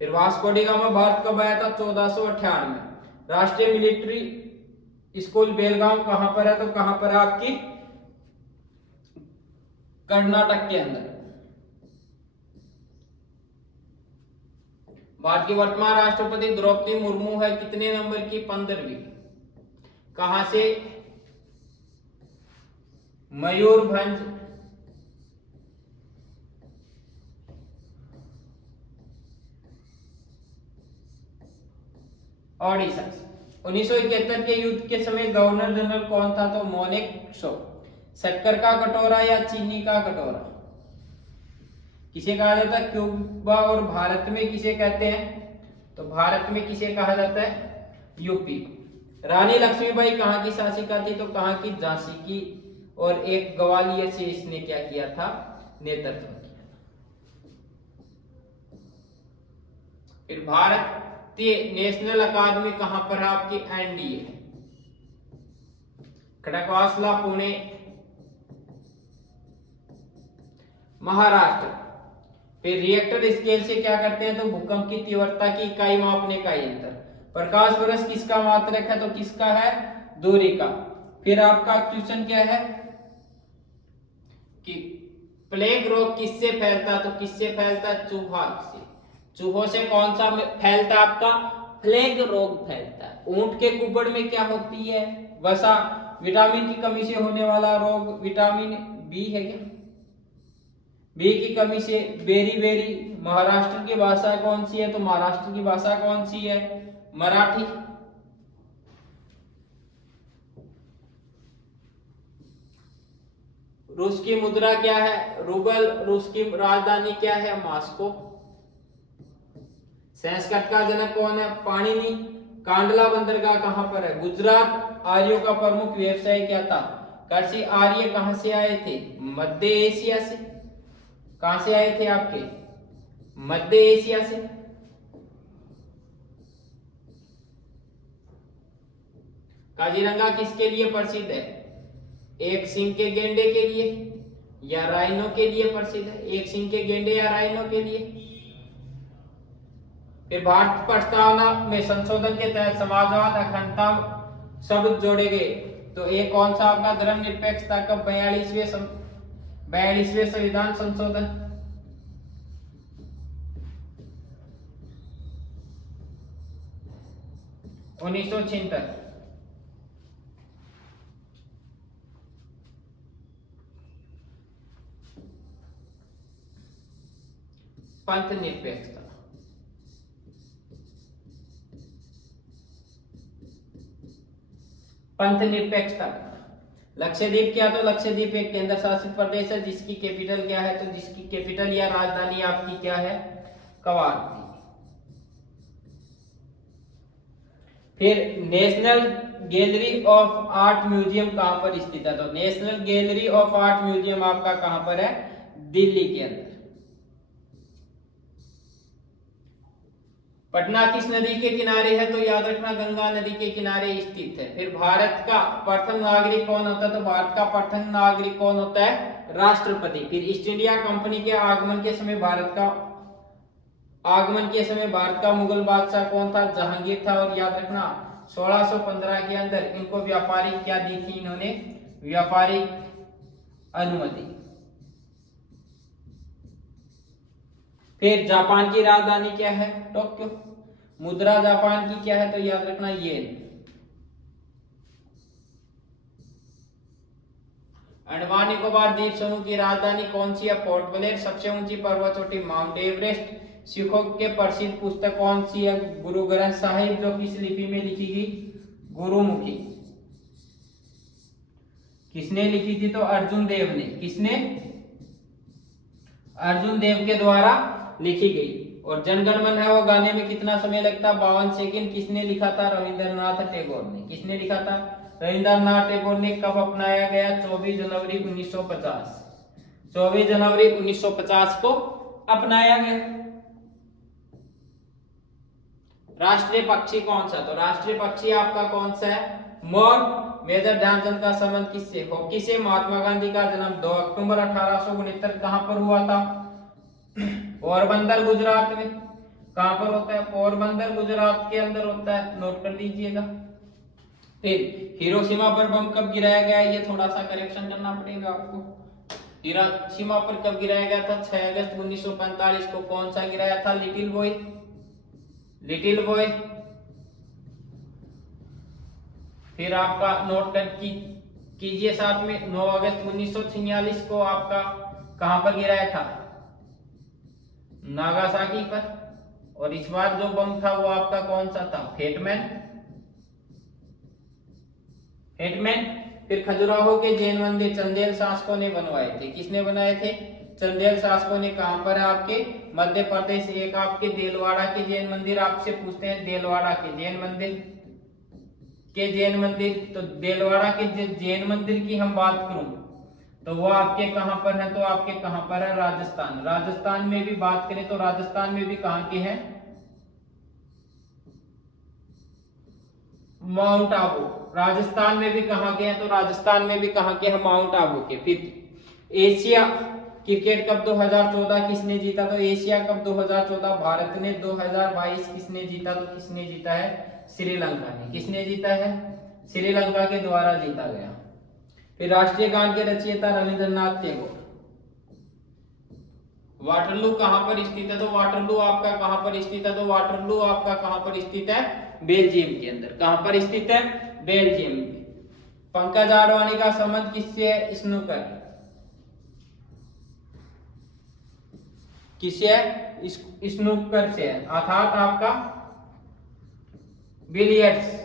फिर वास्को डी गामा भारत कब आया था? 1498 में। राष्ट्रीय मिलिट्री स्कूल बेलगांव कहां पर है? तो कहां पर है आपकी? कर्नाटक के अंदर। भारत की वर्तमान राष्ट्रपति द्रौपदी मुर्मू है कितने नंबर की? 15वीं। कहां से? मयूरभंज ओडिशा। 1971 के युद्ध के समय गवर्नर जनरल कौन था? तो मोनेक्सो। शक्कर का कटोरा या चीनी का कटोरा किसे कहा जाता है? क्यूबा। और भारत में किसे कहते हैं? तो भारत में किसे कहा जाता है? यूपी। रानी लक्ष्मीबाई कहाँ की शासिका थी? तो कहाँ की? झांसी की। और एक ग्वालियर से इसने क्या किया था? नेतृत्व किया। फिर भारतीय नेशनल अकादमी कहां पर है आपकी? एनडीए, खड़गवासला, पुणे, महाराष्ट्र। फिर रिएक्टर स्केल से क्या करते हैं? तो भूकंप की तीव्रता की इकाई मापने का यंत्र। प्रकाश वर्ष किसका मात्रक है? तो किसका है? दूरी का। फिर आपका क्वेश्चन क्या है कि प्लेग रोग किससे फैलता है? तो किससे फैलता है? चूहा से। चूहों से कौन सा फैलता है? आपका प्लेग रोग फैलता है। ऊंट के कुबड़ में क्या होती है? वसा। विटामिन की कमी से होने वाला रोग विटामिन बी है क्या? बी की कमी से बेरी बेरी। महाराष्ट्र की भाषा कौन सी है? तो महाराष्ट्र की भाषा कौन सी है? मराठी। रूस की मुद्रा क्या है? रूबल। रूस की राजधानी क्या है? मॉस्को। संस्कृत का जनक कौन है? पाणिनि। कांडला बंदरगाह कहां पर है? गुजरात। आर्यों का प्रमुख व्यवसाय क्या था? कृषि। आर्य कहां से आए थे? मध्य एशिया से। कहां से आए थे आपके? मध्य एशिया से। काजीरंगा किसके लिए प्रसिद्ध है? एक सिंह के गेंडे के लिए या राइनो के लिए प्रसिद्ध है? एक सिंह के गेंडे या राइनो के लिए। फिर भारत प्रस्तावना में संशोधन के तहत समाजवाद अखंडता शब्द जोड़े गए। तो ये कौन सा आपका? धर्मनिरपेक्षता का 42वें संविधान संशोधन। उन्नीस सौ छिहत्तर। पंथ निरपेक्षता। पंथ निरपेक्षता। लक्षद्वीप क्या? तो लक्षद्वीप एक केंद्र शासित प्रदेश है जिसकी कैपिटल क्या है? तो जिसकी कैपिटल या राजधानी आपकी क्या है? कवारत्ती। फिर national gallery of art museum कहां पर स्थित है? तो national gallery of art museum आपका कहां पर है? दिल्ली के अंदर। पटना किस नदी के किनारे है? तो याद रखना गंगा नदी के किनारे स्थित है। फिर भारत का प्रथम नागरिक कौन होता है? तो भारत का प्रथम नागरिक कौन होता है? राष्ट्रपति। फिर ईस्ट इंडिया कंपनी के आगमन के समय भारत का मुगल बादशाह कौन था? जहांगीर था। और याद रखना 1615 के अंदर इनको व्यापारिक क्या दी थी? इन्होंने व्यापारिक अनुमति। फिर जापान की राजधानी क्या है? टोक्यो। मुद्रा जापान की क्या है? तो याद रखना येन। अंडमान निकोबार द्वीप समूह की राजधानी कौन सी है? Port Blair. सबसे ऊंची पर्वत चोटी माउंट एवरेस्ट। सिखों के प्रसिद्ध पुस्तक कौन सी है? गुरु ग्रंथ साहिब, जो किस लिपि में लिखी गई? गुरुमुखी। किसने लिखी थी? तो अर्जुन देव ने। किसने? अर्जुन देव के द्वारा लिखी गई। और जनगण मन है वो गाने में कितना समय लगता? 52 सेकंड। किसने लिखा था? रविंद्रनाथ टैगोर ने। किसने लिखा था? रविंद्रनाथ टैगोर ने। कब अपनाया गया? 24 जनवरी 1950। 24 जनवरी 1950 को अपनाया गया। राष्ट्रीय पक्षी कौन सा? तो राष्ट्रीय पक्षी आपका कौन सा है? मोर। मेजर ध्यानचंद का संबंध किससे? हॉकी से। महात्मा गांधी का जन्म 2 अक्टूबर 1869 कहां पर हुआ था? पोरबंदर गुजरात में। कहां पर होता है? पोरबंदर गुजरात के अंदर होता है, नोट कर लीजिएगा। फिर हिरोशिमा पर बम कब गिराया गया? ये थोड़ा सा करेक्शन करना पड़ेगा आपको। हिरोशिमा पर कब गिराया गया था? 6 अगस्त 1945 को। कौन सा गिराया था? Little boy. Little boy. फिर आपका नोट कर कीजिए साथ में, 9 अगस्त 1946 को आपका कहां पर गिराया था? नागासाकी पर। और इस बार जो बम था वो आपका कौन सा था? फेटमैन। फेटमैन। फिर खजुराहो के जैन मंदिर चंदेल शासकों ने बनवाए थे। किसने बनाए थे? चंदेल शासकों ने। कहां पर है? आपके मध्य प्रदेश। एक आपके देलवाड़ा के जैन मंदिर आपसे पूछते हैं, देलवाड़ा के जैन मंदिर के जैन मंदिर। तो देलवाड़ा के जैन मंदिर की हम बात करूं तो वो आपके कहां पर है? तो आपके कहां पर है? राजस्थान। राजस्थान में भी बात करें तो राजस्थान में भी कहां के हैं? माउंट आबू। राजस्थान में भी कहां के हैं? तो राजस्थान में भी कहां के हैं? माउंट आबू के। फिर एशिया क्रिकेट कप 2014 किसने जीता? तो एशिया कप 2014 भारत ने। 2022 किसने जीता? तो किसने जीता है? श्रीलंका ने। किसने जीता है? श्रीलंका के द्वारा जीता गया। फिर राष्ट्रीय गान के रचयिता रविंद्रनाथ टैगोर। वाटरलू कहां पर स्थित है? तो वाटरलू आपका कहां पर स्थित है? तो वाटरलू आपका कहां पर स्थित है? बेल्जियम के अंदर। कहां पर स्थित है? बेल्जियम में। पंकज आडवाणी का संबंध किससे है? स्नूकर। किससे है? स्नूकर से है, अर्थात आपका बिलियर्ड्स।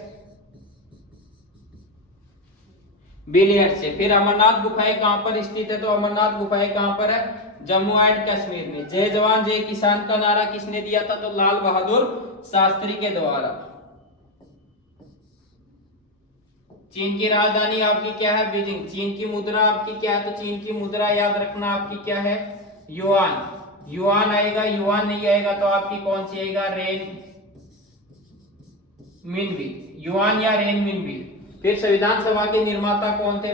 बिलियर्ड्स से। फिर अमरनाथ गुफाएं कहां पर स्थित है? तो अमरनाथ गुफाएं कहां पर है? जम्मू एंड कश्मीर में। जय जवान जय किसान का नारा किसने दिया था? तो लाल बहादुर शास्त्री के द्वारा। चीन की राजधानी आपकी क्या है? बीजिंग। चीन की मुद्रा आपकी क्या है? तो चीन की मुद्रा याद रखना आपकी क्या है? युआन। युआन आएगा, युआन नहीं आएगा तो आपकी कौन सी आएगा? रेन मिनबी। युआन या रेन मिनबी। फिर संविधान सभा के निर्माता कौन थे?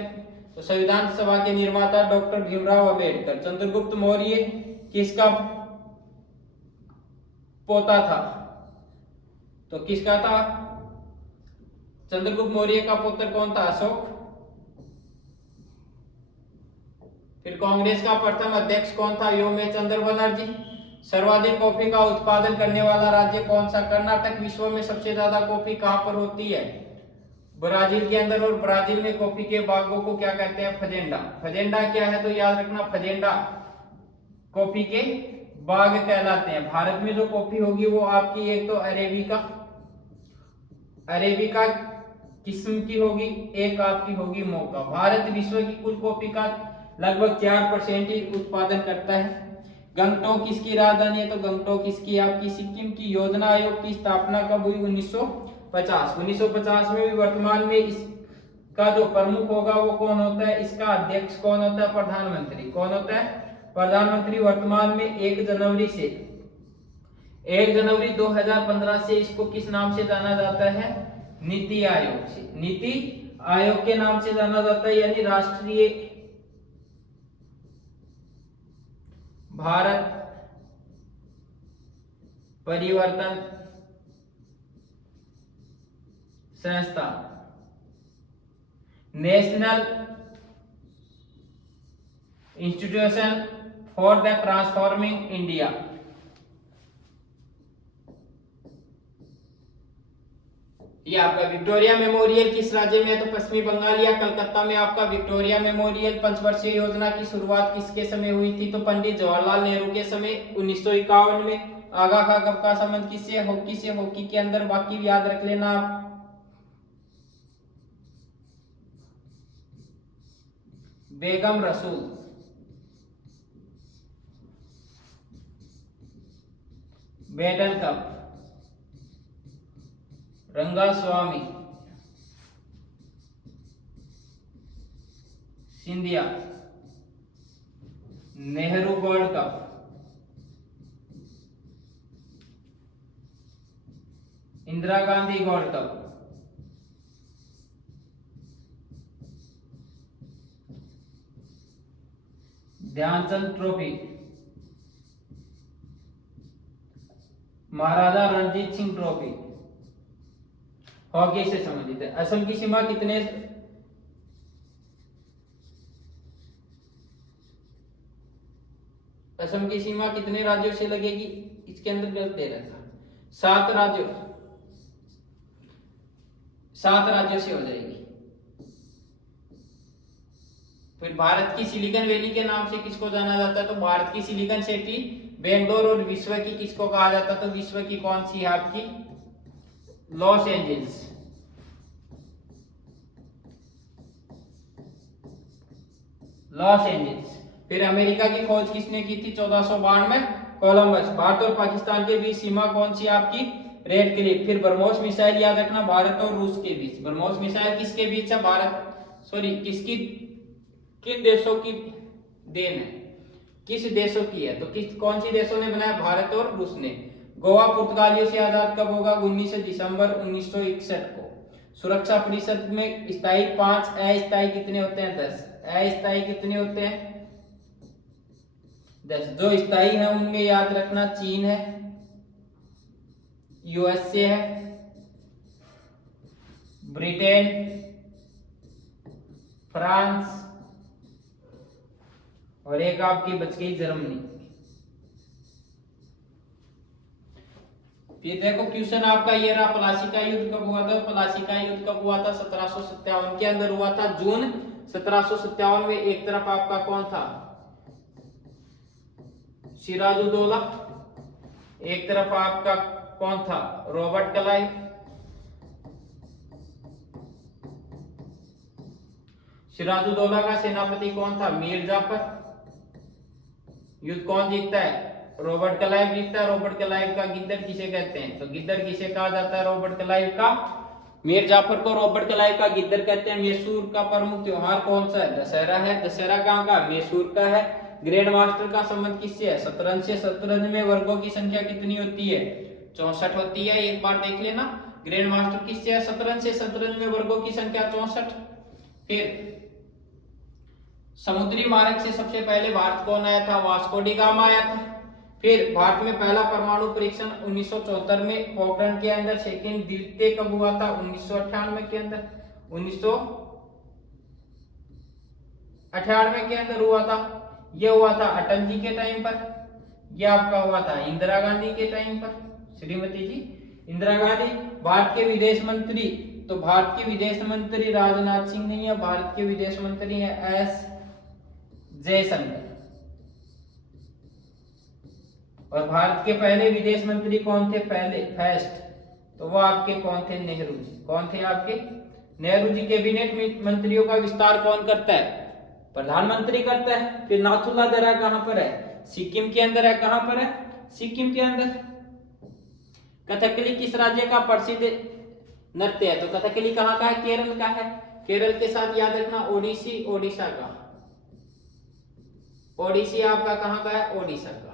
तो संविधान सभा के निर्माता डॉक्टर भीमराव अंबेडकर। चंद्रगुप्त मौर्य किसका पोता था? तो किसका था? चंद्रगुप्त मौर्य का पुत्र कौन था? अशोक। फिर कांग्रेस का प्रथम अध्यक्ष कौन था? योमे चंद्र बनर्जी। सर्वाधिक कॉफी का उत्पादन करने वाला राज्य कौन सा? कर्नाटक। विश्व में सबसे ज्यादा कॉफी कहां पर होती है? ब्राजील के अंदर। और ब्राजील में कॉफी के बागों को क्या कहते हैं? फजेंडा। फजेंडा क्या है? तो याद रखना, फजेंडा कॉफी के बाग कहलाते हैं। भारत में जो कॉफी होगी वो आपकी एक तो अरेबिका, अरेबिका किस्म की होगी, एक आपकी होगी मोका। भारत विश्व की कुल कॉफी का लगभग 4% ही उत्पादन करता है। गंगटोक किसकी राजधानी है? तो गंगटोक किसकी? आपकी सिक्किम की। योजना आयोग की स्थापना कब हुई? 1950। 1950 में भी। वर्तमान में इसका जो प्रमुख होगा वो कौन होता है? इसका अध्यक्ष कौन होता है? प्रधानमंत्री। कौन होता है? प्रधानमंत्री। वर्तमान में 1 जनवरी 2015 से इसको किस नाम से जाना जाता है? नीति आयोग से। नीति आयोग के नाम से जाना जाता है, यानी राष्ट्रीय भारत परिवर्तन संस्था। National institution for the transforming India. ये आपका विक्टोरिया मेमोरियल किस राज्य में है? तो पश्चिमी बंगाल या कलकत्ता में आपका विक्टोरिया मेमोरियल। पंचवर्षीय योजना की शुरुआत किसके समय हुई थी? तो पंडित जवाहरलाल नेहरू के समय 1951 में। आगा खा कब का संबंध किससे? हॉकी से। हॉकी के अंदर बाकी याद रख लेना आप। Begum Rasul. Beighton cup. Rangaswamy Scindia. Nehru gold cup. Indira Gandhi gold cup, Dhyanchand trophy, Maharaja Ranjit Singh trophy. Hockey से संबंधित है। असम की सीमा कितने असम की सीमा कितने राज्यों से लगेगी? इसके अंदर गलत दे रखा, 7 राज्यों से हो जाएगी। फिर भारत की सिलिकॉन वैली के नाम से किसको जाना जाता है? तो भारत की सिलिकॉन सिटी बेंगलोर। और विश्व की किसको कहा जाता है? तो विश्व की कौन सी है आपकी? Los Angeles. Los Angeles. फिर अमेरिका की खोज किसने की थी? 1492 में कोलंबस। भारत और पाकिस्तान के बीच सीमा कौन सी आपकी? Red Cliff. फिर ब्रह्मोस मिसाइल याद रखना, भारत और रूस के बीच। ब्रह्मोस मिसाइल किसके बीच है? किसकी, किन देशों की देन है? किस देशों की है? तो कौन सी देशों ने बनाया? भारत और रूस ने। गोवा पुर्तगालियों से आजाद कब होगा? 19 दिसंबर 1961 को। सुरक्षा परिषद में स्थायी 5, अस्थायी कितने होते हैं? 10। अस्थायी कितने होते हैं? 10। जो स्थायी है उनमें याद रखना चीन है, यूएसए है, ब्रिटेन, फ्रांस, और एक आपकी बच गई जर्मनी। फिर देखो क्वेश्चन आपका ये रहा, प्लासी का युद्ध कब हुआ था? प्लासी का युद्ध कब हुआ था? 1757 के अंदर हुआ था, जून 1757 में। एक तरफ आपका कौन था? सिराजुद्दौला। एक तरफ आपका कौन था? Robert Clive. सिराजुद्दौला का सेनापति कौन था? मीर जाफर। युद्ध कौन जीतता है? रॉबर्ट क्लाइव जीतता है। रॉबर्ट क्लाइव का गिद्दड़ किसे कहते हैं? तो गिद्दड़ किसे कहा जाता है? रॉबर्ट क्लाइव का। मीर जाफर को रॉबर्ट क्लाइव का गिद्दड़ कहते हैं। मैसूर का प्रमुख त्योहार कौन सा है? दशहरा है। दशहरा कहाँ का? मैसूर का है। ग्रैंड मास्टर का संबंध किससे है? शतरंज से। शतरंज में वर्गों की संख्या कितनी होती है? 64 होती है। एक बार देख लेना, ग्रैंड मास्टर किससे है? शतरंज से। शतरंज में वर्गों की संख्या 64। फिर समुद्री मार्ग से सबसे पहले भारत कौन आया था? वास्को डी गामा आया था। फिर भारत में पहला परमाणु परीक्षण 1974 में पोखरण के अंदर। सेकंड द्वितीय कब हुआ था? 1998 के अंदर। 1998 के अंदर हुआ था। यह हुआ था अटल जी के टाइम पर। यह आपका हुआ था इंदिरा गांधी के टाइम पर, श्रीमती जी इंदिरा गांधी। भारत के विदेश मंत्री, तो भारत के विदेश मंत्री राजनाथ सिंह नहीं है, भारत के विदेश मंत्री है एस जयशंकर। और भारत के पहले विदेश मंत्री कौन थे? पहले फर्स्ट, तो वो आपके कौन थे? नेहरू जी। कौन थे आपके? नेहरू जी। कैबिनेट मंत्रियों का विस्तार कौन करता है? प्रधानमंत्री करता है। फिर नाथुला दर्रा कहां पर है? सिक्किम के अंदर है। कहां पर है? सिक्किम के अंदर। कथकली किस राज्य का प्रसिद्ध नृत्य है? तो कथकली कहां का है? केरल का है। केरल के साथ याद रखना ओडिसी, ओडिशा का। ओडिसी आपका कहां का है? ओडिशा का।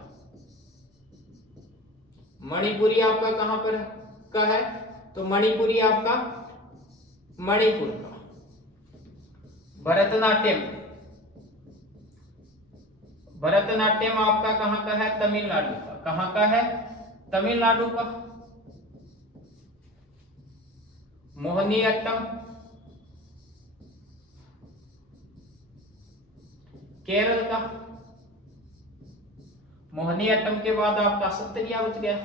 मणिपुरी आपका कहां पर का है? तो मणिपुरी आपका मणिपुर का। भरतनाट्यम, भरतनाट्यम आपका कहां का है? तमिलनाडु का। कहां का है? तमिलनाडु का। मोहिनीअट्टम केरल का। मोहिनीअट्टम के बाद आपका सत्तरिया बच गया।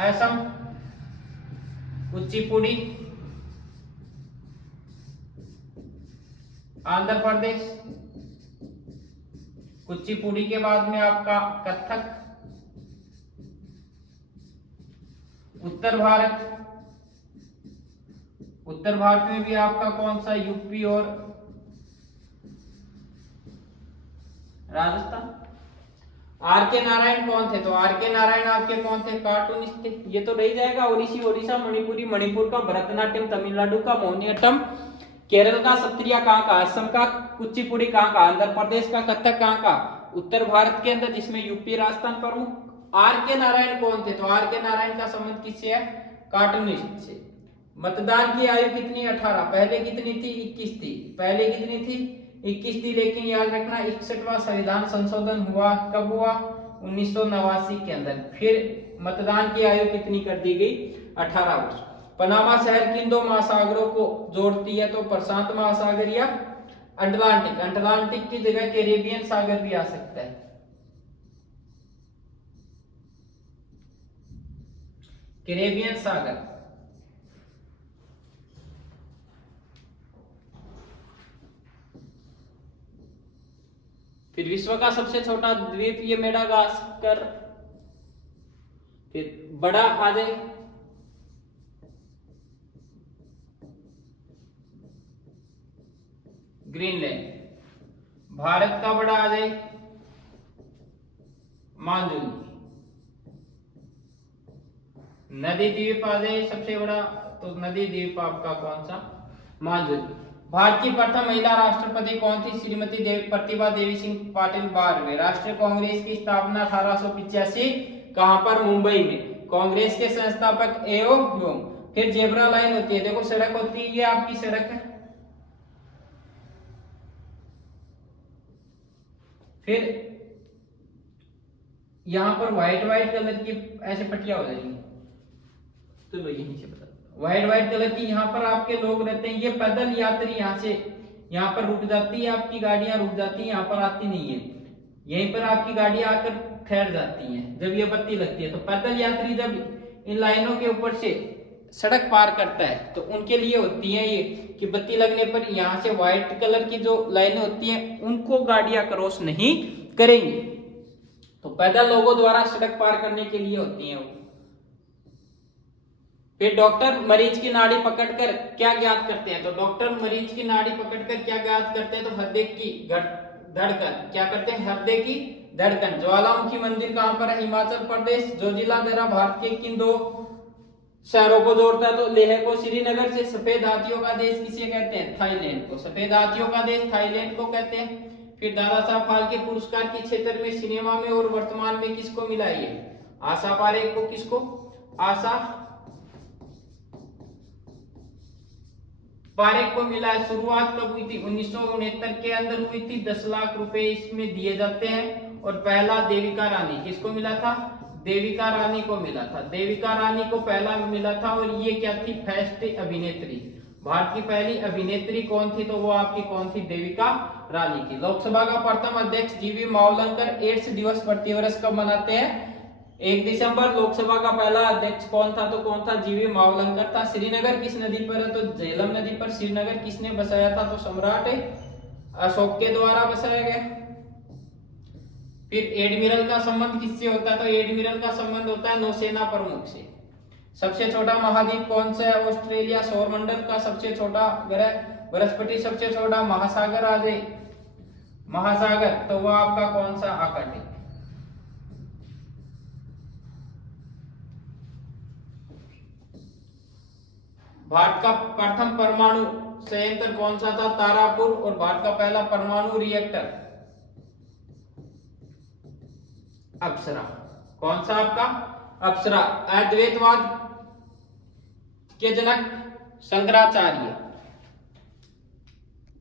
असम, कुचिपुड़ी, आंध्र प्रदेश। कुचिपुड़ी के बाद में आपका कथक। उत्तर भारत, उत्तर भारत में भी आपका कौन सा? यूपी और राजस्थान। आर के नारायण कौन थे? तो आर के नारायण आपके कौन थे? कार्टूनिस्ट थे। ये तो रह जाएगा ओडिसी, ओडिशा, मणिपुरी, मणिपुर का। भरतनाट्यम तमिलनाडु का। मोहिनीअट्टम केरल का। सत्रिया कहां का? असम का। कुचिपुड़ी कहां का? आंध्र प्रदेश का। कथक कहां का? उत्तर भारत के अंदर, जिसमें यूपी राजस्थान प्रमुख। आर के नारायण कौन थे? तो आर के नारायण का संबंध किससे है? कार्टूनिस्ट से। मतदान की आयु कितनी? 18। पहले कितनी थी? 21 थी। पहले कितनी थी? 21 थी। लेकिन याद रखना 61वां संविधान संशोधन हुआ, कब हुआ? 1989 के अंदर। फिर मतदान की आयु कितनी कर दी गई? 18 वर्ष। पनामा शहर किन दो महासागरों को जोड़ती है? तो प्रशांत महासागर या अटलांटिक। अटलांटिक की जगह कैरेबियन सागर भी आ सकता है। कैरेबियन सागर। फिर विश्व का सबसे छोटा द्वीप ये मेडागास्कर। फिर बड़ा आ जाए ग्रीनलैंड। भारत का बड़ा आ जाए मालदीव। नदी द्वीप आ जाए सबसे बड़ा, तो नदी द्वीप आपका कौन सा? मालदीव। भारत की प्रथम महिला राष्ट्रपति कौन थी? श्रीमती प्रतिभा देवी सिंह पाटिल 12वें। राष्ट्रीय कांग्रेस की स्थापना 1885 कहां पर? मुंबई में। कांग्रेस के संस्थापक एओ ह्यूम। फिर जेब्रा लाइन होती है, देखो सड़क होती है, ये आपकी सड़क है। फिर यहां पर व्हाइट व्हाइट कलर की ऐसे पट्टियां हो जाएंगी, तो मैं यहीं से बता, व्हाइट व्हाइट कलर की यहाँ पर आपके लोग रहते हैं। ये पैदल यात्री यहाँ से यहाँ पर रुक जाती है, आपकी गाड़ियां रुक जाती है, यहाँ पर आती नहीं है। यहीं पर आपकी गाड़ियां आकर ठहर जाती हैं जब ये बत्ती लगती है। तो पैदल यात्री जब इन लाइनों के ऊपर से सड़क पार करता है तो उनके लिए होती है ये कि बत्ती लगने पर यहाँ से व्हाइट कलर की जो लाइनें होती हैं उनको गाड़ियां क्रॉस नहीं करेंगी। तो पैदल लोगों द्वारा सड़क पार करने के लिए होती हैं वो। फिर डॉक्टर मरीज की नाड़ी पकड़कर क्या ज्ञात करते हैं? तो डॉक्टर मरीज की नाड़ी पकड़कर क्या ज्ञात करते हैं? तो हृदय की धड़कन। क्या करते हैं? हृदय की धड़कन। ज्वालामुखी मंदिर कहां पर है? हिमाचल प्रदेश। जोजिला दर्रा भारत के किन दो शहरों को जोड़ता है? तो लेह को श्रीनगर से। सफेद हाथियों का देश किसे कहते हैं? थाईलैंड को। सफेद हाथियों का देश थाईलैंड को कहते हैं। फिर दादा साहब फाल्के पुरस्कार के क्षेत्र में सिनेमा में और वर्तमान में किसको मिला? ये आशा पारेख को। किसको? आशा पारेख को मिला है। शुरुआत कब हुई थी? 1969 के अंदर हुई थी। 10 लाख रुपए इसमें दिए जाते हैं। और पहला देविका रानी किसको मिला था? देविका रानी को मिला था। देविका रानी को पहला मिला था। और ये क्या थी? फर्स्ट अभिनेत्री। भारत की पहली अभिनेत्री कौन थी? तो वो आपकी कौन थी? देविका रानी थी। लोकसभा का प्रथम अध्यक्ष जीवी मावलंकर एड्स दिवस प्रतिवर्ष कब मनाते हैं? 1 दिसंबर। लोकसभा का पहला अध्यक्ष कौन था? तो कौन था? जीवी मावलंकर था। श्रीनगर किस नदी पर है? तो झेलम नदी पर। श्रीनगर किसने बसाया था? तो सम्राट अशोक के द्वारा बसाया गया। फिर एडमिरल का संबंध किससे होता है? तो एडमिरल का संबंध होता है नौसेना प्रमुख से। सबसे छोटा महाद्वीप कौन सा है? ऑस्ट्रेलिया। सौरमंडल का सबसे छोटा ग्रह बृहस्पति। सबसे छोटा महासागर आ जाए महासागर, तो वह आपका कौन सा? आर्कटिक। भारत का प्रथम परमाणु संयंत्र कौन सा था? तारापुर। और भारत का पहला परमाणु रिएक्टर अप्सरा। कौन सा आपका? अप्सरा। अद्वैतवाद के जनक शंकराचार्य।